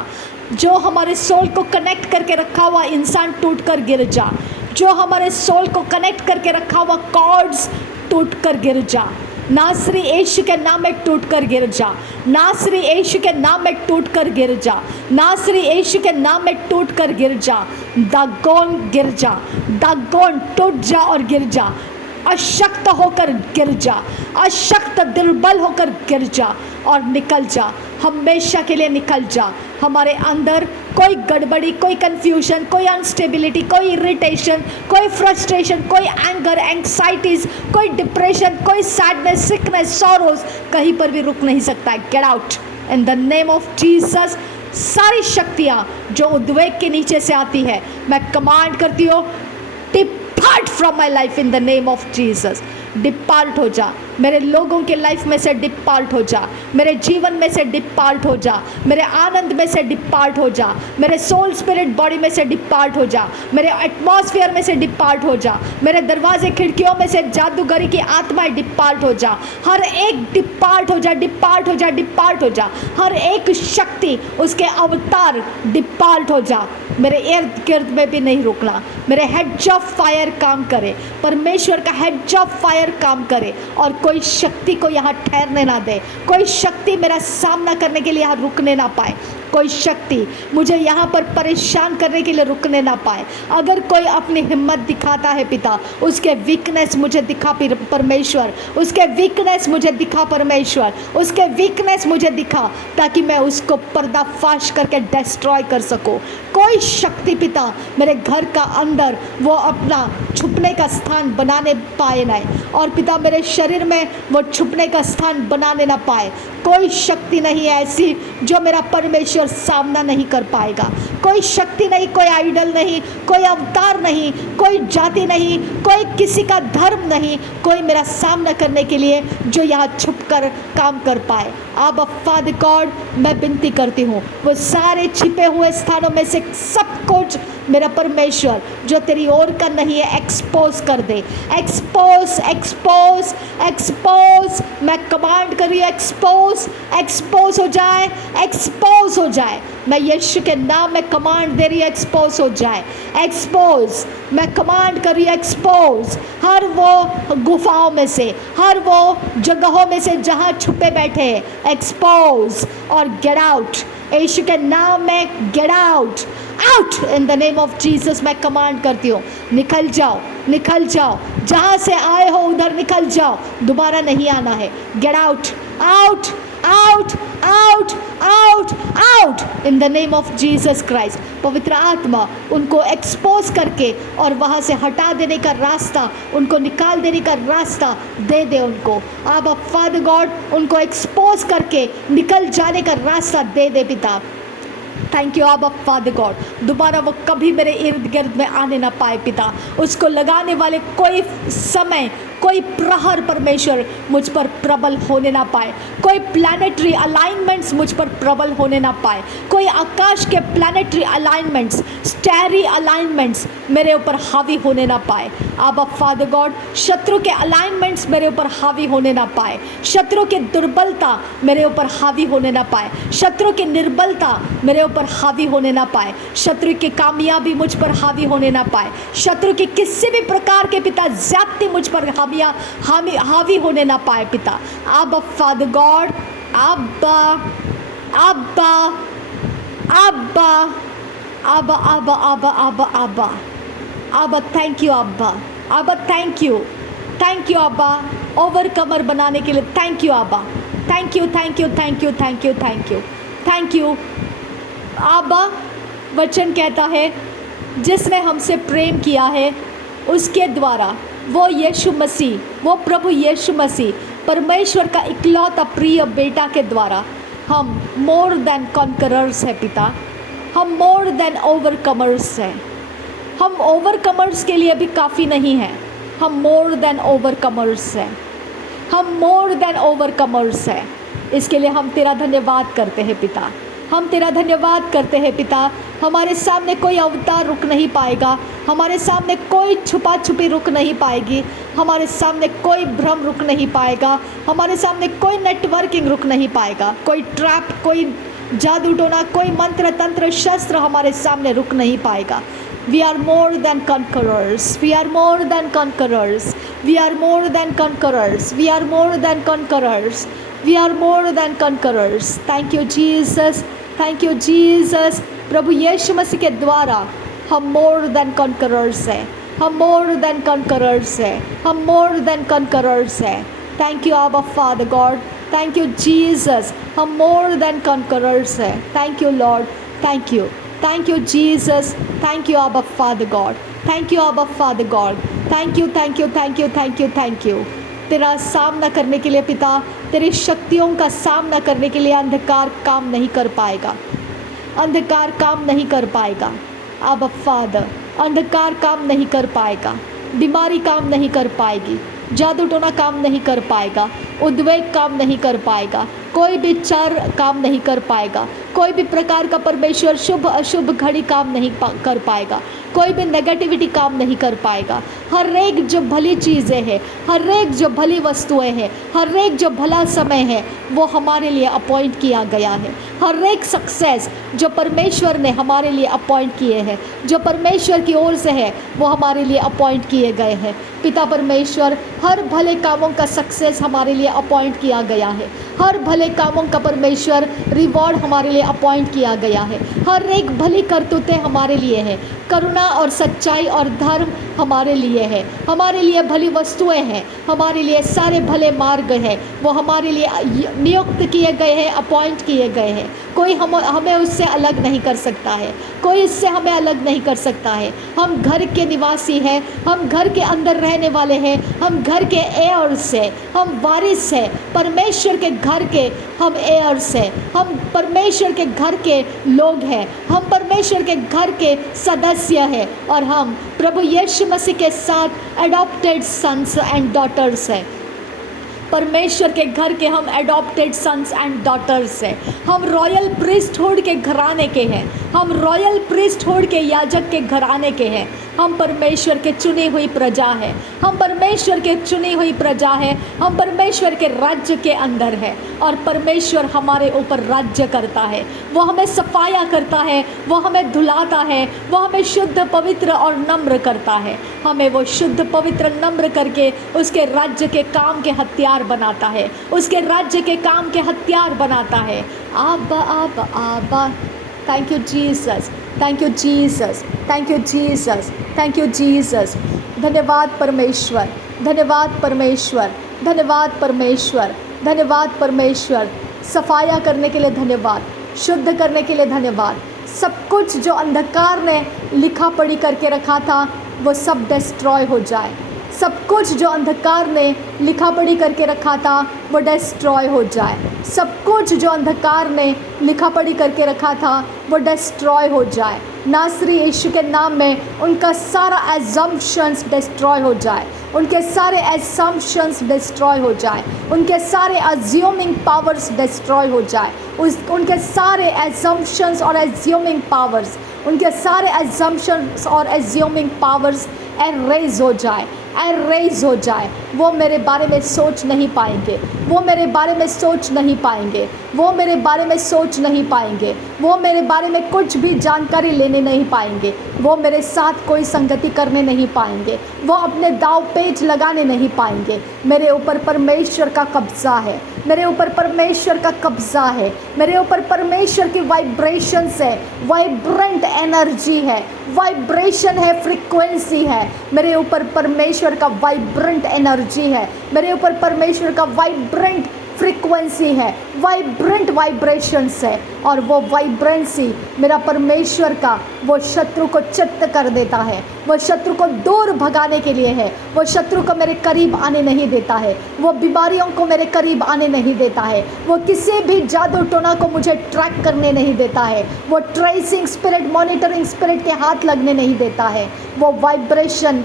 जो हमारे सोल को कनेक्ट करके रखा हुआ इंसान टूट कर गिर जा, जो हमारे सोल को कनेक्ट करके रखा हुआ कॉर्ड्स टूट कर गिर जा। नासरी यीशु के नाम में टूट कर गिर जा। नासरी यीशु के नाम में टूट कर गिर जा। नासरी यीशु के नाम में टूट कर गिर जा। दागोन गिर जा। दागोन टूट जा और गिर जा। अशक्त होकर गिर जा। अशक्त दुर्बल होकर गिर जा और निकल जा। हमेशा के लिए निकल जा। हमारे अंदर कोई गड़बड़ी, कोई कंफ्यूजन, कोई अनस्टेबिलिटी, कोई इरिटेशन, कोई फ्रस्ट्रेशन, कोई एंगर, एंग्जाइटीज, कोई डिप्रेशन, कोई सैडनेस, सिकनेस, सॉरोज कहीं पर भी रुक नहीं सकता है। Get out in the name of Jesus. सारी शक्तियाँ जो उद्वेग के नीचे से आती है, मैं कमांड करती हूँ, depart from my life in the name of Jesus. Depart हो जा। मेरे लोगों के लाइफ में से डिपार्ट हो जा। मेरे जीवन में से डिपार्ट हो जा। मेरे आनंद में से डिपार्ट हो जा। मेरे सोल स्पिरिट बॉडी में से डिपार्ट हो जा। मेरे एटमॉस्फेयर में से डिपार्ट हो जा। मेरे दरवाजे खिड़कियों में से जादूगरी की आत्माएं डिपार्ट हो जा। हर एक डिपार्ट हो जा, डिपार्ट हो जा, डिपार्ट हो जा। हर एक शक्ति, उसके अवतार डिपार्ट हो जा। मेरे इर्द गिर्द में भी नहीं रुकना। मेरे हेड्स ऑफ फायर काम करे। परमेश्वर का हेड्स ऑफ फायर काम करे और कोई शक्ति को यहाँ ठहरने ना दे। कोई शक्ति मेरा सामना करने के लिए यहाँ रुकने ना पाए। कोई शक्ति मुझे यहाँ पर परेशान करने के लिए रुकने ना पाए। अगर कोई अपनी हिम्मत दिखाता है पिता, उसके वीकनेस मुझे दिखा परमेश्वर। उसके वीकनेस मुझे दिखा परमेश्वर। उसके वीकनेस मुझे दिखा, ताकि मैं उसको पर्दाफाश करके डिस्ट्रॉय कर सकूँ। कोई शक्ति पिता मेरे घर का अंदर वो अपना छुपने का स्थान बनाने पाए ना, और पिता मेरे शरीर में वो छुपने का स्थान बनाने ना पाए। कोई शक्ति नहीं है ऐसी जो मेरा परमेश्वर सामना नहीं कर पाएगा। कोई शक्ति नहीं, कोई आइडल नहीं, कोई अवतार नहीं, कोई जाति नहीं, कोई किसी का धर्म नहीं, कोई मेरा सामना करने के लिए जो यहाँ छुप कर काम कर पाए। अब फादर गॉड, मैं विनती करती हूँ, वो सारे छिपे हुए स्थानों में से सब कुछ मेरा परमेश्वर जो तेरी ओर का नहीं है एक्सपोज कर दे। Expose, expose, expose. मैं कमांड कर रही हूँ, एक्सपोज, एक्सपोज हो जाए, एक्सपोज हो जाए। मैं यीशु के नाम में कमांड दे रही हूँ, एक्सपोज हो जाए। एक्सपोज, मैं कमांड कर रही हूँ, एक्सपोज। हर वो गुफाओं में से, हर वो जगहों में से जहाँ छुपे बैठे हैं, एक्सपोज और गेट आउट। यीशु के नाम में get out, out in the name of Jesus. मैं कमांड करती हूँ, निकल जाओ, निकल जाओ। जहाँ से आए हो उधर निकल जाओ, दोबारा नहीं आना है। Get out, out, out, out, out, out in the name of Jesus Christ. पवित्र आत्मा उनको एक्सपोज करके और वहाँ से हटा देने का रास्ता, उनको निकाल देने का रास्ता दे दे उनको। अब फादर गॉड उनको एक्सपोज करके निकल जाने का रास्ता दे दे पिता। थैंक यू आबा फादर गॉड। दोबारा वो कभी मेरे इर्द गिर्द में आने ना पाए पिता। उसको लगाने वाले कोई समय, कोई प्रहर परमेश्वर मुझ पर प्रबल होने ना पाए। कोई प्लैनेटरी अलाइनमेंट्स मुझ पर प्रबल होने ना पाए। कोई आकाश के प्लैनेटरी अलाइनमेंट्स, स्टैरी अलाइनमेंट्स मेरे ऊपर हावी होने ना पाए। आबा फादर गॉड, शत्रु के अलाइनमेंट्स मेरे ऊपर हावी होने ना पाए। शत्रु की दुर्बलता मेरे ऊपर हावी होने ना पाए। शत्रु की निर्बलता मेरे ऊपर हावी होने ना पाए। शत्रु की कामयाबी मुझ पर हावी होने ना पाए। शत्रु की किसी भी प्रकार के पिता ज्यादती मुझ पर हावी होने ना पाए पिता। आबा फादर गॉड, आबा आबा आबा आबा आबा आबा आबा आबा आबा थैंक यू आबा, आबा थैंक यू, थैंक यू आबा ओवरकमर बनाने के लिए। थैंक यू आबा, thank you, thank you, thank you, thank you, thank you, thank you आबा। वचन कहता है जिसने हमसे प्रेम किया है उसके द्वारा, वो यीशु मसीह, वो प्रभु यीशु मसीह परमेश्वर का इकलौता प्रिय बेटा के द्वारा हम मोर देन कॉन्करर्स है पिता। हम मोर देन ओवरकमर्स हैं। हम ओवरकमर्स के लिए भी काफ़ी नहीं हैं, हम मोर देन ओवरकमर्स हैं। हम मोर देन ओवरकमर्स हैं। इसके लिए हम तेरा धन्यवाद करते हैं पिता। हम तेरा धन्यवाद करते हैं पिता। हमारे सामने कोई अवतार रुक नहीं पाएगा। हमारे सामने कोई छुपा छुपी रुक नहीं पाएगी। हमारे सामने कोई भ्रम रुक नहीं पाएगा। हमारे सामने कोई नेटवर्किंग रुक नहीं पाएगा। कोई ट्रैप, कोई जादू टोना, कोई मंत्र तंत्र शस्त्र हमारे सामने रुक नहीं पाएगा। We are more than conquerors. We are more than conquerors. We are more than conquerors. We are more than conquerors. We are more than conquerors. Thank you Jesus. Thank you Jesus. प्रभु यीशु मसीह के द्वारा हम more than conquerors हैं. हम more than conquerors हैं. हम more than conquerors हैं. Thank you Abba Father God. Thank you Jesus. हम more than conquerors हैं. Thank you Lord. Thank you. Thank you Jesus. Thank you Abba Father God. Thank you Abba Father God. Thank you, thank you, thank you, thank you, thank you. तेरा सामना करने के लिए पिता, तेरी शक्तियों का सामना करने के लिए अंधकार काम नहीं कर पाएगा. अंधकार काम नहीं कर पाएगा. Abba Father, अंधकार काम नहीं कर पाएगा. बीमारी काम नहीं कर पाएगी. जादू टोना काम नहीं कर पाएगा. उद्वेग काम नहीं कर पाएगा. कोई भी चर काम नहीं कर पाएगा. कोई भी प्रकार का परमेश्वर शुभ अशुभ घड़ी काम नहीं कर पाएगा. कोई भी नेगेटिविटी काम नहीं कर पाएगा. हर एक जो भली चीज़ें हैं, हर एक जो भली वस्तुएं हैं, हर एक जो भला समय है, वो हमारे लिए अपॉइंट किया गया है. हर एक सक्सेस जो परमेश्वर ने हमारे लिए अपॉइंट किए हैं, जो परमेश्वर की ओर से है, वो हमारे लिए अपॉइंट किए गए हैं. पिता परमेश्वर, हर भले कामों का सक्सेस हमारे लिए अपॉइंट किया गया है. हर भले कामों का परमेश्वर रिवॉर्ड हमारे लिए अपॉइंट किया गया है. हर एक भली करतूतें हमारे लिए है. करुणा और सच्चाई और धर्म हमारे लिए है. हमारे लिए भली वस्तुएं हैं. हमारे लिए सारे भले मार्ग हैं. वो हमारे लिए नियुक्त किए गए हैं, अपॉइंट किए गए हैं. कोई हमें उससे अलग नहीं कर सकता है. कोई इससे हमें अलग नहीं कर सकता है. हम घर के निवासी हैं. हम घर के अंदर रहने वाले हैं. हम घर के एयर्स हैं. हम वारिस हैं. परमेश्वर के घर के हम एयर्स हैं. हम परमेश्वर के घर के लोग हैं. हम परमेश्वर के घर के सदस्य हैं. और हम प्रभु यीशु मसीह के साथ एडॉप्टेड सन्स एंड डॉटर्स हैं. परमेश्वर के घर के हम एडॉप्टेड सन्स एंड डॉटर्स हैं. हम रॉयल प्रीस्टहुड के घराने के हैं. हम रॉयल प्रीस्टहुड के याजक के घराने के हैं. हम परमेश्वर के चुनी हुई प्रजा है. हम परमेश्वर के चुनी हुई प्रजा है. हम परमेश्वर के राज्य के अंदर है. और परमेश्वर हमारे ऊपर राज्य करता है. वो हमें सफाया करता है. वो हमें धुलाता है. वो हमें शुद्ध पवित्र और नम्र करता है. हमें वो शुद्ध पवित्र नम्र करके उसके राज्य के काम के हथियार बनाता है. उसके राज्य के काम के हथियार बनाता है. आबा आबा आबा. Thank you Jesus. Thank you Jesus. Thank you Jesus. Thank you Jesus. धन्यवाद परमेश्वर. धन्यवाद परमेश्वर. धन्यवाद परमेश्वर. धन्यवाद परमेश्वर. सफाया करने के लिए धन्यवाद. शुद्ध करने के लिए धन्यवाद. सब कुछ जो अंधकार ने लिखा पढ़ी करके रखा था, वो सब डिस्ट्रॉय हो जाए. सब कुछ जो अंधकार ने लिखा पढ़ी करके रखा था, वो डिस्ट्रॉय हो जाए. सब कुछ जो अंधकार ने लिखा पढ़ी करके रखा था, वो डिस्ट्रॉय हो जाए. नासरी यीशु के नाम में उनका सारा एजम्पशंस डिस्ट्रॉय हो जाए. उनके सारे एजम्पशंस डिस्ट्रॉय हो जाए. उनके सारे अज्यूमिंग पावर्स डिस्ट्रॉय हो जाए. उनके सारे एजम्पशंस और एज्यूमिंग पावर्स, उनके सारे एजम्पशंस और एज्यूमिंग पावर्स एरेज हो जाए. एरेज हो जाए. वो मेरे बारे में सोच नहीं पाएंगे. वो मेरे बारे में सोच नहीं पाएंगे. वो मेरे बारे में सोच नहीं पाएंगे. वो मेरे बारे में कुछ भी जानकारी लेने नहीं पाएंगे. वो मेरे साथ कोई संगति करने नहीं पाएंगे. वो अपने दाव पेच लगाने नहीं पाएंगे. मेरे ऊपर परमेश्वर का कब्जा है. मेरे ऊपर परमेश्वर का कब्जा है. मेरे ऊपर परमेश्वर की वाइब्रेशंस है. वाइब्रेंट एनर्जी है. वाइब्रेशन है. फ्रीक्वेंसी है. मेरे ऊपर परमेश्वर का वाइब्रेंट एनर्जी है. मेरे ऊपर परमेश्वर का वाइब्रेंट फ्रीक्वेंसी है. वाइब्रेंट वाइब्रेशंस है. और वो वाइब्रेंसी मेरा परमेश्वर का वो शत्रु को चित्त कर देता है. वो शत्रु को दूर भगाने के लिए है. वो शत्रु को मेरे करीब आने नहीं देता है. वो बीमारियों को मेरे करीब आने नहीं देता है. वो किसी भी जादू टोना को मुझे ट्रैक करने नहीं देता है. वो ट्रेसिंग स्पिरिट, मॉनिटरिंग स्पिरिट के हाथ लगने नहीं देता है. वो वाइब्रेशन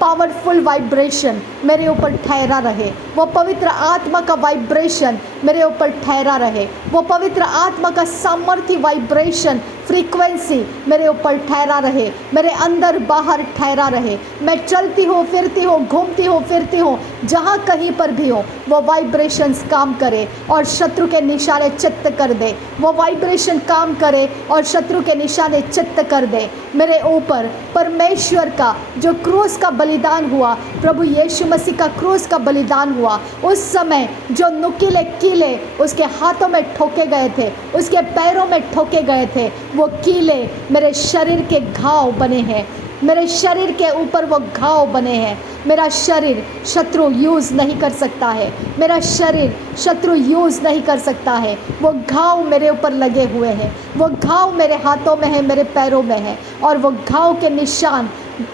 पावरफुल वाइब्रेशन मेरे ऊपर ठहरा रहे. वो पवित्र आत्मा का वाइब्रेशन मेरे ऊपर ठहरा रहे। वो पवित्र आत्मा का सामर्थ्य वाइब्रेशन फ्रीक्वेंसी मेरे ऊपर ठहरा रहे, मेरे अंदर बाहर ठहरा रहे। मैं चलती हूँ, फिरती हूँ, घूमती हूँ, फिरती हूँ, जहाँ कहीं पर भी हो वो वाइब्रेशंस काम करे और शत्रु के निशाने चित्त कर दे। वो वाइब्रेशन काम करे और शत्रु के निशाने चित्त कर दे। मेरे ऊपर परमेश्वर का जो क्रूस का बलिदान हुआ, प्रभु यीशु मसीह का क्रूस का बलिदान हुआ, उस समय जो नुकीले कीले उसके हाथों में ठोके गए थे, उसके पैरों में ठोके गए थे, वो कीले मेरे शरीर के घाव बने हैं। मेरे शरीर के ऊपर वो घाव बने हैं। मेरा शरीर शत्रु यूज़ नहीं कर सकता है। मेरा शरीर शत्रु यूज़ नहीं कर सकता है। वो घाव मेरे ऊपर लगे हुए हैं। वो घाव मेरे हाथों में है, मेरे पैरों में है, और वो घाव के निशान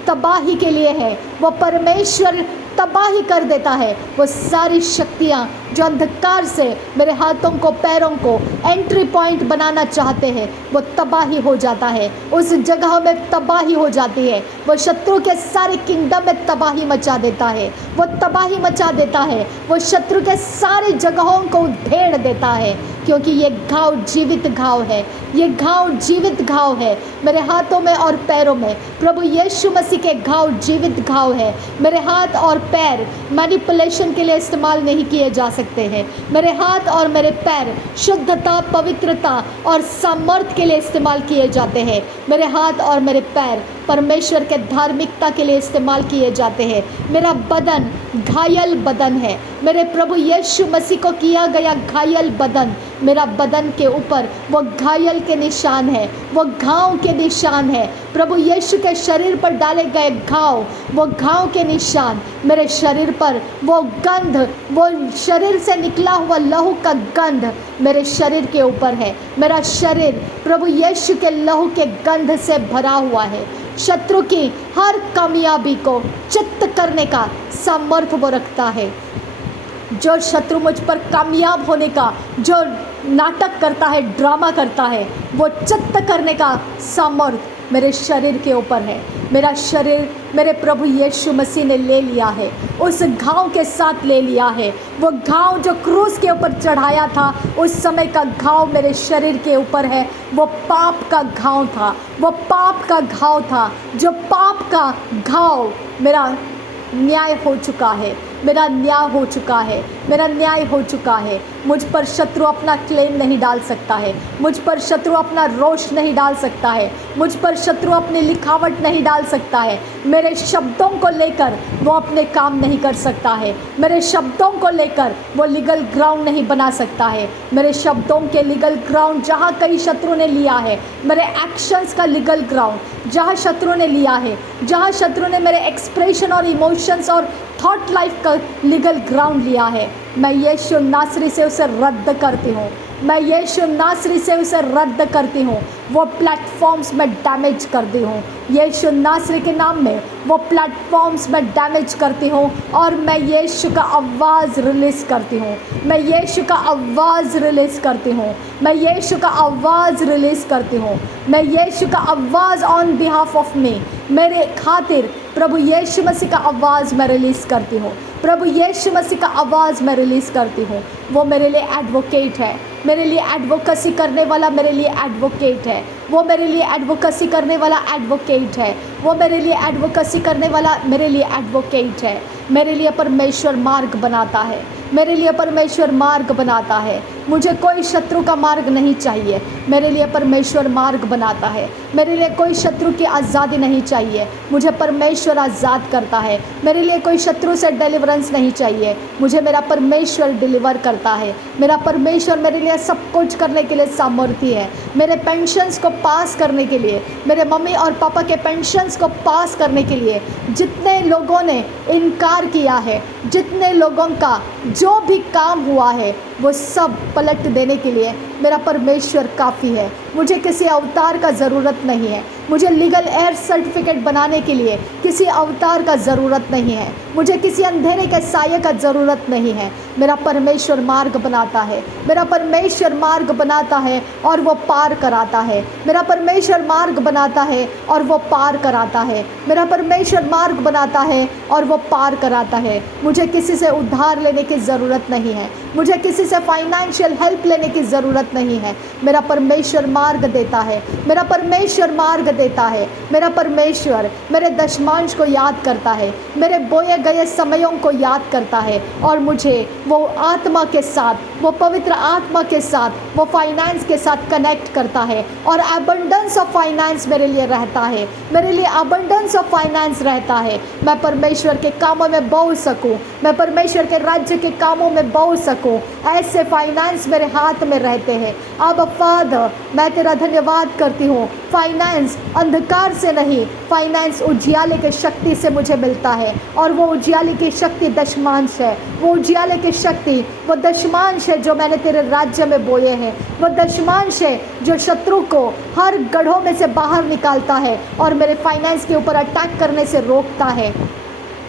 तबाही के लिए है। वो परमेश्वर तबाही कर देता है। वो सारी शक्तियाँ जो अंधकार से मेरे हाथों को, पैरों को एंट्री पॉइंट बनाना चाहते हैं, वो तबाही हो जाता है। उस जगह में तबाही हो जाती है। वो शत्रु के सारे किंगडम में तबाही मचा देता है। वो तबाही मचा देता है। वो शत्रु के सारे जगहों को उधेड़ देता है, क्योंकि ये घाव जीवित घाव है। ये घाव जीवित घाव है मेरे हाथों में और पैरों में। प्रभु यीशु मसीह के घाव जीवित घाव है। मेरे हाथ और पैर मैनिपुलेशन के लिए इस्तेमाल नहीं किए जा सकते हैं। मेरे हाथ और मेरे पैर शुद्धता, पवित्रता और सामर्थ्य के लिए इस्तेमाल किए जाते हैं। मेरे हाथ और मेरे पैर परमेश्वर के धार्मिकता के लिए इस्तेमाल किए जाते हैं। मेरा बदन घायल बदन है। मेरे प्रभु यीशु मसीह को किया गया घायल बदन, मेरा बदन के ऊपर वो घायल के निशान है, वो घाव के निशान है। प्रभु यीशु के शरीर पर डाले गए घाव, वो घाव के निशान मेरे शरीर पर, वो गंध, वो शरीर से निकला हुआ लहू का गंध मेरे शरीर के ऊपर है। मेरा शरीर प्रभु यीशु के लहू के गंध से भरा हुआ है। शत्रु की हर कामयाबी को चित्त करने का सामर्थ्य वो रखता है। जो शत्रु मुझ पर कामयाब होने का जो नाटक करता है, ड्रामा करता है, वो चित्त करने का सामर्थ्य मेरे शरीर के ऊपर है। मेरा शरीर मेरे प्रभु यीशु मसीह ने ले लिया है, उस घाव के साथ ले लिया है। वो घाव जो क्रूस के ऊपर चढ़ाया था, उस समय का घाव मेरे शरीर के ऊपर है। वो पाप का घाव था, वो पाप का घाव था। जो पाप का घाव मेरा न्याय हो चुका है, मेरा न्याय हो चुका है, मेरा न्याय हो चुका है। मुझ पर शत्रु अपना क्लेम नहीं डाल सकता है। मुझ पर शत्रु अपना रोष नहीं डाल सकता है। मुझ पर शत्रु अपनी लिखावट नहीं डाल सकता है। मेरे शब्दों को लेकर वो अपने काम नहीं कर सकता है। मेरे शब्दों को लेकर वो लीगल ग्राउंड नहीं बना सकता है। मेरे शब्दों के लीगल ग्राउंड जहाँ कहीं शत्रु ने लिया है, मेरे एक्शंस का लीगल ग्राउंड जहाँ शत्रु ने लिया है, जहाँ शत्रु ने मेरे एक्सप्रेशन और इमोशंस और थॉट लाइफ का लीगल ग्राउंड लिया है, मैं यीशु नासरी से उसे रद्द करती हूँ। मैं यीशु नासरी से उसे रद्द करती हूँ। वो प्लेटफॉर्म्स में डैमेज करती हूँ। यीशु नासरी के नाम में वो प्लेटफॉर्म्स में डैमेज करती हूँ और मैं यीशु का आवाज़ रिलीज़ करती हूँ। मैं यीशु का आवाज़ रिलीज़ करती हूँ। मैं यीशु का आवाज़ रिलीज़ करती हूँ। मैं यीशु का आवाज़ ऑन बिहाफ ऑफ मी, मेरे खातिर प्रभु यीशु मसीह का आवाज़ मैं रिलीज़ करती हूँ। प्रभु यीशु मसीह का आवाज़ मैं रिलीज़ करती हूँ। वो मेरे लिए एडवोकेट है, मेरे लिए एडवोकेसी करने वाला मेरे लिए एडवोकेट है। वो मेरे लिए एडवोकेसी करने वाला एडवोकेट है। वो मेरे लिए एडवोकेसी करने वाला मेरे लिए एडवोकेट है। मेरे लिए परमेश्वर मार्ग बनाता है। मेरे लिए परमेश्वर मार्ग बनाता है। मुझे कोई शत्रु का मार्ग नहीं चाहिए, मेरे लिए परमेश्वर मार्ग बनाता है। मेरे लिए कोई शत्रु की आज़ादी नहीं चाहिए, मुझे परमेश्वर आज़ाद करता है। मेरे लिए कोई शत्रु से डिलीवरेंस नहीं चाहिए, मुझे मेरा परमेश्वर डिलीवर करता है। मेरा परमेश्वर मेरे लिए सब कुछ करने के लिए सामर्थ्य है। मेरे पेंशन्स को पास करने के लिए, मेरे मम्मी और पापा के पेंशन्स को पास करने के लिए जितने लोगों ने इनकार किया है, जितने लोगों का जो भी काम हुआ है, वो सब पलट देने के लिए मेरा परमेश्वर काफ़ी है। मुझे किसी अवतार का ज़रूरत नहीं है। मुझे लीगल एयर सर्टिफिकेट बनाने के लिए किसी अवतार का ज़रूरत नहीं है। मुझे किसी अंधेरे के साये का ज़रूरत नहीं है। मेरा परमेश्वर मार्ग बनाता है। मेरा परमेश्वर मार्ग बनाता है और वो पार कराता है। मेरा परमेश्वर मार्ग बनाता है और वो पार कराता है। मेरा परमेश्वर मार्ग बनाता है और वो पार कराता है। मुझे किसी से उधार लेने की ज़रूरत नहीं है। मुझे किसी से फाइनेंशियल हेल्प लेने की ज़रूरत नहीं है। मेरा परमेश्वर मार्ग देता है। मेरा परमेश्वर मार्ग देता है। मेरा परमेश्वर मेरे दशमांश को याद करता है, मेरे बोए गए समयों को याद करता है और मुझे वो आत्मा के साथ, वो पवित्र आत्मा के साथ, वो फाइनेंस के साथ कनेक्ट करता है और अबंडेंस ऑफ फाइनेंस मेरे लिए रहता है। मेरे लिए अबंडेंस ऑफ फाइनेंस रहता है। मैं परमेश्वर के कामों में बोल सकूं, मैं परमेश्वर के राज्य के कामों में बोल सकूं। ऐसे फाइनेंस मेरे हाथ में रहते हैं। अब फादर, मैं तेरा धन्यवाद करती हूँ। फाइनेंस अंधकार से नहीं, फाइनेंस उजियाले के शक्ति से मुझे मिलता है और वो उजियाले की शक्ति दशमांश है। वो उजियाले की शक्ति, वो दशमांश है जो मैंने तेरे राज्य में बोए हैं। वो दशमांश है जो शत्रु को हर गढ़ों में से बाहर निकालता है और मेरे फाइनेंस के ऊपर अटैक करने से रोकता है।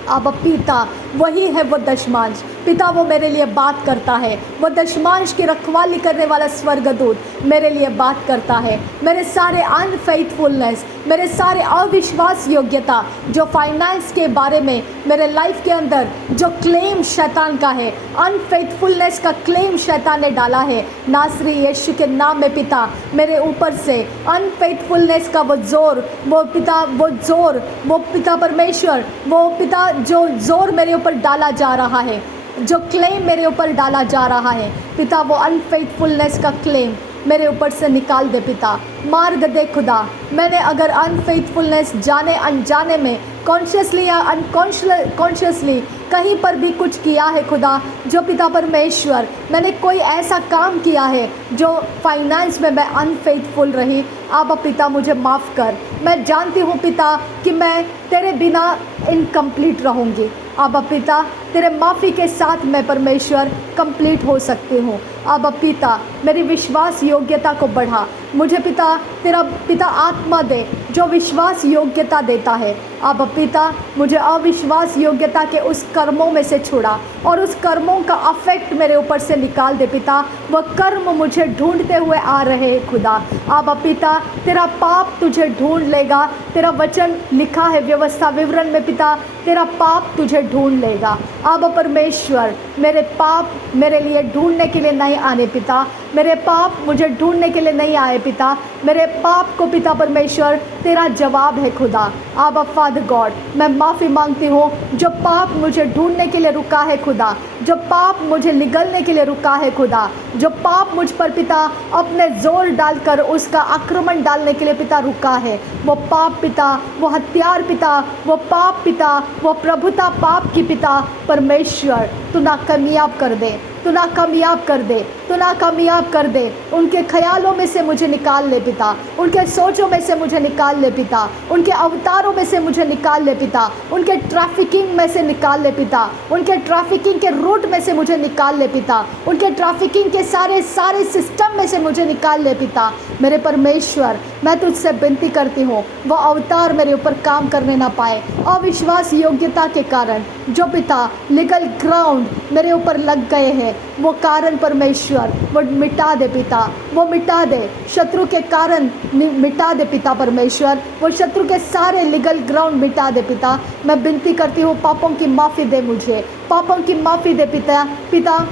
अब पिता वही है वो दशमांश। पिता वो मेरे लिए बात करता है। वो दशमांश की रखवाली करने वाला स्वर्गदूत मेरे लिए बात करता है। मेरे सारे अनफेथफुलनेस, मेरे सारे अविश्वास योग्यता जो फाइनेंस के बारे में मेरे लाइफ के अंदर जो क्लेम शैतान का है, अनफेथफुलनेस का क्लेम शैतान ने डाला है, नासरी यीशु के नाम में पिता मेरे ऊपर से अनफेथफुलनेस का वो जोर, वो पिता परमेश्वर, वो पिता जो जोर मेरे ऊपर डाला जा रहा है, जो क्लेम मेरे ऊपर डाला जा रहा है, पिता वो अनफेथफुलनेस का क्लेम मेरे ऊपर से निकाल दे। पिता मार्ग दे खुदा। मैंने अगर अनफेथफुलनेस जाने अनजाने में, कॉन्शियसली या अनकॉन्शियसली कहीं पर भी कुछ किया है खुदा, जो पिता परमेश्वर मैंने कोई ऐसा काम किया है जो फाइनेंस में मैं अनफेथफुल रही, अब पिता मुझे माफ़ कर। मैं जानती हूँ पिता कि मैं तेरे बिना इनकम्प्लीट रहूँगी। अब पिता तेरे माफ़ी के साथ मैं परमेश्वर कंप्लीट हो सकती हूँ। अब पिता मेरी विश्वास योग्यता को बढ़ा। मुझे पिता तेरा पिता आत्मा दे जो विश्वास योग्यता देता है। अब पिता मुझे अविश्वास योग्यता के उस कर्मों में से छुड़ा और उस कर्मों का अफेक्ट मेरे ऊपर से निकाल दे पिता। वह कर्म मुझे ढूंढते हुए आ रहे हैं खुदा। अब पिता तेरा पाप तुझे ढूंढ लेगा। तेरा वचन लिखा है व्यवस्था विवरण में पिता, तेरा पाप तुझे ढूंढ लेगा। अब परमेश्वर मेरे पाप मेरे लिए ढूंढने के लिए नहीं आने पिता, मेरे पाप मुझे ढूंढने के लिए नहीं आए पिता। मेरे पाप को पिता परमेश्वर तेरा जवाब है खुदा। अब फादर गॉड मैं माफ़ी मांगती हूँ जो पाप मुझे ढूंढने के लिए रुका है खुदा, जो पाप मुझे निगलने के लिए रुका है खुदा, जो पाप मुझ पर पिता अपने जोर डालकर उसका आक्रमण डालने के लिए पिता रुका है, वो पाप पिता, वो हथियार पिता, वो पाप पिता, वो प्रभुता पाप की पिता परमेश्वर तू नाकामयाब कर दे, तू नाकामयाब कर दे, तू नाकामयाब कर दे। उनके ख्यालों में से मुझे निकाल ले पिता, उनके सोचों में से मुझे निकाल ले पिता, उनके अवतारों में से मुझे निकाल ले पिता, उनके ट्रैफिकिंग में से निकाल ले पिता, उनके ट्रैफिकिंग के रूट में से मुझे निकाल ले पिता, उनके ट्रैफिकिंग के सारे सिस्टम में से मुझे निकाल ले पिता। मेरे परमेश्वर मैं तुझसे विनती करती हूँ वो अवतार मेरे ऊपर काम करने ना पाए। अविश्वास योग्यता के कारण जो पिता लीगल ग्राउंड मेरे ऊपर लग गए हैं, वो कारण परमेश्वर वो मिटा दे पिता, वो मिटा दे। शत्रु के कारण मिटा दे पिता परमेश्वर, वो शत्रु के सारे लीगल ग्राउंड मिटा दे पिता। मैं विनती करती हूँ पापों की माफ़ी दे मुझे, पापों की माफ़ी दे पिता।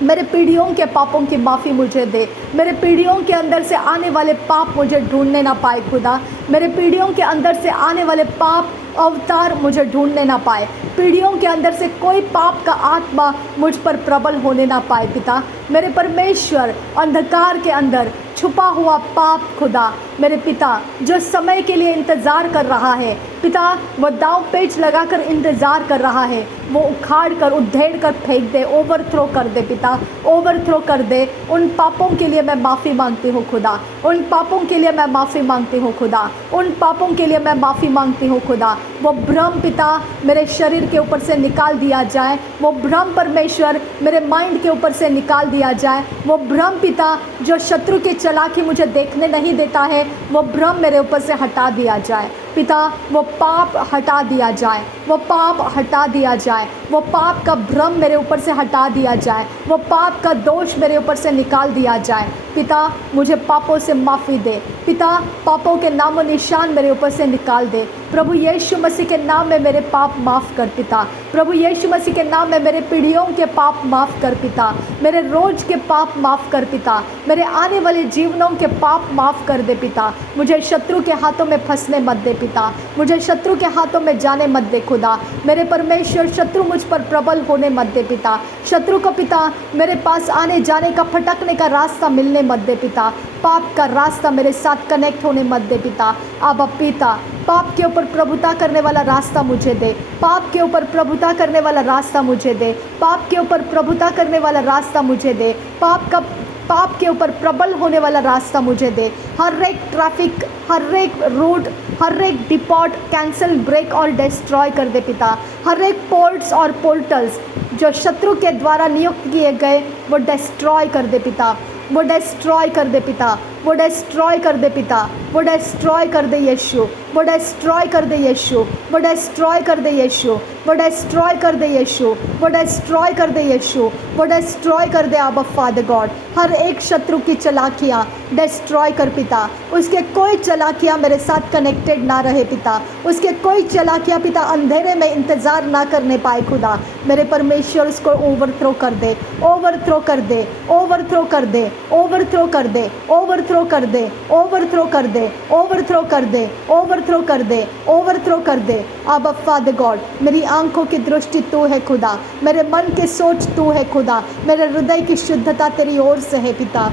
मेरे पीढ़ियों के पापों की माफ़ी मुझे दे। मेरे पीढ़ियों के अंदर से आने वाले पाप मुझे ढूंढने ना पाए खुदा। मेरे पीढ़ियों के अंदर से आने वाले पाप अवतार मुझे ढूंढने ना पाए। पीढ़ियों के अंदर से कोई पाप का आत्मा मुझ पर प्रबल होने ना पाए पिता। मेरे परमेश्वर अंधकार के अंदर छुपा हुआ पाप खुदा मेरे पिता जो समय के लिए इंतज़ार कर रहा है पिता, वो दांव पेच लगाकर इंतज़ार कर रहा है वो उखाड़ कर उधेड़ कर फेंक दे, ओवरथ्रो कर दे पिता, ओवरथ्रो कर दे। उन पापों के लिए मैं माफ़ी मांगती हूँ खुदा, उन पापों के लिए मैं माफ़ी मांगती हूँ खुदा, उन पापों के लिए मैं माफ़ी मांगती हूँ खुदा। वो भ्रम पिता मेरे शरीर के ऊपर से निकाल दिया जाए, वो भ्रम परमेश्वर मेरे माइंड के ऊपर से निकाल दिया जाए। वो भ्रम पिता जो शत्रु की चालाकी मुझे देखने नहीं देता है, वो भ्रम मेरे ऊपर से हटा दिया जाए पिता। वो पाप हटा दिया जाए, वो पाप हटा दिया जाए, वो पाप का भ्रम मेरे ऊपर से हटा दिया जाए, वो पाप का दोष मेरे ऊपर से निकाल दिया जाए पिता। मुझे पापों से माफ़ी दे पिता, पापों के नामो निशान मेरे ऊपर से निकाल दे। प्रभु यीशु मसीह के नाम में मेरे पाप माफ़ कर पिता, प्रभु यीशु मसीह के नाम में मेरे पीढ़ियों के पाप माफ़ कर पिता, मेरे रोज़ के पाप माफ़ कर पिता, मेरे आने वाले जीवनों के पाप माफ़ कर दे पिता। मुझे शत्रु के हाथों में फंसने मत दे पिता, मुझे शत्रु के हाथों में जाने मत दे खुदा। मेरे परमेश्वर शत्रु मुझ पर प्रबल होने मत दे पिता, शत्रु को पिता मेरे पास आने जाने का फटकने का रास्ता मिलने मत दे पिता, पाप का रास्ता मेरे साथ कनेक्ट होने मत दे पिता। अब पिता पाप के ऊपर प्रभुता करने वाला रास्ता मुझे दे, पाप के ऊपर प्रभुता करने वाला रास्ता मुझे दे, पाप के ऊपर प्रभुता करने वाला रास्ता मुझे दे, पाप के ऊपर प्रबल होने वाला रास्ता मुझे दे। हर एक ट्रैफिक, हर एक रूट, हर एक डिपोट कैंसिल, ब्रेक और डिस्ट्रॉय कर दे पिता। हर एक पोर्ट्स और पोर्टल्स जो शत्रु के द्वारा नियुक्त किए गए वो डिस्ट्रॉय कर दे पिता, वो डिस्ट्रॉय कर दे पिता, वो डिस्ट्रॉय कर दे पिता, वो डिस्ट्रॉय कर दे यीशु, वो डिस्ट्रॉय कर दे यीशु, वो डिस्ट्रॉय कर दे यीशु, वो डिस्ट्रॉय कर दे यीशु, वो डिस्ट्रॉय कर दे यीशु, वो डिस्ट्रॉय कर दे आबा फादर गॉड। हर एक शत्रु की चालाकियाँ डिस्ट्रॉय कर पिता, उसके कोई चालाकियाँ मेरे साथ कनेक्टेड ना रहे पिता, उसके कोई चालाकियाँ पिता अंधेरे में इंतज़ार ना करने पाए खुदा। मेरे परमेश्वर उसको ओवरथ्रो कर दे, ओवरथ्रो कर दे, ओवरथ्रो कर दे, ओवरथ्रो कर दे, ओवरथ्रो कर दे, ओवरथ्रो कर दे, ओवरथ्रो कर दे, ओवरथ्रो कर दे, ओवरथ्रो कर दे। आबा फादर गॉड, मेरी आंखों की दृष्टि तू है खुदा, मेरे मन की सोच तू है खुदा, मेरे हृदय की शुद्धता तेरी ओर से है पिता।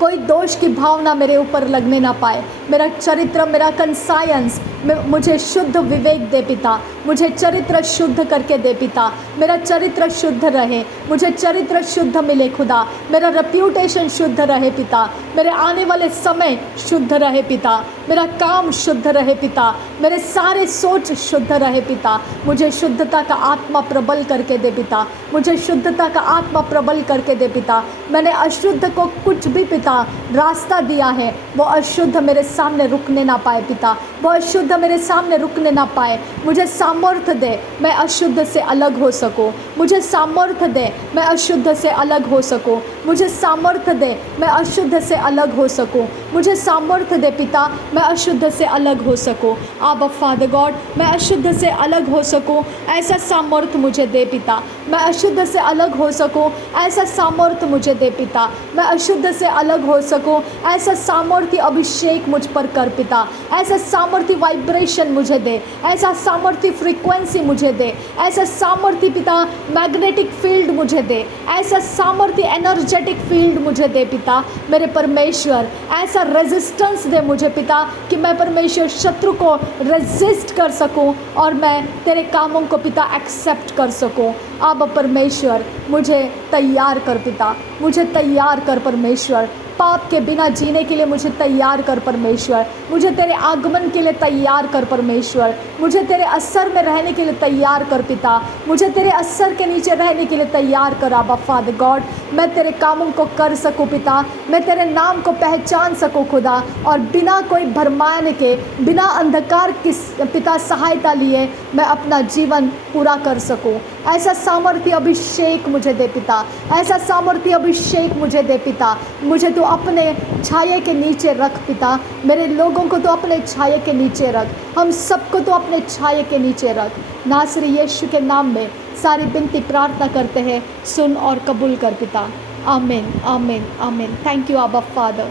कोई दोष की भावना मेरे ऊपर लगने ना पाए। मेरा चरित्र, मेरा कंसायंस, मुझे शुद्ध विवेक दे पिता, मुझे चरित्र शुद्ध करके दे पिता। मेरा चरित्र शुद्ध रहे, मुझे चरित्र शुद्ध मिले खुदा। मेरा रेप्यूटेशन शुद्ध रहे पिता, मेरे आने वाले समय शुद्ध रहे पिता, मेरा काम शुद्ध रहे पिता, मेरे सारे सोच शुद्ध रहे पिता। मुझे शुद्धता का आत्मा प्रबल करके दे पिता, मुझे शुद्धता का आत्मा प्रबल करके दे पिता। मैंने अशुद्ध को कुछ भी पिता रास्ता दिया है, वो अशुद्ध मेरे सामने रुकने ना पाए पिता, वो अशुद्ध मेरे सामने रुकने ना पाए। मुझे सामर्थ्य दे मैं अशुद्ध से अलग हो सकूं, मुझे सामर्थ्य दे मैं अशुद्ध से अलग हो सकूं, मुझे सामर्थ्य दे मैं अशुद्ध से अलग हो सकूं, मुझे सामर्थ्य दे पिता मैं अशुद्ध से अलग हो सकूं। आबा फादर गॉड, मैं अशुद्ध से अलग हो सकूं, ऐसा सामर्थ्य मुझे दे पिता। मैं अशुद्ध से अलग हो सकूं, ऐसा सामर्थ्य मुझे दे पिता। मैं अशुद्ध से अलग हो सकूं, ऐसा सामर्थ्य अभिषेक मुझ पर कर पिता। ऐसा सामर्थ्य वाइब्रेशन मुझे दे, ऐसा सामर्थ्य फ्रीक्वेंसी मुझे दे, ऐसा सामर्थ्य पिता मैग्नेटिक फील्ड मुझे दे, ऐसा सामर्थ्य एनर्जेटिक फील्ड मुझे दे पिता। मेरे परमेश्वर ऐसा रेजिस्टेंस दे मुझे पिता कि मैं परमेश्वर शत्रु को रेजिस्ट कर सकूं और मैं तेरे कामों को पिता एक्सेप्ट कर सकूं। अब परमेश्वर मुझे तैयार कर पिता, मुझे तैयार कर परमेश्वर। पाप के बिना जीने के लिए मुझे तैयार कर परमेश्वर, मुझे तेरे आगमन के लिए तैयार कर परमेश्वर, मुझे तेरे असर में रहने के लिए तैयार कर पिता, मुझे तेरे असर के नीचे रहने के लिए तैयार कर आबा फादर गॉड। मैं तेरे कामों को कर सकूं पिता, मैं तेरे नाम को पहचान सकूं खुदा, और बिना कोई भरमाने के, बिना अंधकार की पिता सहायता लिए मैं अपना जीवन पूरा कर सकूं। ऐसा सामर्थ्य अभिषेक मुझे दे पिता, ऐसा सामर्थ्य अभिषेक मुझे दे पिता। मुझे तो अपने छाये के नीचे रख पिता, मेरे लोगों को तो अपने छाये के नीचे रख, हम सबको तो अपने छाये के नीचे रख। नासरी यीशु के नाम में सारी विनती प्रार्थना करते हैं, सुन और कबूल कर पिता। आमीन, आमीन, आमीन। थैंक यू आबा फादर,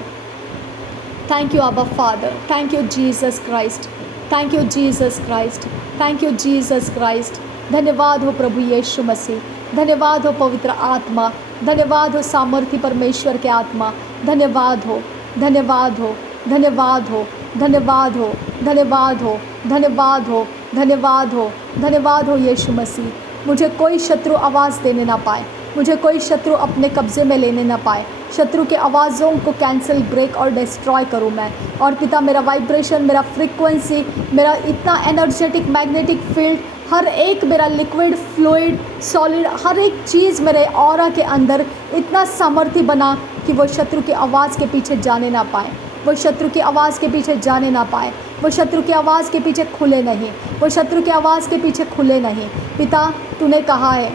थैंक यू आबा father, thank you Jesus Christ, thank you Jesus Christ, thank you Jesus Christ. धन्यवाद हो प्रभु यीशु मसीह, धन्यवाद हो पवित्र आत्मा, धन्यवाद हो सामर्थ्य परमेश्वर के आत्मा, धन्यवाद हो, धन्यवाद हो, धन्यवाद हो, धन्यवाद हो, धन्यवाद हो, धन्यवाद हो, धन्यवाद हो, धन्यवाद हो यीशु मसीह। मुझे कोई शत्रु आवाज़ देने ना पाए, मुझे कोई शत्रु अपने कब्ज़े में लेने ना पाए। शत्रु के आवाज़ों को कैंसिल, ब्रेक और डिस्ट्रॉय करूँ मैं। और पिता मेरा वाइब्रेशन, मेरा फ्रीक्वेंसी, मेरा इतना एनर्जेटिक मैग्नेटिक फील्ड, हर एक मेरा लिक्विड, फ्लूइड, सॉलिड, हर एक चीज़ मेरे ऑरा के अंदर इतना सामर्थ्य बना कि वो शत्रु की आवाज़ के पीछे जाने ना पाए, वो शत्रु की आवाज़ के पीछे जाने ना पाए, वो शत्रु की आवाज़ के पीछे खुले नहीं, वो शत्रु की आवाज़ के पीछे खुले नहीं। पिता तूने कहा है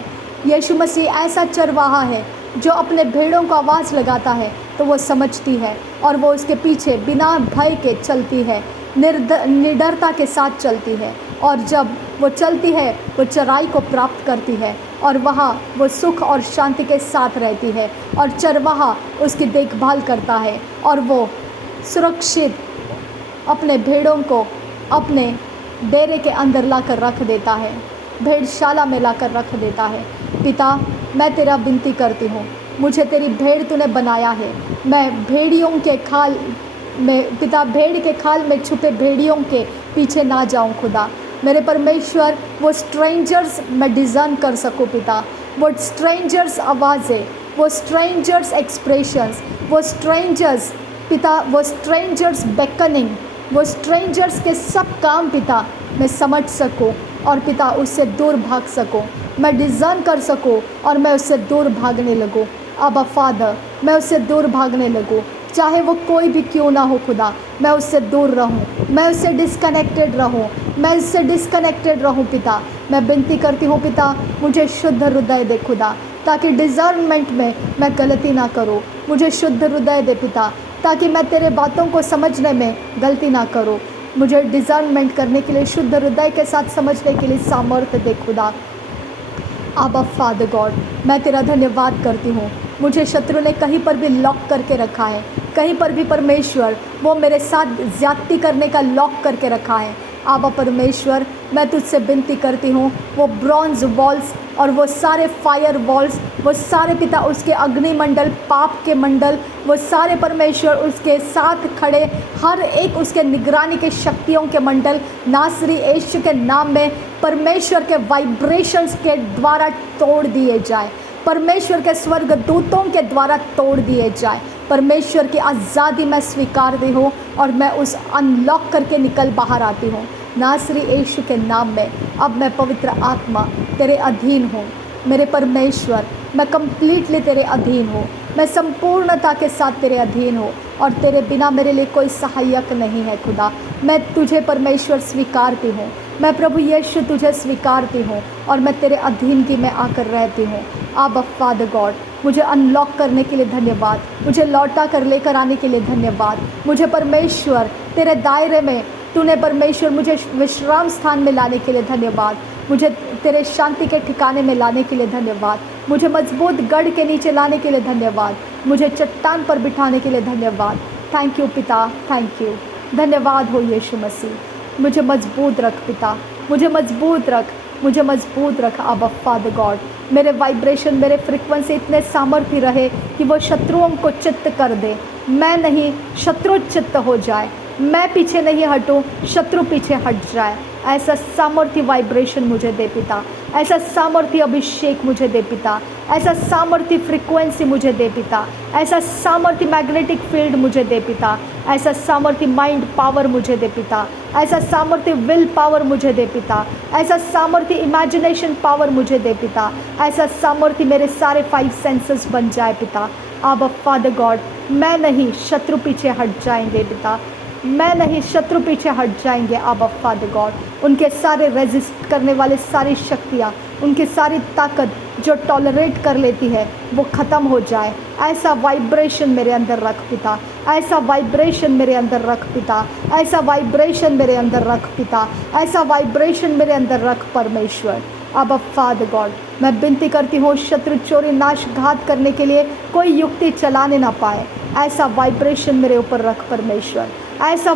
यीशु मसीह ऐसा चरवाहा है जो अपने भेड़ों को आवाज़ लगाता है तो वो समझती है और वो उसके पीछे बिना भय के चलती है, निडरता के साथ चलती है। और जब वो चलती है वो चराई को प्राप्त करती है और वहाँ वो सुख और शांति के साथ रहती है और चरवाहा उसकी देखभाल करता है और वो सुरक्षित अपने भेड़ों को अपने डेरे के अंदर लाकर रख देता है, भेड़शाला में लाकर रख देता है। पिता मैं तेरा विनती करती हूँ, मुझे तेरी भेड़ तूने बनाया है, मैं भेड़ियों के खाल में, पिता भेड़ के खाल में छुपे भेड़ियों के पीछे ना जाऊँ खुदा। मेरे परमेश्वर वो स्ट्रेंजर्स मैं डिज़र्न कर सकूँ पिता, वो स्ट्रेंजर्स आवाज़ें, वो स्ट्रेंजर्स एक्सप्रेशंस, वो स्ट्रेंजर्स पिता, वो स्ट्रेंजर्स बेकनिंग, वो स्ट्रेंजर्स के सब काम पिता मैं समझ सकूँ और पिता उससे दूर भाग सकूँ, मैं डिज़र्न कर सकूँ और मैं उससे दूर भागने लगूँ। अब फादर मैं उससे दूर भागने लगूँ, चाहे वो कोई भी क्यों ना हो खुदा, मैं उससे दूर रहूँ, मैं उससे डिस्कनेक्टेड रहूँ, मैं उससे डिस्कनेक्टेड रहूँ पिता। मैं विनती करती हूँ पिता मुझे शुद्ध हृदय दे खुदा, ताकि डिज़र्नमेंट में मैं गलती ना करूँ। मुझे शुद्ध हृदय दे पिता, ताकि मैं तेरे बातों को समझने में गलती ना करूँ। मुझे डिज़र्नमेंट करने के लिए, शुद्ध हृदय के साथ समझने के लिए सामर्थ्य दे खुदा। आबा फादर गॉड मैं तेरा धन्यवाद करती हूँ। मुझे शत्रु ने कहीं पर भी लॉक करके रखा है, कहीं पर भी परमेश्वर वो मेरे साथ ज़्यादती करने का लॉक करके रखा है। आबा परमेश्वर मैं तुझसे विनती करती हूँ, वो ब्रॉन्ज वॉल्स और वो सारे फायर वॉल्स, वो सारे पिता उसके अग्निमंडल, पाप के मंडल, वो सारे परमेश्वर उसके साथ खड़े हर एक उसके निगरानी के शक्तियों के मंडल नासरी यीशु के नाम में परमेश्वर के वाइब्रेशंस के द्वारा तोड़ दिए जाए, परमेश्वर के स्वर्ग दूतों के द्वारा तोड़ दिए जाए। परमेश्वर की आज़ादी मैं स्वीकारती हूँ और मैं उस अनलॉक करके निकल बाहर आती हूँ नासरी यीशु के नाम में। अब मैं पवित्र आत्मा तेरे अधीन हूँ मेरे परमेश्वर, मैं कंप्लीटली तेरे अधीन हूँ, मैं संपूर्णता के साथ तेरे अधीन हूँ और तेरे बिना मेरे लिए कोई सहायक नहीं है खुदा। मैं तुझे परमेश्वर स्वीकारती हूँ, मैं प्रभु यीशु तुझे स्वीकारती हूँ और मैं तेरे अधीन की मैं आकर रहती हूँ। आबा फादर गॉड मुझे अनलॉक करने के लिए धन्यवाद, मुझे लौटा कर लेकर आने के लिए धन्यवाद। मुझे परमेश्वर तेरे दायरे में तूने परमेश्वर मुझे विश्राम स्थान में लाने के लिए धन्यवाद, मुझे तेरे शांति के ठिकाने में लाने के लिए धन्यवाद, मुझे मजबूत गढ़ के नीचे लाने के लिए धन्यवाद, मुझे चट्टान पर बिठाने के लिए धन्यवाद। थैंक यू पिता, थैंक यू, धन्यवाद हो यीशु मसीह। मुझे मजबूत रख पिता, मुझे मजबूत रख, मुझे मजबूत रख आबा फादर गॉड। मेरे वाइब्रेशन, मेरे फ्रिक्वेंसी इतने सामर्थ्य रहे कि वो शत्रुओं को चित्त कर दे, मैं नहीं शत्रु चित्त हो जाए, मैं पीछे नहीं हटूं, शत्रु पीछे हट जाए। ऐसा सामर्थ्य वाइब्रेशन मुझे दे पिता, ऐसा सामर्थ्य अभिषेक मुझे दे पिता, ऐसा सामर्थ्य फ्रिक्वेंसी मुझे दे पिता, ऐसा सामर्थ्य मैग्नेटिक फील्ड मुझे दे पिता, ऐसा सामर्थ्य माइंड पावर मुझे दे पिता, ऐसा सामर्थ्य विल पावर मुझे दे पिता, ऐसा सामर्थ्य इमेजिनेशन पावर मुझे दे पिता, ऐसा सामर्थ्य मेरे सारे 5 सेंसेस बन जाए पिता। आबा फादर गॉड मैं नहीं शत्रु पीछे हट जाएंगे पिता, मैं नहीं शत्रु पीछे हट जाएंगे आबा फादर गॉड। उनके सारे रेजिस्ट करने वाले सारी शक्तियाँ, उनकी सारी ताकत जो टॉलरेट कर लेती है वो ख़त्म हो जाए। ऐसा वाइब्रेशन मेरे अंदर रख पिता, ऐसा वाइब्रेशन मेरे अंदर रख पिता, ऐसा वाइब्रेशन मेरे अंदर रख पिता, ऐसा वाइब्रेशन मेरे अंदर रख परमेश्वर। अब फादर गॉड मैं विनती करती हूँ शत्रु चोरी नाश घात करने के लिए कोई युक्ति चलाने ना पाए, ऐसा वाइब्रेशन मेरे ऊपर रख परमेश्वर, ऐसा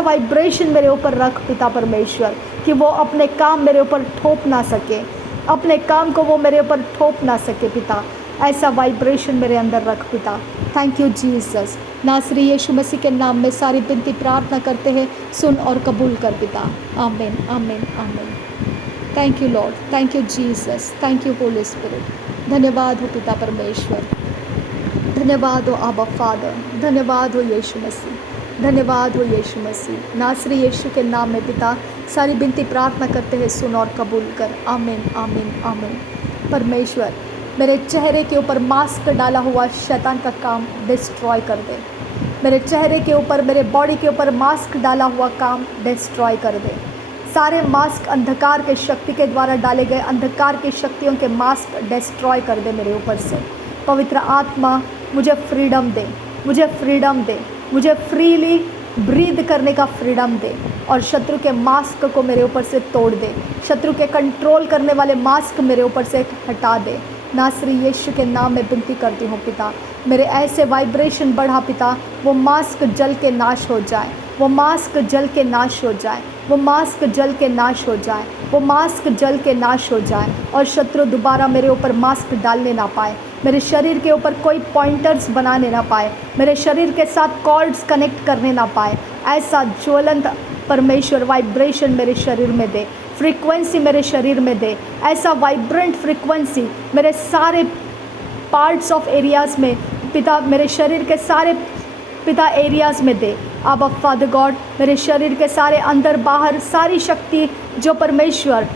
वाइब्रेशन मेरे ऊपर रख पिता परमेश्वर कि वो अपने काम मेरे ऊपर थोप ना सके, अपने काम को वो मेरे ऊपर थोप ना सके पिता। ऐसा वाइब्रेशन मेरे अंदर रख पिता। Thank you Jesus. नासरी यीशु मसीह के नाम में सारी विनती प्रार्थना करते हैं, सुन और कबूल कर पिता। आमीन आमीन आमीन। Thank you Lord, thank you Jesus, thank you Holy spirit. धन्यवाद हो पिता परमेश्वर, धन्यवाद हो आबा फादर, धन्यवाद हो यीशु मसीह, धन्यवाद हो यीशु मसीह। नासरी यीशु के नाम में पिता सारी विनती प्रार्थना करते हैं, सुन और कबूल कर। आमीन आमीन आमीन। परमेश्वर मेरे चेहरे के ऊपर मास्क डाला हुआ शैतान का काम डिस्ट्रॉय कर दे। मेरे चेहरे के ऊपर, मेरे बॉडी के ऊपर मास्क डाला हुआ काम डिस्ट्रॉय कर दे। सारे मास्क अंधकार के शक्ति के द्वारा डाले गए अंधकार की शक्तियों के मास्क डिस्ट्रॉय कर दे मेरे ऊपर से। पवित्र आत्मा मुझे फ्रीडम दे, मुझे फ्रीडम दे, मुझे फ्रीली ब्रीद करने का फ्रीडम दे और शत्रु के मास्क को मेरे ऊपर से तोड़ दे। शत्रु के कंट्रोल करने वाले मास्क मेरे ऊपर से हटा दे। नासरी यीशु के नाम में विनती करती हूँ पिता, मेरे ऐसे वाइब्रेशन बढ़ा पिता, वो मास्क जल के नाश हो जाए, वो मास्क जल के नाश हो जाए, वो मास्क जल के नाश हो जाए, वो मास्क जल के नाश हो जाए और शत्रु दोबारा मेरे ऊपर मास्क डालने ना पाए, मेरे शरीर के ऊपर कोई पॉइंटर्स बनाने ना पाए, मेरे शरीर के साथ कॉर्ड्स कनेक्ट करने ना पाए। ऐसा ज्वलंत परमेश्वर वाइब्रेशन मेरे शरीर में दे, फ्रीक्वेंसी मेरे शरीर में दे, ऐसा वाइब्रेंट फ्रीक्वेंसी मेरे सारे पार्ट्स ऑफ एरियाज़ में पिता, मेरे शरीर के सारे पिता एरियाज़ में दे। अब फादर गॉड मेरे शरीर के सारे अंदर बाहर सारी शक्ति जो परमेश्वर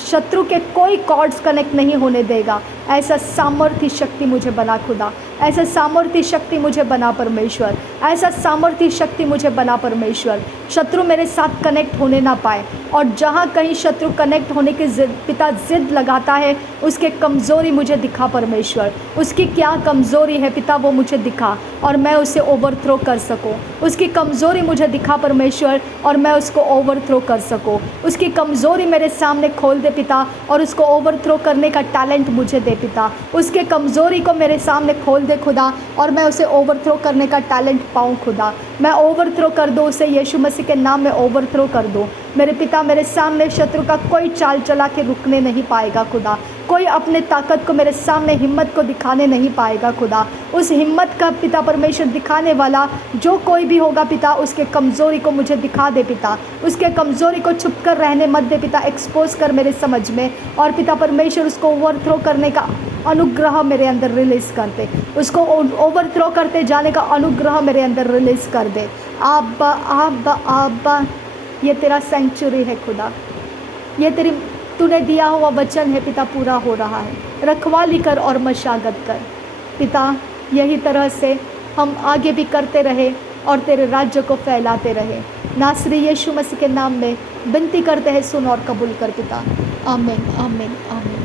शत्रु के कोई कॉर्ड्स कनेक्ट नहीं होने देगा, ऐसा सामर्थ्य शक्ति मुझे बना खुदा, ऐसा सामर्थ्य शक्ति मुझे बना परमेश्वर, ऐसा सामर्थ्य शक्ति मुझे बना परमेश्वर। शत्रु मेरे साथ कनेक्ट होने ना पाए और जहाँ कहीं शत्रु कनेक्ट होने की पिता जिद लगाता है, उसके कमज़ोरी मुझे दिखा परमेश्वर, उसकी क्या कमज़ोरी है पिता वो मुझे दिखा और मैं उसे ओवरथ्रो कर सकूँ। उसकी कमज़ोरी मुझे दिखा परमेश्वर और मैं उसको ओवरथ्रो कर सकूँ। उसकी कमज़ोरी मेरे सामने खोल दे पिता और उसको ओवरथ्रो करने का टैलेंट मुझे दे पिता। उसके कमज़ोरी को मेरे सामने खोल दे खुदा और मैं उसे ओवरथ्रो करने का टैलेंट पाऊँ खुदा। मैं ओवरथ्रो कर दूँ उसे, यीशु मसीह के नाम में ओवरथ्रो कर दूँ। मेरे पिता मेरे सामने शत्रु का कोई चाल चला के रुकने नहीं पाएगा खुदा, कोई अपने ताकत को मेरे सामने हिम्मत को दिखाने नहीं पाएगा खुदा। उस हिम्मत का पिता परमेश्वर दिखाने वाला जो कोई भी होगा पिता, उसके कमज़ोरी को मुझे दिखा दे पिता, उसके कमज़ोरी को छुप कर रहने मत दे पिता, एक्सपोज कर मेरे समझ में और पिता परमेश्वर उसको ओवरथ्रो करने का अनुग्रह मेरे अंदर रिलीज़ कर दे, उसको ओवरथ्रो करते जाने का अनुग्रह मेरे अंदर रिलीज़ कर दे। आबा आबा आबा, ये तेरा सेंचुरी है खुदा, ये तेरी तूने दिया हुआ वचन है पिता, पूरा हो रहा है। रखवाली कर और मशागत कर पिता, यही तरह से हम आगे भी करते रहे और तेरे राज्य को फैलाते रहे। नासरी यीशु मसीह के नाम में विनती करते हैं, सुन और कबूल कर पिता। आमीन आमीन आमीन।